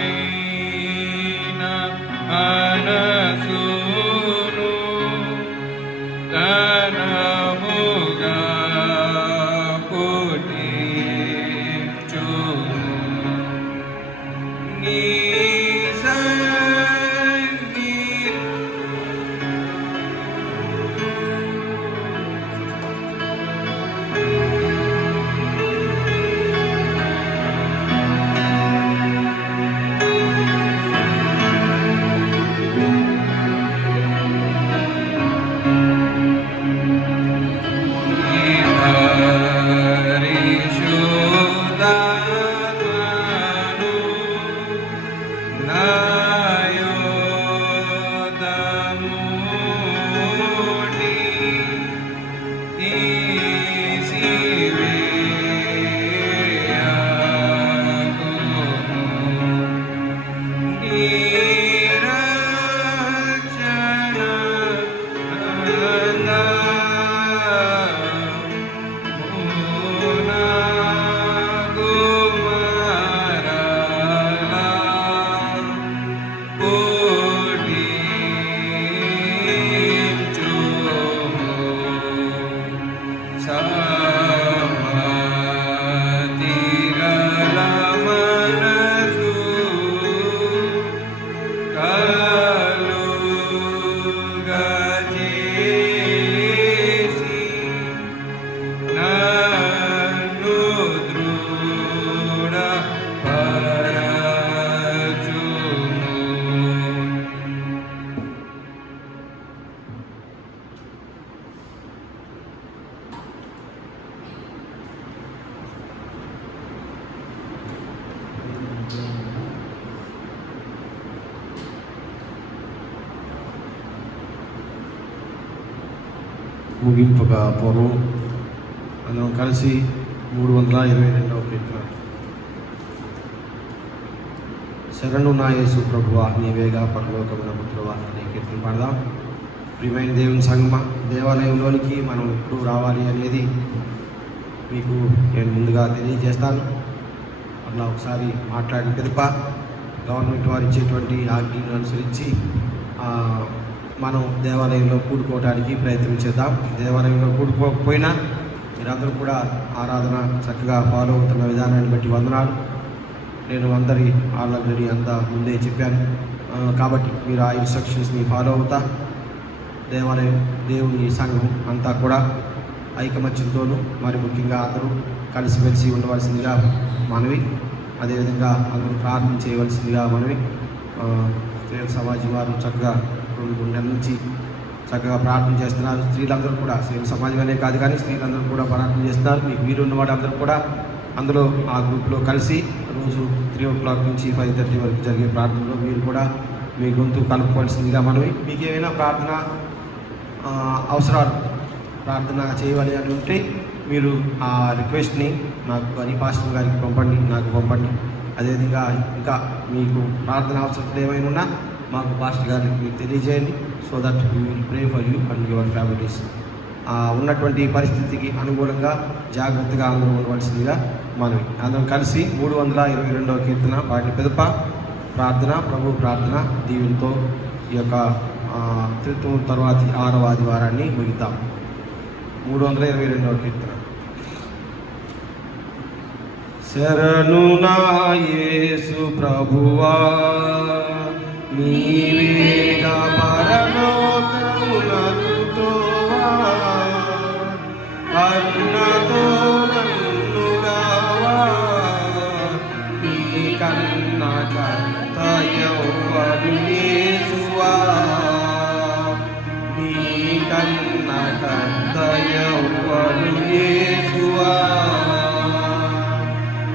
ముగింపుగా పూర్వం అందరం కలిసి 322వ కీర్తన. శరణు నా యేసు ప్రభువా నీవేగా పరలోకమున పుత్రువా అనే కీర్తన పాడదాం. ప్రియమైన దేవుని సంగమ, దేవాలయంలోనికి మనం ఎప్పుడు రావాలి అనేది మీకు నేను ముందుగా తెలియజేస్తాను. అట్లా ఒకసారి మాట్లాడిన పిదప గవర్నమెంట్ వారు ఇచ్చేటువంటి ఆజ్ఞను అనుసరించి మనం దేవాలయంలో కూడుకోవడానికి ప్రయత్నం చేద్దాం. దేవాలయంలో కూడుకోకపోయినా మీరందరూ కూడా ఆరాధన చక్కగా ఫాలో అవుతున్న విధానాన్ని బట్టి వందనాలు. నేను అందరి ఆల్రెడీ అంతా ముందే చెప్పాను కాబట్టి మీరు ఆ ఇన్స్ట్రక్షన్స్ని ఫాలో అవుతా దేవాలయం దేవుని సంఘం అంతా కూడా ఐకమత్యంతోనూ మరి ముఖ్యంగా అందరూ కలిసిమెలిసి ఉండవలసిందిగా మనవి. అదేవిధంగా అందరూ ప్రార్థన చేయవలసిందిగా మనవి. స్త్రీల సమాజం వారు చక్కగా 2 నెలల నుంచి చక్కగా ప్రార్థన చేస్తున్నారు. స్త్రీలందరూ కూడా స్త్రీల సమాజం కాదు కానీ స్త్రీలందరూ కూడా ప్రార్థన చేస్తున్నారు. మీకు వీరు ఉన్నవాడు అందరూ కూడా అందులో ఆ గ్రూప్లో కలిసి రోజు 3 o'clock నుంచి 5:30 వరకు జరిగే ప్రార్థనలో మీరు కూడా మీ గొంతు కలుపుకోవాల్సిందిగా మనవి. మీకు ఏమైనా ప్రార్థన అవసరాలు ప్రార్థన చేయవాలి అని ఉంటే మీరు ఆ రిక్వెస్ట్ని నాకు కానీ పాస్టర్ గారికి పంపండి, నాకు పంపండి. అదేవిధంగా ఇంకా మీకు ప్రార్థన అవసరం ఏమైనా ఉన్నా మాకు పాస్టర్ గారికి మీరు తెలియజేయండి. So that we will pray for you and your families. ఉన్నటువంటి పరిస్థితికి అనుగుణంగా జాగ్రత్తగా అందరూ ఉండవలసిందిగా మనవి. అందరం కలిసి 322వ కీర్తన వాటి పిదప ప్రార్థన, ప్రభు ప్రార్థన దీవులతో ఈ యొక్క త్రిత్వం తర్వాతి 6వ ఆదివారాన్ని ముగిద్దాం. 322వ కీర్తన. శరణు నా యేసు ప్రభువా నీవేగా పరలోకమునకు తోవా, కరుణతో నన్ను గావా, నీ కన్న కర్త యెహోవాను యేసువా, నీ కన్న కర్త యెహోవాను యేసువా.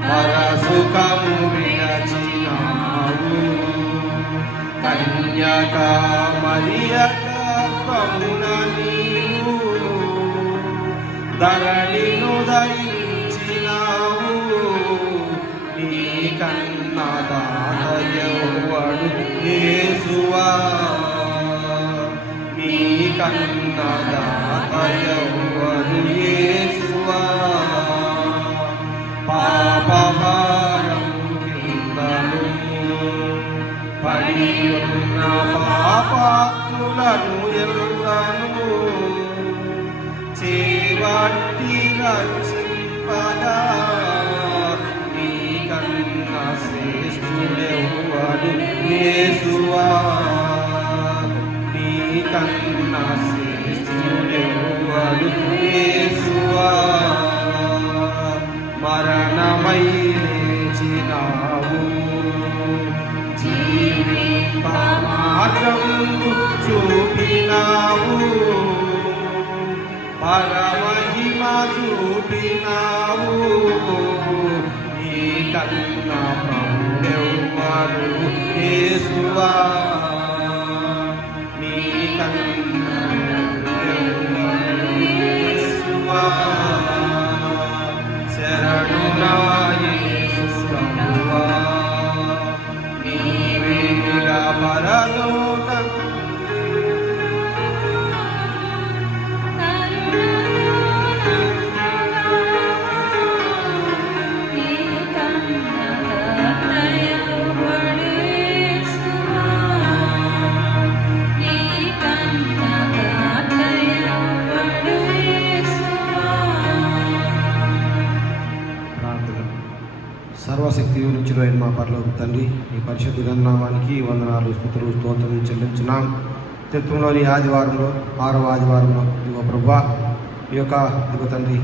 పరసుఖము విరచినావు కన్యక మరియ గర్భమున నీవు, ధరణిను దయించినావు, నీ కన్న దాత యెహోవాను యేసువా, నీ కన్న దాత యెహోవాను యేసువా. పాపభారము కిందను పడియున్న పాపాత్ములను ఎల్లను చేవట్టి రక్షింపగా, నీ కన్న శ్రేష్ఠుడెవ్వడు యేసువా, నీ కన్న శ్రేష్ఠుడెవ్వడు యేసువా. మరణమై లేచినావు, జీవింప మార్గము చూపినావు, పరమహిమ చూపినావు, నీ కన్న ప్రభుడెవ్వడు యేసువా, నీ కన్న ప్రభుడెవ్వడు యేసువా. శరణు నా యేసు ప్రభువా నీవేగా పరలోకమునకు సర్వశక్తి రుచులు అయిన మా పరలోక తండ్రి, ఈ పరిశుద్ధ నామానికి వందనాలు, స్తుతులు, స్తోత్రం చెల్లించున్నాం. త్రిత్వంలోని ఆదివారంలో 6వ ఆదివారంలో ఇదిగో ప్రభువా ఈ యొక్క ఇదిగో తండ్రి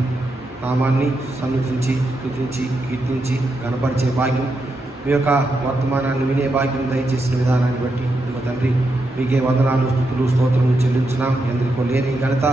నామాన్ని సన్నుతించి స్తుతించి కీర్తించి గణపరిచే భాగ్యం, మీ యొక్క వర్తమానాన్ని వినే భాగ్యం దయచేసిన విధానాన్ని బట్టి ఇదిగో తండ్రి మీకే వందనాలు, స్తుతులు, స్తోత్రం చెల్లించున్నాం. ఎందుకో లేని ఘనత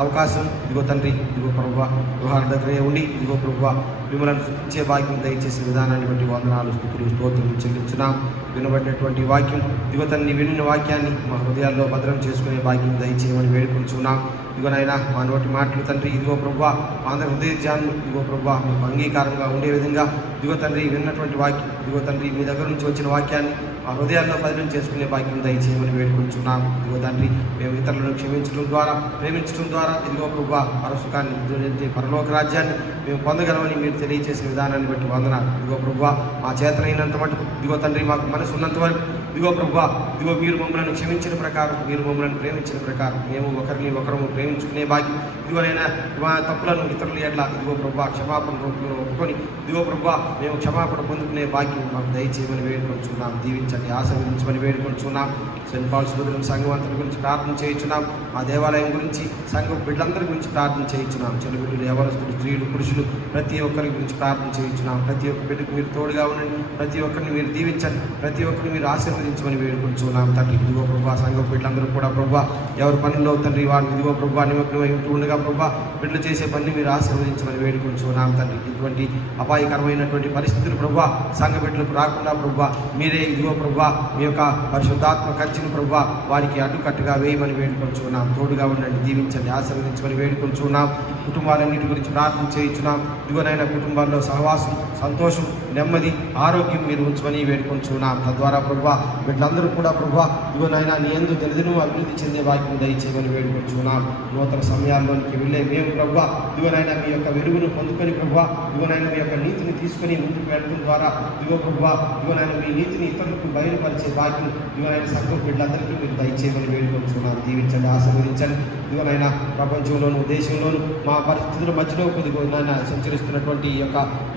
అవకాశం ఇదిగో తండ్రి, ఇదిగో ప్రభువా గృహాల దగ్గరే ఉండి ఇదిగో ప్రభువా మిమ్మల్ని స్తుతించే భాగ్యం దయచేసే విధానాన్ని బట్టి వందనాలు, స్తుతులు, స్తోత్రం చెల్లించున్నాం. వినబడినటువంటి వాక్యం ఇదిగో తండ్రి, వినిన వాక్యాన్ని మా హృదయాల్లో భద్రం చేసుకునే భాగ్యం దయచేయమని వేడుకుంటున్నాం. ఇదిగోనైనా మా నోటి మాటలు తండ్రి ఇదిగో ప్రభువా మా అందరి హృదయ ధ్యానం ఇదిగో ప్రభువా మీకు అంగీకారంగా ఉండే విధంగా ఇదిగో తండ్రి విన్నటువంటి వాక్యం ఇదిగో తండ్రి మీ దగ్గర నుంచి వచ్చిన వాక్యాన్ని మా హృదయాల్లో బదిలీ చేసుకునే భాగ్యం దయచేయమని వేడుకుంటున్నాం. ఇదిగో తండ్రి మేము ఇతరులను క్షమించడం ద్వారా, ప్రేమించడం ద్వారా ఇదిగో ప్రభువా పరసుఖాన్ని, పరలోక రాజ్యాన్ని మేము పొందగలమని మీరు తెలియజేసిన విధానాన్ని బట్టి వందనాలు. ఇదిగో ప్రభువా మా చేతనైనంత మటుకు ఇదిగో తండ్రి మాకు మనసు ఉన్నంత వరకు ఇదిగో ప్రభువా ఇదిగో మీరు మమ్మల్ని క్షమించిన ప్రకారం, మీరు మమ్మల్ని ప్రేమించిన ప్రకారం మేము ఒకరిని ఒకరము ప్రేమించుకునే భాగ్యం ఇదిగోనైనా మా తప్పులను ఇతరులు ఎట్లా ఇదిగో ప్రభువా క్షమాపణ రూపంలో ఒప్పుకొని ఇదిగో ప్రభువా మేము క్షమాపణ పొందుకునే భాగ్యం మాకు దయచేయమని వేడుకొంచున్నాం. దీవించండి, ఆశీర్వదించమని వేడుకొంచున్నాం. సెయింట్ పాల్స్ సంఘవంతుల గురించి ప్రార్థన చేయించున్నాం. ఆ దేవాలయం గురించి, సంఘం బిడ్డలందరి గురించి ప్రార్థన చేయించున్నాం. చెలుబిడ్డలు, యవనస్తులు, స్త్రీలు, పురుషులు ప్రతి ఒక్కరి గురించి ప్రార్థన చేయించున్నాం. ప్రతి ఒక్క బిడ్డకు మీరు తోడుగా ఉండండి, ప్రతి ఒక్కరిని మీరు దీవించండి, ప్రతి ఒక్కరిని మీరు ఆశీర్వదించమని వేడుకొంచున్నాం. తండ్రి ఇదిగో ప్రభువా సంఘం బిడ్డలందరూ కూడా ప్రభువా ఎవరి పనుల్లో తండ్రి వారు ఇదిగో ప్రభువా నిమగ్నమై ఉంటూ ఉండగా ప్రభువా బిడ్డలు చేసే పనిని మీరు ఆశీర్వదించమని వేడుకొంచున్నాం. తండ్రి ఇటువంటి అపాయకరమైనటువంటి పరిస్థితులు ప్రభువా సంఘ బిడ్డలకు రాకుండా ప్రభువా మీరే ఇదిగో ప్రభువా మీ యొక్క పరిశుద్ధాత్మ కంచెను ప్రభువా వారికి అడ్డుకట్టుగా వేయమని వేడుకొంచున్నాం. తోడుగా ఉండండి, దీవించండి, ఆశీర్వదించమని వేడుకొంచున్నాం. కుటుంబాలన్నిటి గురించి ప్రార్థన చేయించున్నాం. ఇదిగోనైనా కుటుంబాల్లో సహవాసం, సంతోషం, నెమ్మది, ఆరోగ్యం మీరు ఉంచమని వేడుకొంచున్నాం. తద్వారా ప్రభువా వీళ్ళందరూ కూడా ప్రభువా ఇదిగోనైనా నీ యందు దినదినము అభివృద్ధి చెందే వాక్యం దయచేయమని వేడుకొంచున్నాం. నూతన సమయాల్లోనికి వెళ్ళే మేము ప్రభువా ఇదిగోనైనా మీ యొక్క వెలుగును పొందుకొని ప్రభువా ఇదిగోనైనా మీ యొక్క నీతిని తీసుకొని ముందుకు వెళ్ళడం ద్వారా ఇదిగో ప్రభువా ఇదిగోనైనా మీ నీతిని ఇతరులకు బయలుపరిచే భాగ్యం ఇదిగోనైనా సంఘం బిడ్డలందరికీ మీరు దయచేయమని వేడుకొంచున్నాం. దీవించండి, ఆశీర్వదించండి. ఇదిగోనైనా ప్రపంచంలోను, దేశంలోను మా పరిస్థితుల మధ్యలో కొద్దిగోనైనా సంచరిస్తున్నటువంటి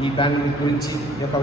ఈ పాండమిక్ గురించి, ఈ యొక్క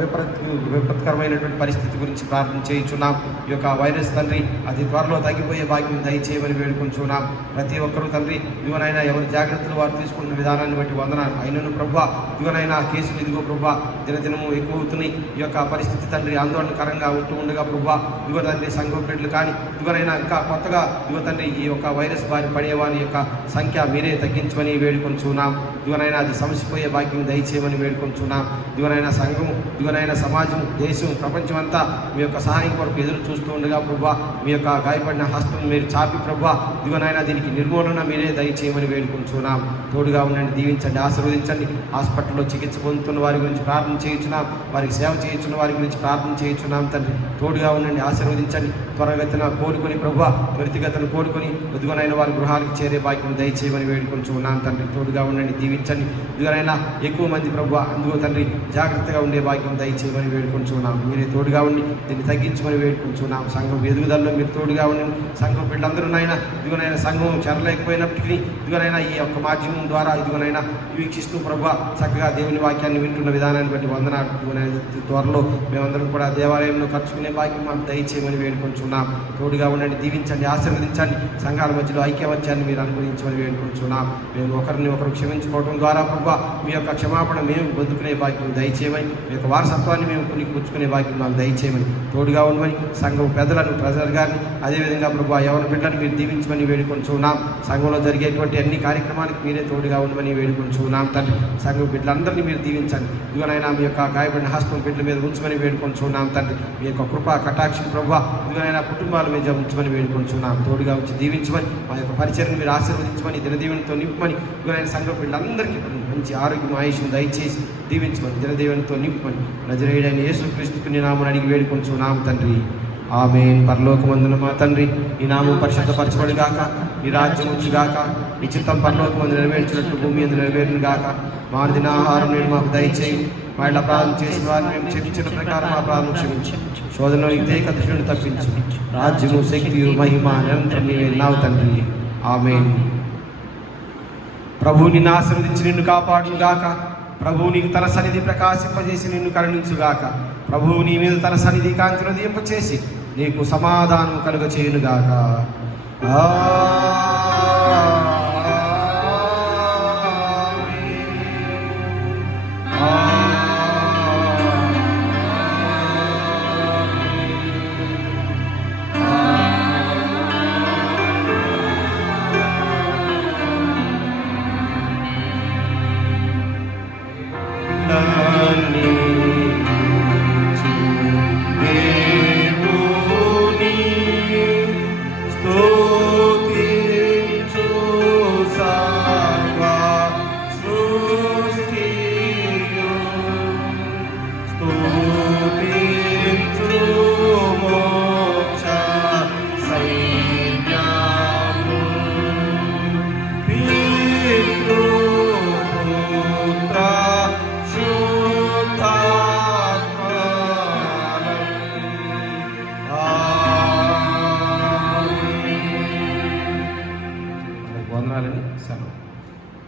విపత్కరమైనటువంటి పరిస్థితి గురించి ప్రార్థన చేయించున్నాం. ఈ యొక్క వైరస్ తండ్రి అతి త్వరలో తగ్గిపోయే భాగ్యం దయచేయమని వేడుకొంచున్నాం. ప్రతి ఒక్కరూ తండ్రి ఇదిగోనైనా ఎవరి జాగ్రత్తలు వారు తీసుకుంటున్న విధానాన్ని బట్టి వందనాలు. అయినను ప్రభువా ఇదిగోనైనా కేసులు ఇదిగో ప్రభువా దినదినము ఎక్కువ అవుతున్నాయి. ఈ యొక్క పరిస్థితి తండ్రి ఆందోళనకరంగా ఉంటూ ఉండగా ప్రభువా ఇదిగో తండ్రి సంఘం బిడ్డలు కానీ ఇదిగోనైనా ఇంకా కొత్తగా ఇదిగో తండ్రి ఈ యొక్క వైరస్ బారి పడేవారి యొక్క సంఖ్య మీరే తగ్గించమని వేడుకొంచున్నాం. ఇదిగోనైనా అది సమసిపోయే భాగ్యం దయచేయమని వేడుకొంచున్నాం. ఇదిగోనైనా సంఘము, ఇదిగోనైనా సమాజం, దేశం, ప్రపంచం అంతా మీ యొక్క సహాయం కొరకు ఎదురు చూస్తూ ఉండగా ప్రభువా మీ యొక్క గాయపడిన హస్తం మీరు చాపి ప్రభువా ఇదిగోనైనా దీనికి నిర్మూలన మీరే దయచేయమని వేడుకొంచున్నాం. తోడుగా ఉండండి, దీవించండి, ఆశీర్వదించండి. హాస్పిటల్లో చికిత్స పొందుతున్న వారి గురించి ప్రార్థన చేయించున్నాం. వారికి సేవ చేయించున్న వారి గురించి ప్రార్థన చేయించున్నాం. తండ్రి తోడుగా ఉండండి, ఆశీర్వదించండి. త్వరగతిన కోలుకొని ప్రభువా త్వరితగతిన కోలుకొని ఇదిగోనైనా వారి గృహాలకు చేరే భాగ్యం దయచేయమని వేడుకొంచున్నాం. తండ్రి తోడుగా ఉండండి, దీవించండి. ఇదిగోనైనా ఎక్కువ మంది ప్రభువా అందుకో తండ్రి జాగ్రత్తగా ఉండే భాగ్యం దయచేయమని వేడుకొంచున్నాం. మీరే తోడుగా ఉండి దీన్ని తగ్గించమని వేడుకొంచున్నాం. సంఘం ఎదుగుదలలో మీరు తోడుగా ఉండండి. సంఘం బిడ్డలందరూ నాయన ఇదిగోనైనా సంఘం చెరలేకపోయినప్పటికీ ఇదిగోనైనా ఈ యొక్క మాధ్యమం ద్వారా ఇదిగోనైనా వీక్షిస్తూ ప్రభువా చక్కగా దేవుని వాక్యాన్ని వింటున్న విధానాన్ని బట్టి వందనాలు. ఇదిగోనైనా త్వరలో మేమందరం కూడా దేవాలయంలో ఖర్చుకునే భాగ్యం మాకు దయచేయమని వేడుకొంచున్నాం. తోడుగా ఉండండి, దీవించండి, ఆశీర్వదించండి. సంఘాల మధ్యలో ఐక్యమత్యాన్ని మీరు అనుగ్రహించమని వేడుకొంచున్నాం. మేము ఒకరిని ఒకరు క్షమించుకోవడం ద్వారా ప్రభువా మీ యొక్క క్షమాపణ మేము పొందుకునే భాగ్యం దయచేయమని, మీ యొక్క వారసత్వాన్ని మేము పుచ్చుకునే భాగ్యం మాకు దయచేయమని, తోడుగా ఉండమని సంఘం పెద్దలను, ప్రజలు గారిని అదేవిధంగా ప్రభువా ఎవరి బిడ్డలను మీరు దీవించమని వేడుకొంచున్నాం. సంఘంలో జరిగేటువంటి అన్ని కార్యక్రమానికి మీరే తోడుగా ఉండమని వేడుకొంచున్నాం. తండ్రి సంఘం బిడ్డలందరినీ మీరు దీవించండి. ఇదిగోనైనా మీ యొక్క గాయపడిన హస్తం బిడ్డల మీద ఉంచమని వేడుకొంచున్నాం. తండ్రి మీ యొక్క కృపా కటాక్షం ప్రభువా ఇదిగోనైనా కుటుంబాల మీద ఉంచమని వేడుకొంచున్నాం. తోడుగా ఉంచి దీవించమని, మా యొక్క పరిచయం మీరు ఆశీర్వదించమని, దినదీవెనతో నింపమని, ఇదిగోనైనా సంఘం బిడ్డలందరికీ మంచి ఆరోగ్యం, ఆయుష్యం దయచేసి దీవించమని, దినదీవెనతో నింపమని నజరేయుడైన యేసుక్రీస్తుకు నీ నామమున అడిగి వేడుకొంచున్నాం తండ్రి. ఆమేన్. పరలోకమందున మా తండ్రి నీ నామం పరిశుద్ధపరచబడి గాక, నీ రాజ్యం వచ్చుగాక, నీ చిత్తం పరలోకమందు నెరవేర్చినట్లు భూమి యందు నెరవేరును గాక. మా దిన ఆహారం నేను మాకు దయచేయి. మా ఇళ్ళ ప్రార్థన చేసిన వారిని మేము క్షమించిన ప్రకారం మా ప్రార్థన క్షమించు. శోధనలో ఇతేకతను తప్పించు. రాజ్యము, శక్తి, మహిమ నిరంతరం నీవే నావు తండ్రి. ఆమేన్. ప్రభువు నిన్ను ఆశీర్వదించి నిన్ను కాపాడును గాక. ప్రభువు నీకు తన సన్నిధి ప్రకాశింపజేసి నిన్ను కరుణించుగాక. ప్రభువు నీ మీద తన సన్నిధి కాంతిని ఉదయింపచేసి నీకు సమాధానం కలుగ చేయునుగాక.